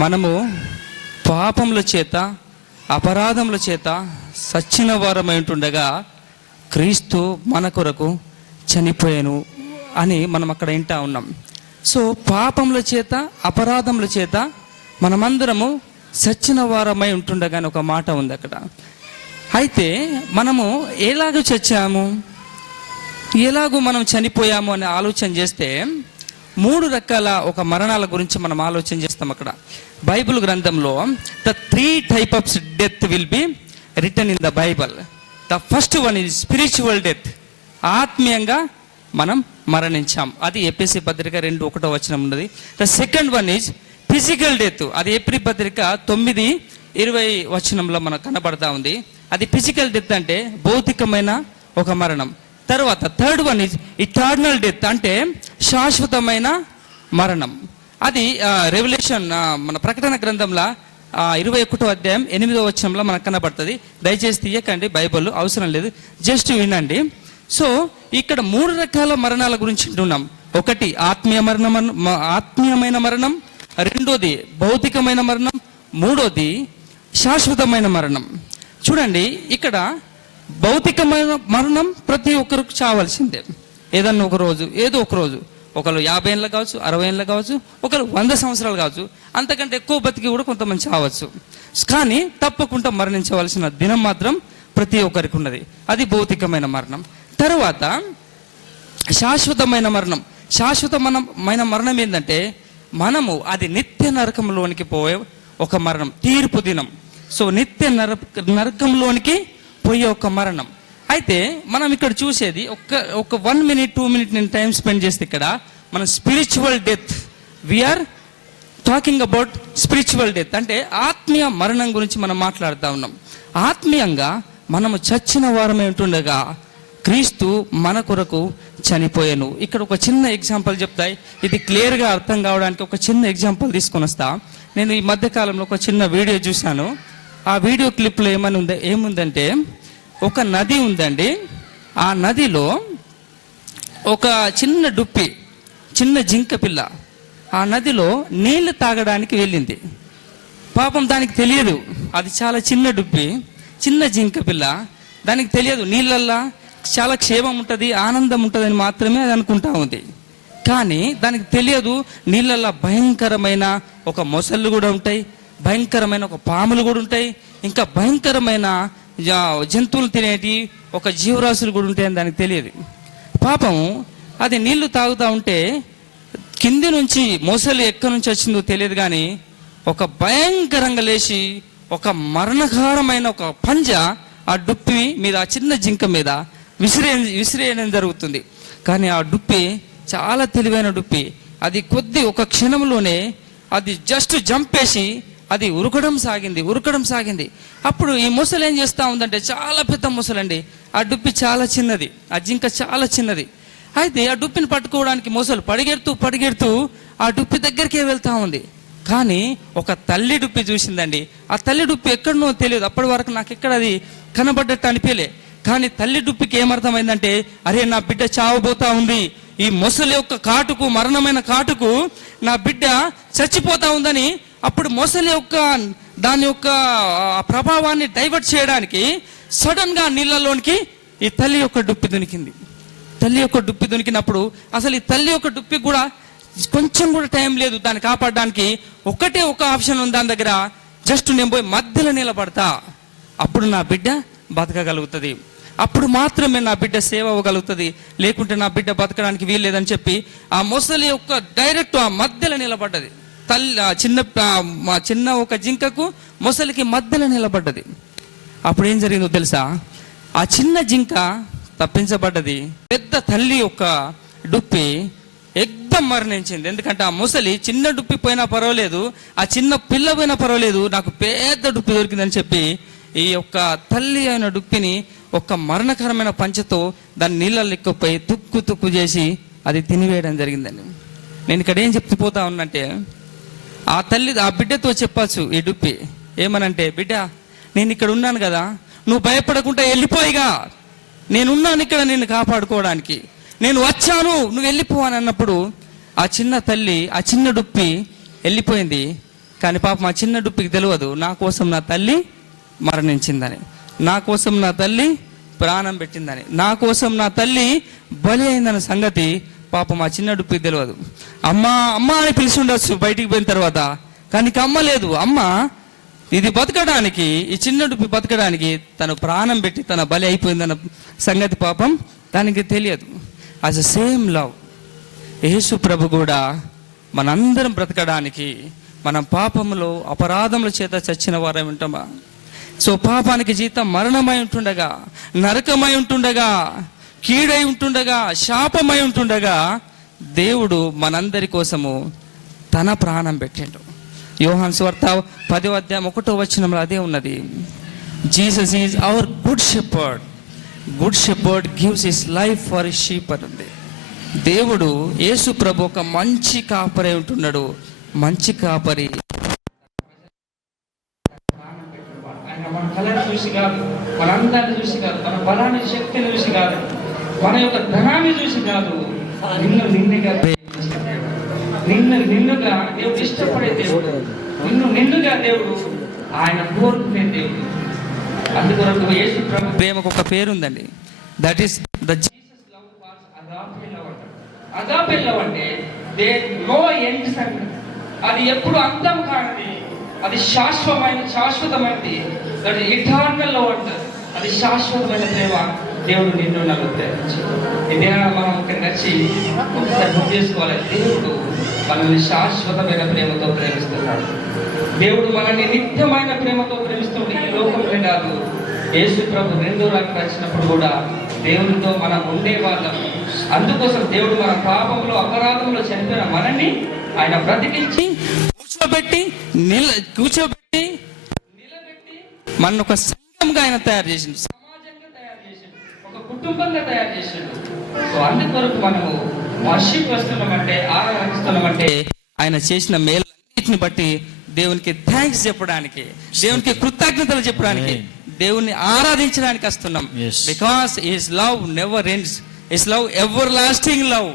మనము పాపముల చేత అపరాధముల చేత సచ్చిన వారమై ఉంటుండగా క్రీస్తు మన కొరకు చనిపోయాను అని మనం అక్కడ వింటా ఉన్నాం. సో పాపముల చేత అపరాధముల చేత మనమందరము సచ్చిన వారమై ఉంటుండగా అని ఒక మాట ఉంది అక్కడ. అయితే మనము ఎలాగూ చచ్చాము, ఎలాగూ మనం చనిపోయాము అని ఆలోచన చేస్తే 3 రకాల ఒక మరణాల గురించి మనం ఆలోచన చేస్తాం అక్కడ. బైబిల్ గ్రంథంలో the 3 types of death will be written in the Bible. The first one is spiritual death, ఆత్మీయంగా మనం మరణించాం. అది ఎఫెసీ పత్రిక 2:1 వచనం ఉన్నది. The second one is physical death, అది ఎఫెసీ పత్రిక 9:20 వచనంలో మనకు కనబడతా ఉంది. అది ఫిజికల్ డెత్ అంటే భౌతికమైన ఒక మరణం. తర్వాత third one is eternal death, అంటే శాశ్వతమైన మరణం. అది రెవల్యూషన్ మన ప్రకటన గ్రంథంలో 21వ అధ్యాయం 8వ వచనంలో మనకు కనబడుతుంది. దయచేసి తీయకండి, బైబిల్ అవసరం లేదు, జస్ట్ వినండి. సో ఇక్కడ 3 రకాల మరణాల గురించి వింటున్నాం. ఒకటి ఆత్మీయమైన మరణం, రెండోది భౌతికమైన మరణం, మూడోది శాశ్వతమైన మరణం. చూడండి, ఇక్కడ భౌతికమైన మరణం ప్రతి ఒక్కరికి చావాల్సిందే. ఏదన్నా ఒక రోజు, ఏదో ఒక రోజు, ఒకరు 50 ఏళ్ళు కావచ్చు, 60 ఏళ్ళు కావచ్చు, ఒకరు 100 సంవత్సరాలు కావచ్చు, అంతకంటే ఎక్కువ బతికి కూడా కొంతమంది చావచ్చు. కానీ తప్పకుండా మరణించవలసిన దినం మాత్రం ప్రతి ఒక్కరికి ఉన్నది. అది భౌతికమైన మరణం. తర్వాత శాశ్వతమైన మరణం. శాశ్వతమైన మరణం ఏంటంటే మనము అది నిత్య నరకంలోనికి పోయే ఒక మరణం, తీర్పు దినం. సో నిత్య నరకంలోనికి పోయే ఒక మరణం. అయితే మనం ఇక్కడ చూసేది ఒక 1 minute 2 minute నేను టైం స్పెండ్ చేస్తే ఇక్కడ మనం spiritual death, we are talking about spiritual death, అంటే ఆత్మీయ మరణం గురించి మనం మాట్లాడుతూ ఉన్నాం. ఆత్మీయంగా మనము చచ్చిన వారమే ఉంటుండగా క్రీస్తు మన కొరకు చనిపోయాను. ఇక్కడ ఒక చిన్న ఎగ్జాంపుల్ చెప్తాయి, ఇది క్లియర్గా అర్థం కావడానికి ఒక చిన్న ఎగ్జాంపుల్ తీసుకొని వస్తా. నేను ఈ మధ్యకాలంలో ఒక చిన్న వీడియో చూశాను. ఆ వీడియో క్లిప్లో ఏముందంటే ఒక నది ఉందండి. ఆ నదిలో ఒక చిన్న డుప్పి, చిన్న జింక పిల్ల ఆ నదిలో నీళ్లు తాగడానికి వెళ్ళింది. పాపం దానికి తెలియదు, అది చాలా చిన్న డుప్పి, చిన్న జింక పిల్ల. దానికి తెలియదు నీళ్ళల్లో చాలా క్షేమం ఉంటుంది, ఆనందం ఉంటుందని మాత్రమే అది అనుకుంటా ఉంది. కానీ దానికి తెలియదు నీళ్ళల్లో భయంకరమైన ఒక మొసళ్ళు కూడా ఉంటాయి, భయంకరమైన ఒక పాములు కూడా ఉంటాయి, ఇంకా భయంకరమైన జంతువులు తినేటి ఒక జీవరాశులు కూడా ఉంటాయని దానికి తెలియదు. పాపం అది నీళ్లు తాగుతూ ఉంటే కింది నుంచి మొసలు ఎక్కడి నుంచి వచ్చిందో తెలియదు, కానీ ఒక భయంకరంగా లేచి ఒక మరణకరమైన ఒక పంజ ఆ డుప్పి మీద, ఆ చిన్న జింక మీద విసిరేయడం జరుగుతుంది. కానీ ఆ డుప్పి చాలా తెలివైన డుప్పి, అది ఒక క్షణంలోనే అది జస్ట్ జంపేసి అది ఉరకడం సాగింది. అప్పుడు ఈ మొసలు ఏం చేస్తూ ఉందంటే, చాలా పెద్ద మొసలండి, ఆ డుప్పి చాలా చిన్నది, ఆ జింక చాలా చిన్నది. అయితే ఆ డుప్పిని పట్టుకోవడానికి మొసలు పరిగెడుతూ ఆ డుప్పి దగ్గరికే వెళ్తా ఉంది. కానీ ఒక తల్లి డుప్పి చూసిందండి. ఆ తల్లి డుప్పి ఎక్కడనో తెలియదు, అప్పటి వరకు నాకు ఎక్కడ అది కనబడ్డట్టు అనిపించలే. కానీ తల్లి డుప్పికి ఏమర్థమైందంటే, అరే నా బిడ్డ చావబోతా ఉంది, ఈ మొసలి యొక్క కాటుకు, మరణమైన కాటుకు నా బిడ్డ చచ్చిపోతా ఉందని. అప్పుడు మొసలి దాని యొక్క ప్రభావాన్ని డైవర్ట్ చేయడానికి సడన్ గా నీళ్ళలోనికి ఈ తల్లి యొక్క డుప్పి దొరికింది. తల్లి యొక్క డుప్పి దొరికినప్పుడు అసలు ఈ తల్లి యొక్క డుప్పి కూడా కొంచెం కూడా టైం లేదు దాన్ని కాపాడడానికి. ఒక ఆప్షన్ ఉంది దాని దగ్గర, జస్ట్ నేను పోయి మధ్యలో నిలబడతా, అప్పుడు నా బిడ్డ బతకగలుగుతుంది, అప్పుడు మాత్రమే నా బిడ్డ సేవ అవ్వగలుగుతుంది, లేకుంటే నా బిడ్డ బతకడానికి వీల్లేదని చెప్పి ఆ మొసలి యొక్క డైరెక్ట్ ఆ మధ్యలో నిలబడ్డది. చిన్న ఒక జింకకు మొసలికి మధ్యలో నిలబడ్డది. అప్పుడు ఏం జరిగిందో తెలుసా, ఆ చిన్న జింక తప్పించబడ్డది, పెద్ద తల్లి యొక్క డుప్పి ఎగ్దం మరణించింది. ఎందుకంటే ఆ మొసలి చిన్న డుప్పి పోయినా పర్వాలేదు, ఆ చిన్న పిల్ల పోయినా పర్వాలేదు, నాకు పెద్ద డుప్పి దొరికిందని చెప్పి ఈ యొక్క తల్లి అయిన డుప్పిని ఒక మరణకరమైన పంచతో దాన్ని నీళ్ళల్లో ఎక్కుపోయి తుక్కు చేసి అది తినివేయడం జరిగిందండి. నేను ఇక్కడ ఏం చెప్తుపోతా ఉన్నంటే, ఆ తల్లి ఆ బిడ్డతో చెప్పచ్చు ఈ డుప్పి ఏమనంటే, బిడ్డ నేను ఇక్కడ ఉన్నాను కదా, నువ్వు భయపడకుండా వెళ్ళిపోయిగా, నేనున్నాను ఇక్కడ నిన్ను కాపాడుకోవడానికి, నేను వచ్చాను, నువ్వు వెళ్ళిపో అని అన్నప్పుడు ఆ చిన్న తల్లి, ఆ చిన్న డుప్పి వెళ్ళిపోయింది. కానీ పాపం ఆ చిన్న డుప్పికి తెలియదు నా కోసం నా తల్లి మరణించిందని, నా కోసం నా తల్లి ప్రాణం పెట్టిందని, నా కోసం నా తల్లి బలి అయిందన్న సంగతి పాపం ఆ చిన్న డుప్పికి తెలియదు. అమ్మా అమ్మ అని పిలిచి ఉండొచ్చు బయటికి పోయిన తర్వాత, కానీ అమ్మ లేదు. అమ్మ ఇది బతకడానికి, ఈ చిన్న డుప్పి బతకడానికి తను ప్రాణం పెట్టి తన బలి అయిపోయిందన్న సంగతి పాపం దానికి తెలియదు. యాజ్ అ సేమ్ లవ్ యేసు ప్రభు కూడా మనందరం బ్రతకడానికి, మనం పాపములో అపరాధముల చేత చచ్చిన వారై ఉంటామా. సో పాపానికి జీతం మరణమై ఉంటుండగా, నరకమై ఉంటుండగా, కీడై ఉంటుండగా, శాపమై ఉంటుండగా దేవుడు మనందరి కోసము తన ప్రాణం పెట్టిండు. యోహాను సువార్త 10వ అధ్యాయం 1వ వచనంలో అదే ఉన్నది. Jesus is our good shepherd, good shepherd gives his life for his sheep అని ఉంది. దేవుడు యేసు ప్రభు ఒక మంచి కాపరి ఉంటున్నాడు. మంచి కాపరి మన కళను చూసి కాదు, మన అందాన్ని చూసి కాదు, మన బలాన్ని శక్తిని చూసి కాదు, మన యొక్క ధనాన్ని చూసి కాదు, నిన్నుగా నిన్నుగా దేవుడు ఇష్టపడే దేవుడు, నిన్నుగా దేవుడు ఆయన కోరుకునే దేవుడు. అందుకొరకు యేసు ప్రభు ప్రేమకు ఒక పేరు ఉందండి, that is the Jesus love was agape love అంటారు. అగాపే లవ్ అంటే దే నో ఎండ్ సంగతి, అది ఎప్పుడు అంతం కానిది, అది శాశ్వతమైనది, దట్ ఇటర్నల్ లవ్ అంటారు. అది శాశ్వతమైన ప్రేమ. దేవుడు నిన్ను నన్ను ప్రేమించి ఇదే మనం ఇక్కడికి వచ్చి ఒకసారి గుర్తు చేసుకోవాలి. దేవుడు మనల్ని శాశ్వతమైన ప్రేమతో ప్రేమిస్తున్నాడు. దేవుడు మనల్ని నిత్యమైన ప్రేమతో ప్రేమిస్తుంది. ఈ లోకంలో కాదు, యేసు ప్రభు రెండో రాకడ వచ్చినప్పుడు కూడా దేవునితో మనం ఉండేవాళ్ళం. అందుకోసం దేవుడు మన పాపంలో అపరాధంలో చనిపోయిన మనల్ని ఆయన బ్రతికించి కూర్చోబెట్టి నిలబెట్టి మన ఒక సంఘంగా ఆయన తయారు చేసిండు, సమాజంగా తయారు చేసిండు, ఒక కుటుంబంగా తయారు చేసిండు. సో అందుకొరకు మనము వర్షిప్ వస్తున్నామంటే, ఆరాధిస్తున్నామంటే ఆయన చేసిన మేలన్నిటిని బట్టి దేవునికి థ్యాంక్స్ చెప్పడానికి, దేవునికి కృతజ్ఞతలు చెప్పడానికి, దేవుని ఆరాధించడానికి వస్తున్నాం. Because his love never ends, his love ever lasting love.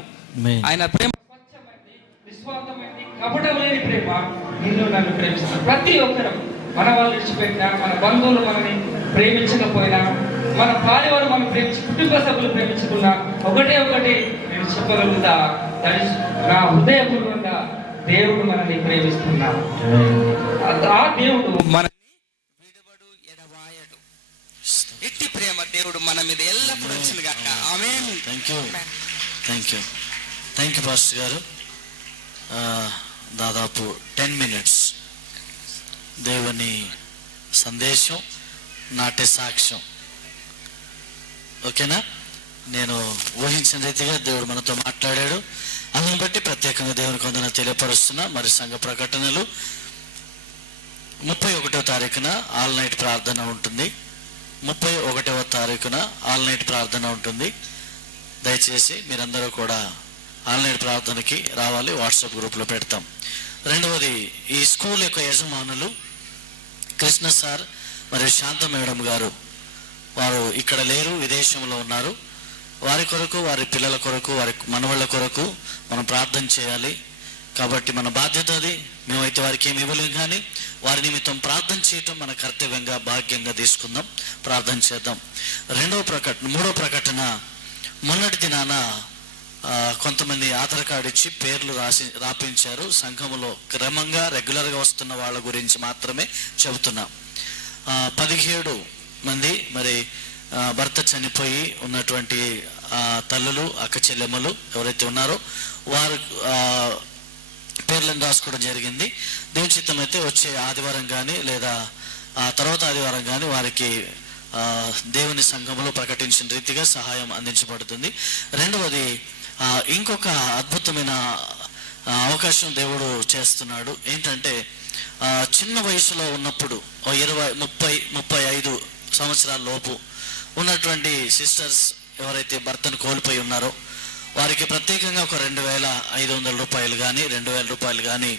ఆయన ప్రేమ స్వచ్ఛమైంది, నిస్వార్థమైంది, కపటం లేని ప్రేమ. నిన్ను నన్ను ప్రేమిస్తున్నాడు. ప్రతి ఒక్కరు, మన వాళ్ళు విడిచిపెట్టినా, మన బంధువులు మనని ప్రేమించకపోయినా, మన పాలివారు మనం ప్రేమించి, కుటుంబ సభ్యులు ప్రేమించుకున్నా, ఒకటే నేను చెప్పగలుగుతా, నా హృదయపూర్వకంగా దేవుడు మనల్ని ప్రేమిస్తున్నాడు. ఆ దేవుడు మనల్ని విడువడు, ఎడబాయడు. ఎట్టి ప్రేమ దేవుడు మన మీద ఎల్లప్పుడూ వచ్చింది కాక. ఆమేన్. థ్యాంక్ యూ పాస్టర్ గారు. దాదాపు 10 minutes దేవుని సందేశం, నాటే సాక్ష్యం. ఓకేనా? నేను ఊహించిన రీతిగా దేవుడు మనతో మాట్లాడాడు. అందుని బట్టి ప్రత్యేకంగా దేవుని కొందరు తెలియపరుస్తున్నా. మరి సంఘ ప్రకటనలు 31వ తారీఖున ఆల్ నైట్ ప్రార్థన ఉంటుంది. 31వ తారీఖున ఆల్ నైట్ ప్రార్థన ఉంటుంది. దయచేసి మీరందరూ కూడా ఆల్ నైట్ ప్రార్థనకి రావాలి. వాట్సాప్ గ్రూప్లో పెడతాం. రెండవది, ఈ స్కూల్ యొక్క యజమానులు కృష్ణ సార్ మరియు శాంత మేడం గారు, వారు ఇక్కడ లేరు, విదేశంలో ఉన్నారు. వారి కొరకు, వారి పిల్లల కొరకు, వారి మనవళ్ళ కొరకు మనం ప్రార్థన చేయాలి. కాబట్టి మన బాధ్యత అది. మేమైతే వారికి ఏమి ఇవ్వలేం, కానీ వారి నిమిత్తం ప్రార్థన చేయటం మన కర్తవ్యంగా, భాగ్యంగా తీసుకుందాం. ప్రార్థన చేద్దాం. మూడో ప్రకటన, మొన్నటి దినాన కొంతమంది ఆధార్ కార్డు ఇచ్చి పేర్లు రాపించారు. సంఘములో క్రమంగా రెగ్యులర్గా వస్తున్న వాళ్ళ గురించి మాత్రమే చెబుతున్నాం. 17 మంది మరి భర్త చనిపోయి ఉన్నటువంటి తల్లులు, అక్క చెల్లెమ్మలు ఎవరైతే ఉన్నారో వారు పేర్లను రాసుకోవడం జరిగింది. దేవుని చిత్తం అయితే వచ్చే ఆదివారం కానీ లేదా తర్వాత ఆదివారం కానీ వారికి దేవుని సంఘంలో ప్రకటించిన రీతిగా సహాయం అందించబడుతుంది. రెండవది, ఇంకొక అద్భుతమైన అవకాశం దేవుడు చేస్తున్నాడు. ఏంటంటే, చిన్న వయసులో ఉన్నప్పుడు 20-30-35 సంవత్సరాల లోపు ఉన్నటువంటి సిస్టర్స్ ఎవరైతే భర్తను కోల్పోయి ఉన్నారో వారికి ప్రత్యేకంగా ఒక 2,500 రూపాయలు కానీ 2,000 రూపాయలు కానీ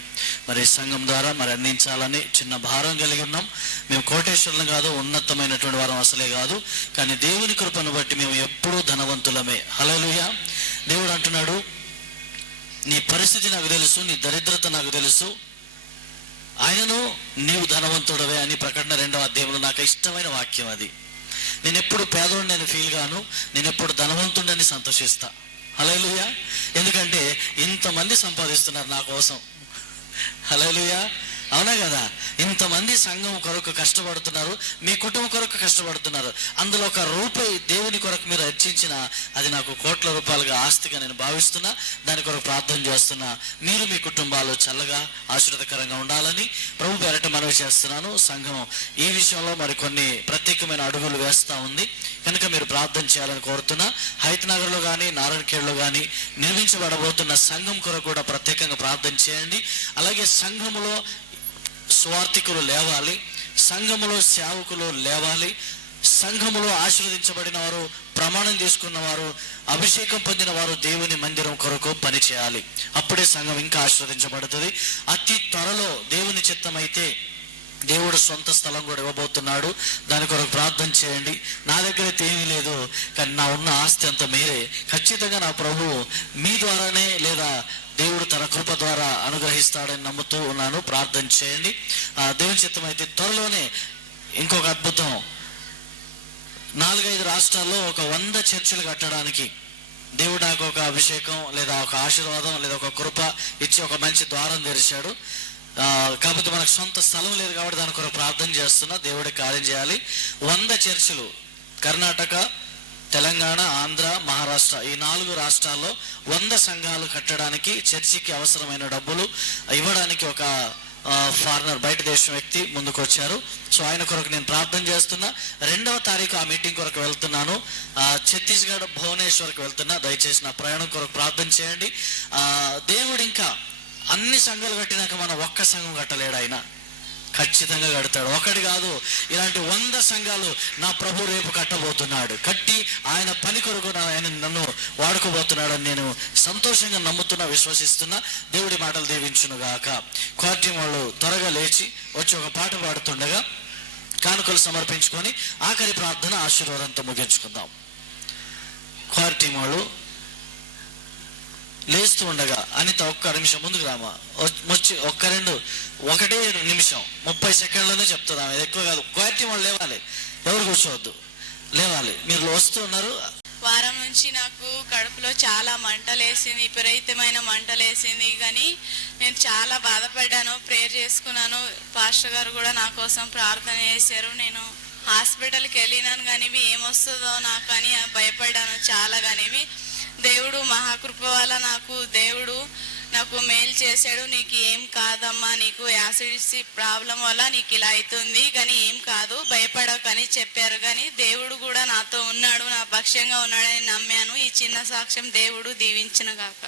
మరి సంఘం ద్వారా మరి అందించాలని చిన్న భారం కలిగి ఉన్నాం. మేము కోటేశ్వరులు కాదు, ఉన్నతమైనటువంటి వారం అసలే కాదు, కానీ దేవుని కృపను బట్టి మేము ఎప్పుడూ ధనవంతులమే. హల్లెలూయా. దేవుడు అంటున్నాడు, నీ పరిస్థితి నాకు తెలుసు, నీ దరిద్రత నాకు తెలుసు, ఆయనను నీవు ధనవంతుడవే అని ప్రకటన 2వ అధ్యాయంలో నాకు ఇష్టమైన వాక్యం అది. నేను ఎప్పుడు పేదోడిని ఫీల్ గాను, నేను ఎప్పుడు ధనవంతుడని సంతోషిస్తా. హల్లెలూయా. ఎందుకంటే ఇంతమంది సంపాదిస్తున్నారు నా కోసం. హల్లెలూయా. అవునా కదా? ఇంతమంది సంఘం కొరకు కష్టపడుతున్నారు, మీ కుటుంబం కొరకు కష్టపడుతున్నారు. అందులో ఒక రూపాయి దేవుని కొరకు మీరు హెచ్చించిన అది నాకు కోట్ల రూపాయలుగా ఆస్తిగా నేను భావిస్తున్నా. దాని కొరకు ప్రార్థన చేస్తున్నా. మీరు మీ కుటుంబాలు చల్లగా ఆశీర్వాదకరంగా ఉండాలని ప్రభు పేరట మనవి చేస్తున్నాను. సంఘం ఈ విషయంలో మరి కొన్ని ప్రత్యేకమైన అడుగులు వేస్తూ ఉంది కనుక మీరు ప్రార్థన చేయాలని కోరుతున్నా. హైతనగర్లో కానీ నారాయణఖేడ్లో కానీ నిర్మించబడబోతున్న సంఘం కొరకు కూడా ప్రత్యేకంగా ప్రార్థన చేయండి. అలాగే సంఘములో స్వార్థికులు లేవాలి, సంఘములో సేవకులు లేవాలి, సంఘములో ఆశీర్వదించబడిన వారు, ప్రమాణం తీసుకున్న వారు, అభిషేకం పొందిన వారు దేవుని మందిరం కొరకు పని చేయాలి. అప్పుడే సంఘం ఇంకా ఆశీర్వదించబడుతుంది. అతి త్వరలో దేవుని చిత్తమైతే దేవుడు సొంత స్థలం కూడా ఇవ్వబోతున్నాడు. దాని కొరకు ప్రార్థన చేయండి. నా దగ్గర అయితే ఏమీ లేదు, కానీ నా ఉన్న ఆస్తి అంతా మీరే. ఖచ్చితంగా నా ప్రభు మీ ద్వారానే లేదా దేవుడు తన కృప ద్వారా అనుగ్రహిస్తాడని నమ్ముతూ ఉన్నాను. ప్రార్థన చేయండి. దేవుని చిత్తం అయితే త్వరలోనే ఇంకొక అద్భుతం, 4-5 రాష్ట్రాల్లో ఒక 100 చర్చిలు కట్టడానికి దేవుడు నాకు ఒక అభిషేకం లేదా ఒక ఆశీర్వాదం లేదా ఒక కృప ఇచ్చి ఒక మంచి ద్వారం తెరిచాడు. కాకపోతే మనకు సొంత స్థలం లేదు కాబట్టి దాని కొరకు ప్రార్థన చేస్తున్నా. దేవుడి కార్యం చేయాలి. 100 చర్చిలు కర్ణాటక, తెలంగాణ, ఆంధ్ర, మహారాష్ట్ర ఈ 4 రాష్ట్రాల్లో 100 సంఘాలు కట్టడానికి చర్చికి అవసరమైన డబ్బులు ఇవ్వడానికి ఒక ఫారినర్, బయట దేశం వ్యక్తి ముందుకు వచ్చారు. సో ఆయన కొరకు నేను ప్రార్థన చేస్తున్నా. 2వ తారీఖు ఆ మీటింగ్ కొరకు వెళ్తున్నాను. ఛత్తీస్గఢ్, భువనేశ్వర్కి వెళ్తున్నా. దయచేసి నా ప్రయాణం కొరకు ప్రార్థన చేయండి. దేవుడు ఇంకా అన్ని సంఘాలు కట్టినాక మనం ఒక్క సంఘం కట్టలేడు. ఆయన ఖచ్చితంగా కడతాడు. ఒకటి కాదు, ఇలాంటి 100 సంఘాలు నా ప్రభు రేపు కట్టబోతున్నాడు. కట్టి ఆయన పని కొరకు ఆయన నన్ను వాడుకోబోతున్నాడని నేను సంతోషంగా నమ్ముతున్నా, విశ్వసిస్తున్నా. దేవుడి మాటలు దీవించును గాక. క్వార్టీ వాళ్ళు త్వరగా లేచి వచ్చి ఒక పాట పాడుతుండగా కానుకలు సమర్పించుకొని ఆఖరి ప్రార్థన ఆశీర్వాదంతో ముగించుకుందాం. క్వార్టీ వాళ్ళు లేస్తూ ఉండగా అనిత ఒక్క నిమిషం ముందుకు రామా, వచ్చి 1 నిమిషం 30 సెకండ్లోనే చెప్తుందా. ఎక్కువ కాదు. క్వాలిటీ వాళ్ళు లేవాలి, ఎవరు కూర్చోవద్దు, లేవాలి. మీరు వస్తూ ఉన్నారు. వారం నుంచి నాకు కడుపులో చాలా మంటలేసింది, విపరీతమైన మంటలేసింది. కానీ నేను చాలా బాధపడ్డాను, ప్రేయర్ చేసుకున్నాను. పాస్టర్ గారు కూడా నా కోసం ప్రార్థన చేశారు. నేను హాస్పిటల్కి వెళ్ళినాను, కానీ ఏమొస్తుందో నాకు అని భయపడ్డాను చాలా. కానీ దేవుడు మహాకృప వల్ల నాకు మేలు చేశాడు. నీకు ఏం కాదమ్మా, నీకు యాసిడిటీ ప్రాబ్లం వల్ల నీకు ఇలా అవుతుంది, కానీ ఏం కాదు, భయపడకని చెప్పారు. కానీ దేవుడు కూడా నాతో ఉన్నాడు, నా పక్షంగా ఉన్నాడని నమ్మాను. ఈ చిన్న సాక్ష్యం దేవుడు దీవించిన గాక.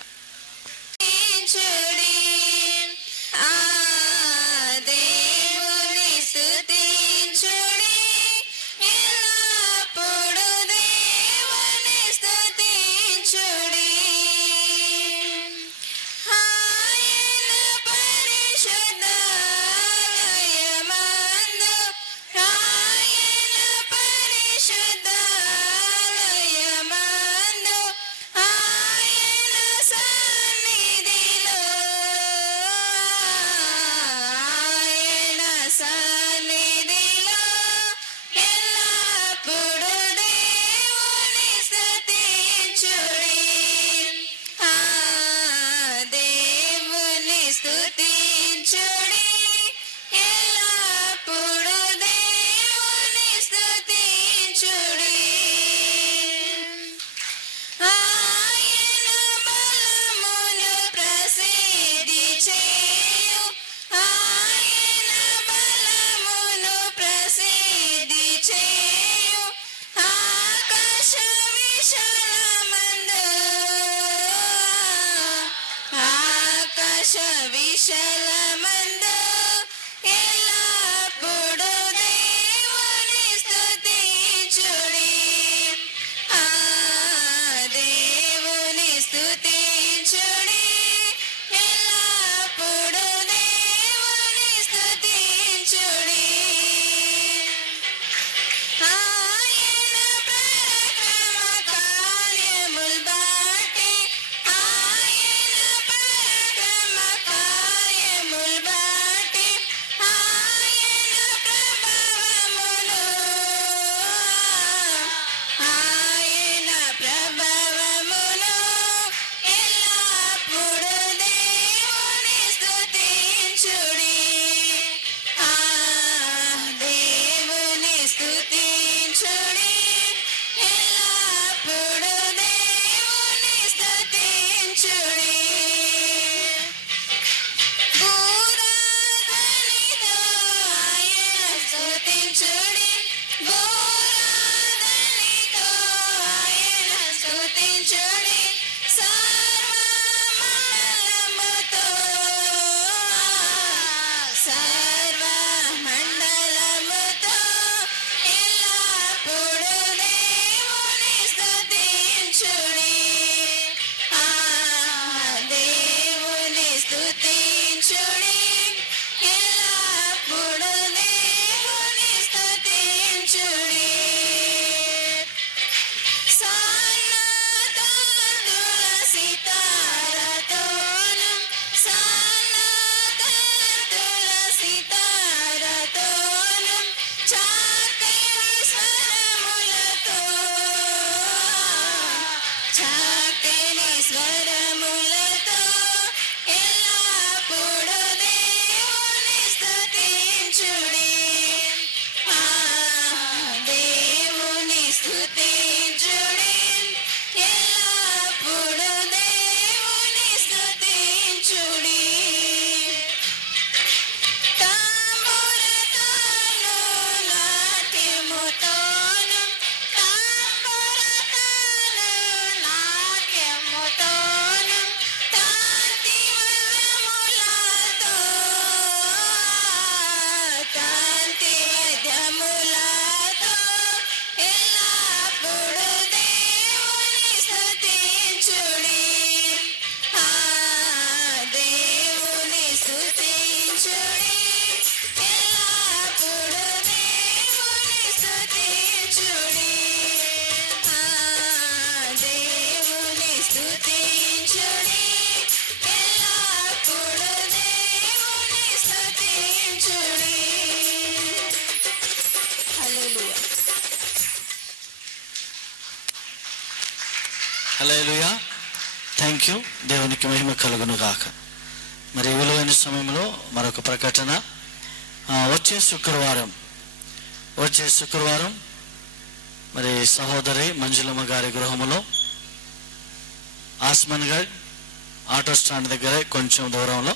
Thank you. దేవునికి మహిమ కలుగును గాక. మరి విలువైన సమయంలో మరొక ప్రకటన. వచ్చే శుక్రవారం మరి సహోదరి మంజులమ్మ గారి గృహములో ఆస్మాన్గఢ్ ఆటో స్టాండ్ దగ్గర కొంచెం దూరంలో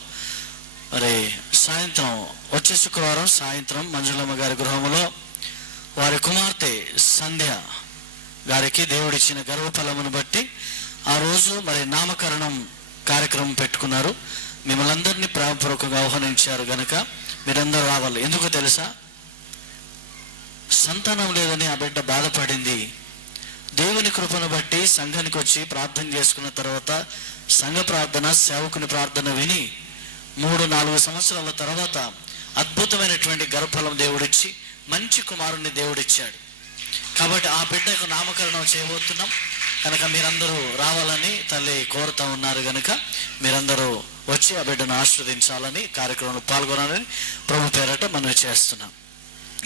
మరి వచ్చే శుక్రవారం సాయంత్రం మంజులమ్మ గారి గృహములో వారి కుమార్తె సంధ్య గారికి దేవుడిచ్చిన గర్వఫలమును బట్టి ఆ రోజు మరి నామకరణం కార్యక్రమం పెట్టుకున్నారు. మిమ్మల్ని అందరినీ ప్రేమపూర్వకంగా ఆహ్వానించారు గనక మీరందరూ రావాలి. ఎందుకో తెలుసా? సంతానం లేదని ఆ బిడ్డ బాధపడింది. దేవుని కృపను బట్టి సంఘానికి వచ్చి ప్రార్థన చేసుకున్న తర్వాత సంఘ ప్రార్థన, సేవకుని ప్రార్థన విని 3-4 సంవత్సరాల తర్వాత అద్భుతమైనటువంటి గర్భఫలం దేవుడిచ్చి మంచి కుమారుణ్ణి దేవుడిచ్చాడు. కాబట్టి ఆ బిడ్డకు నామకరణం చేయబోతున్నాం కనుక మీరందరూ రావాలని తల్లి కోరుతా ఉన్నారు కనుక మీరందరూ వచ్చి ఆ బిడ్డను ఆశీర్వదించాలని, కార్యక్రమంలో పాల్గొనాలని ప్రభు పేరట మనం చేస్తున్నాం.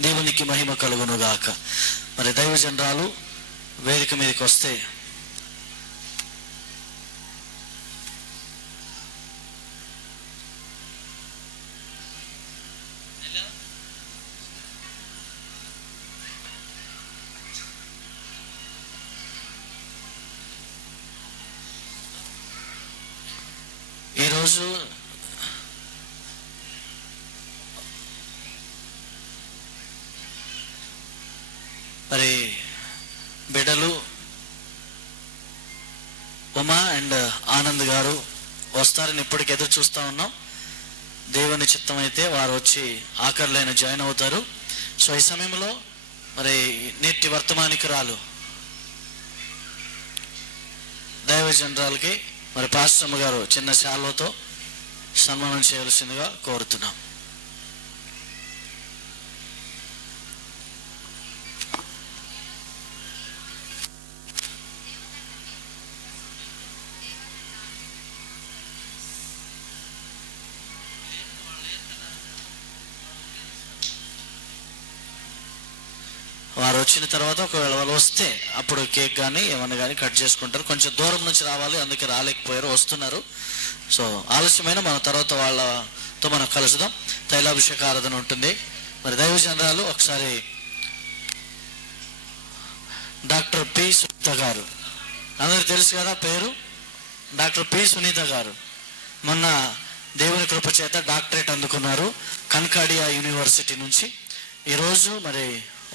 దేవునికి మహిమ కలుగును గాక. మరి దైవజనరాలు వేదిక మీదకి వస్తే ఈరోజు మరి బిడ్డలు ఉమా అండ్ ఆనంద్ గారు వస్తారని ఇప్పటికి ఎదురు చూస్తూ ఉన్నాం. దేవుని చిత్తం అయితే వారు వచ్చి ఆఖరులైన జాయిన్ అవుతారు. సో ఈ సమయంలో మరి నేటి వర్తమానికురాలు దైవ జనరాలకి మరి పాస్టమ్మ గారు చిన్న శాలువతో సన్మానం చేయవలసిందిగా కోరుతున్నాం. వారు వచ్చిన తర్వాత ఒకవేళ వాళ్ళు వస్తే అప్పుడు కేక్ కానీ ఏమన్నా కానీ కట్ చేసుకుంటారు. కొంచెం దూరం నుంచి రావాలి, అందుకే రాలేకపోయారు, వస్తున్నారు. సో ఆలస్యమైన మన తర్వాత వాళ్ళతో మనం కలుసుదాం. తైలాభిషేక ఆరాధన ఉంటుంది. మరి దైవజనరాలు ఒకసారి డాక్టర్ పి సునీత గారు, అందరికి తెలుసు కదా పేరు, డాక్టర్ పి సునీత గారు మొన్న దేవుని కృప చేత డాక్టరేట్ అందుకున్నారు కన్కాడియా యూనివర్సిటీ నుంచి. ఈరోజు మరి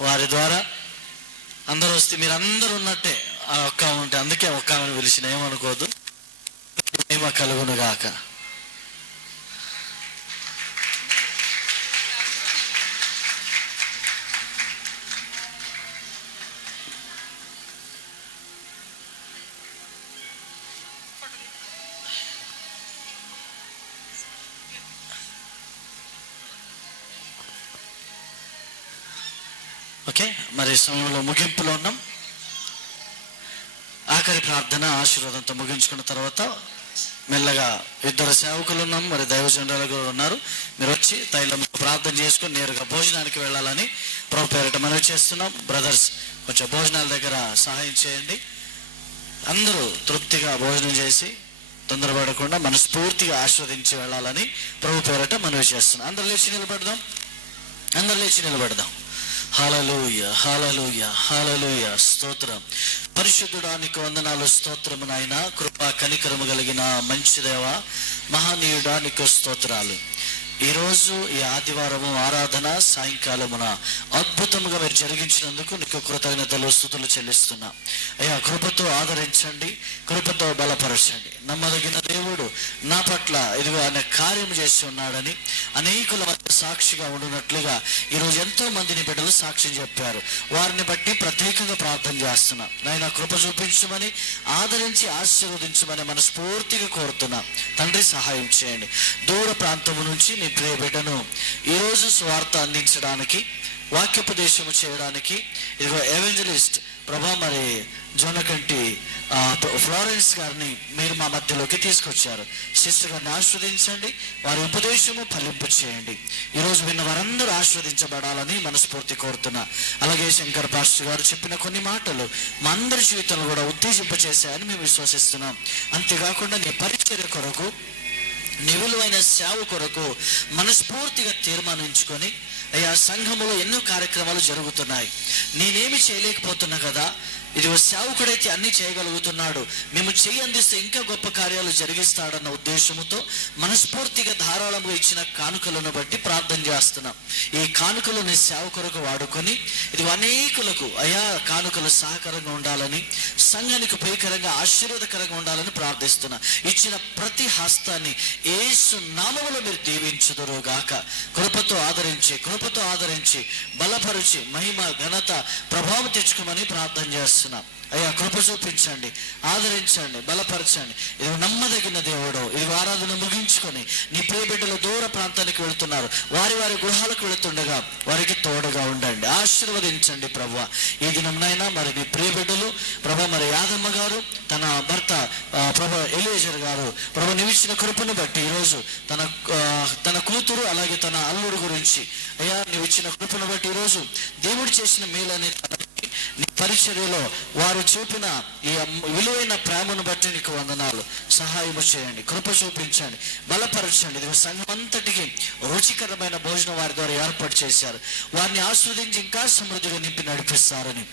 వారి ద్వారా అందరూ వస్తే మీరు అందరూ ఉన్నట్టే ఆ ఒక్క ఉంటే, అందుకే ఒక్క ఆమెను పిలిచిన, ఏమనుకోవద్దు. మహిమ కలుగును గాక. ఓకే, మరి సమయంలో ముగింపులో ఉన్నాం. ఆఖరి ప్రార్థన ఆశీర్వాదంతో ముగించుకున్న తర్వాత మెల్లగా 2 సేవకులు ఉన్నాం, మరి దైవజనులు కూడా ఉన్నారు. మీరు వచ్చి తైలం ప్రార్థన చేసుకుని నేరుగా భోజనానికి వెళ్ళాలని ప్రభు పేరిట మనవి చేస్తున్నాం. బ్రదర్స్ కొంచెం భోజనాల దగ్గర సహాయం చేయండి. అందరూ తృప్తిగా భోజనం చేసి తొందరపడకుండా మనస్ఫూర్తిగా ఆస్వాదించి వెళ్ళాలని ప్రభు పేరిట మనవి చేస్తున్నాం. అందరు లేచి నిలబడదాం. హల్లెలూయా, హల్లెలూయా, హల్లెలూయా. స్తోత్రం. పరిశుద్ధుడా నీకు వందనాలు, స్తోత్రము నాయన. కృపా కనికరము కలిగిన మంచి దేవా, మహనీయుడా నీకు స్తోత్రాలు. ఈరోజు ఈ ఆదివారము ఆరాధన సాయంకాలమున అద్భుతముగా మీరు జరిగించినందుకు నీకు కృతజ్ఞతలు, స్తుతులు చెల్లిస్తున్నా. అయ్యా, కృపతో ఆదరించండి, కృపతో బలపరచండి. నమ్మదగిన దేవుడు నా పట్ల ఇదిగో ఆయన కార్యం చేసి ఉన్నాడని అనేకుల మధ్య సాక్షిగా ఉండునట్లుగా ఈరోజు ఎంతో మందిని బిడ్డలు సాక్ష్యం చెప్పారు. వారిని బట్టి ప్రత్యేకంగా ప్రార్థన చేస్తున్నా. నాయన కృప చూపించమని, ఆదరించి ఆశీర్వదించమని మనస్ఫూర్తిగా కోరుతున్నా. తండ్రి సహాయం చేయండి. దూర ప్రాంతము నుంచి నీ ప్రియ బిడ్డను ఈరోజు స్వార్థ అందించడానికి, వాక్యోపదేశము చేయడానికి ఇదిగో ఎవెంజలిస్ట్ ప్రభా మరి జోనకంటి ఫ్లోరెన్స్ గారిని మీరు మా మధ్యలోకి తీసుకొచ్చారు. సిస్టర్ గారిని ఆస్వాదించండి, వారి ఉపదేశము ఫలింపు చేయండి. ఈరోజు విన్న వారందరూ ఆస్వాదించబడాలని మనస్ఫూర్తి కోరుతున్నా. అలాగే శంకర్ పాస్టర్ గారు చెప్పిన కొన్ని మాటలు మా అందరి జీవితంలో కూడా ఉత్తేజింపచేశాయని మేము విశ్వసిస్తున్నాం. అంతేకాకుండా నీ పరిచర్య కొరకు, నీ విలువైన సేవ కొరకు మనస్ఫూర్తిగా తీర్మానించుకొని, అయ్యా సంఘములో ఎన్నో కార్యక్రమాలు జరుగుతున్నాయి, నేనేమి చేయలేకపోతున్నా కదా, ఇది సేవకుడైతే అన్ని చేయగలుగుతున్నాడు, మేము చేయి అందిస్తే ఇంకా గొప్ప కార్యాలు జరిగిస్తాడన్న ఉద్దేశంతో మనస్ఫూర్తిగా ధారాళంగా ఇచ్చిన కానుకలను బట్టి ప్రార్థన చేస్తున్నాం. ఈ కానుకలు నీ సేవ కొరకు వాడుకొని ఇది అనేకులకు అయా కానుకలు సహకారంగా ఉండాలని, సంఘానికి ఉపయోగకరంగా ఆశీర్వాదకరంగా ఉండాలని ప్రార్థిస్తున్నా. ఇచ్చిన ప్రతి హస్తాన్ని యేసు నామములో మీరు దీవించుదురుగాక. కృపతో ఆదరించి బలపరిచి మహిమ ఘనత ప్రభావం తెచ్చుకోమని ప్రార్థన చేస్తున్నాం. అయ్యా కృప చూపించండి, ఆదరించండి, బలపరచండి. ఇది నమ్మదగిన దేవుడు. ఇది ఆరాధన ముగించుకొని నీ ప్రియ బిడ్డలు దూర ప్రాంతానికి వెళుతున్నారు, వారి గృహాలకు వెళుతుండగా వారికి తోడుగా ఉండండి, ఆశీర్వదించండి ప్రభువా. ఈ దినంనైనా మరి నీ ప్రియ బిడ్డలు ప్రభా మరి యాదమ్మ గారు, తన భర్త ప్రభా ఎలియేజర్ గారు ప్రభా నీవిచ్చిన కృపను బట్టి ఈరోజు తన కూతురు అలాగే తన అల్లుడు గురించి అయ్యా నీవిచ్చిన కృపను బట్టి ఈరోజు దేవుడు చేసిన మేలనే నీ పరిచర్యలో వారు చూపిన ఈ విలువైన ప్రేమను బట్టి నీకు వందనాలు. సహాయం చేయండి, కృప చూపించండి, బలపరచండి. ఇది సంఘం అంతటికి రుచికరమైన భోజనం వారి ద్వారా ఏర్పాటు చేశారు. వారిని ఆస్వాదించి ఇంకా సమృద్ధిగా నింపి నడిపిస్తారని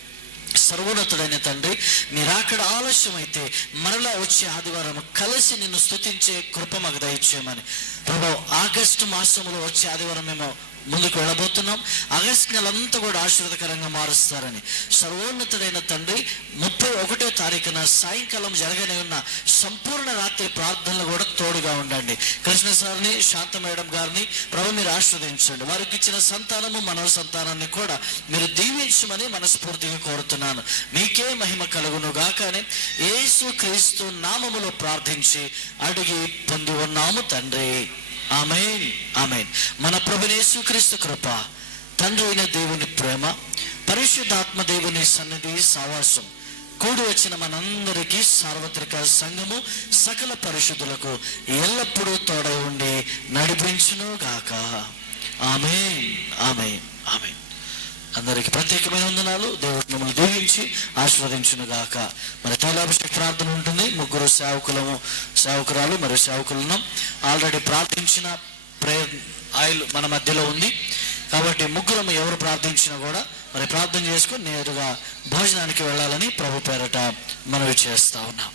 సర్వోన్నతుడైన తండ్రి, మీరు అక్కడ ఆలస్యం అయితే మరలా వచ్చే ఆదివారం కలిసి నిన్ను స్తుతించే కృప మాకు దయచేయమని ప్రభు. ఆగస్టు మాసంలో వచ్చే ఆదివారం మేము ముందుకు వెళ్ళబోతున్నాం. ఆగస్టు నెలంతా కూడా ఆశీర్వాదకరంగా మారుస్తారని సర్వోన్నతుడైన తండ్రి, 31వ తారీఖున సాయంకాలం జరగనే ఉన్న సంపూర్ణ రాత్రి ప్రార్థనలు కూడా తోడుగా ఉండండి. కృష్ణ సార్ని, శాంత మేడం గారిని ప్రభు మీరు ఆశీర్వదించండి. వారికి ఇచ్చిన సంతానము మనవ సంతానాన్ని కూడా మీరు దీవించమని మనస్ఫూర్తిగా కోరుతున్నాను. మీకే మహిమ కలుగును గాకని యేసు క్రీస్తు నామములో ప్రార్థించి అడిగి పొంది ఉన్నాము తండ్రి. ఆమేన్, ఆమేన్. మన ప్రభువైన యేసుక్రీస్తు కృప, తండ్రి అయిన దేవుని ప్రేమ, పరిశుద్ధాత్మ దేవుని సన్నిధి సహవాసం కూడి వచ్చిన మనందరికీ సార్వత్రిక సంఘము సకల పరిశుద్ధులకు ఎల్లప్పుడూ తోడై ఉండి నడిపించును గాక. ఆమేన్, ఆమేన్, ఆమేన్. అందరికి ప్రత్యేకమైన వందనాలు. దేవుడు మిమ్మల్ని దీవించి ఆశీర్వదించును గాక. మరి తైలాభిషేక ప్రార్థన ఉంటుంది. 3 సేవకురాలు మరియు సేవకులను ఆల్రెడీ ప్రార్థించిన ప్రేయర్ ఆయిల్ మన మధ్యలో ఉంది కాబట్టి 3 ఎవరు ప్రార్థించినా కూడా మరి ప్రార్థన చేసుకొని నేరుగా భోజనానికి వెళ్ళాలని ప్రభు పేరట మనవి చేస్తా ఉన్నాం.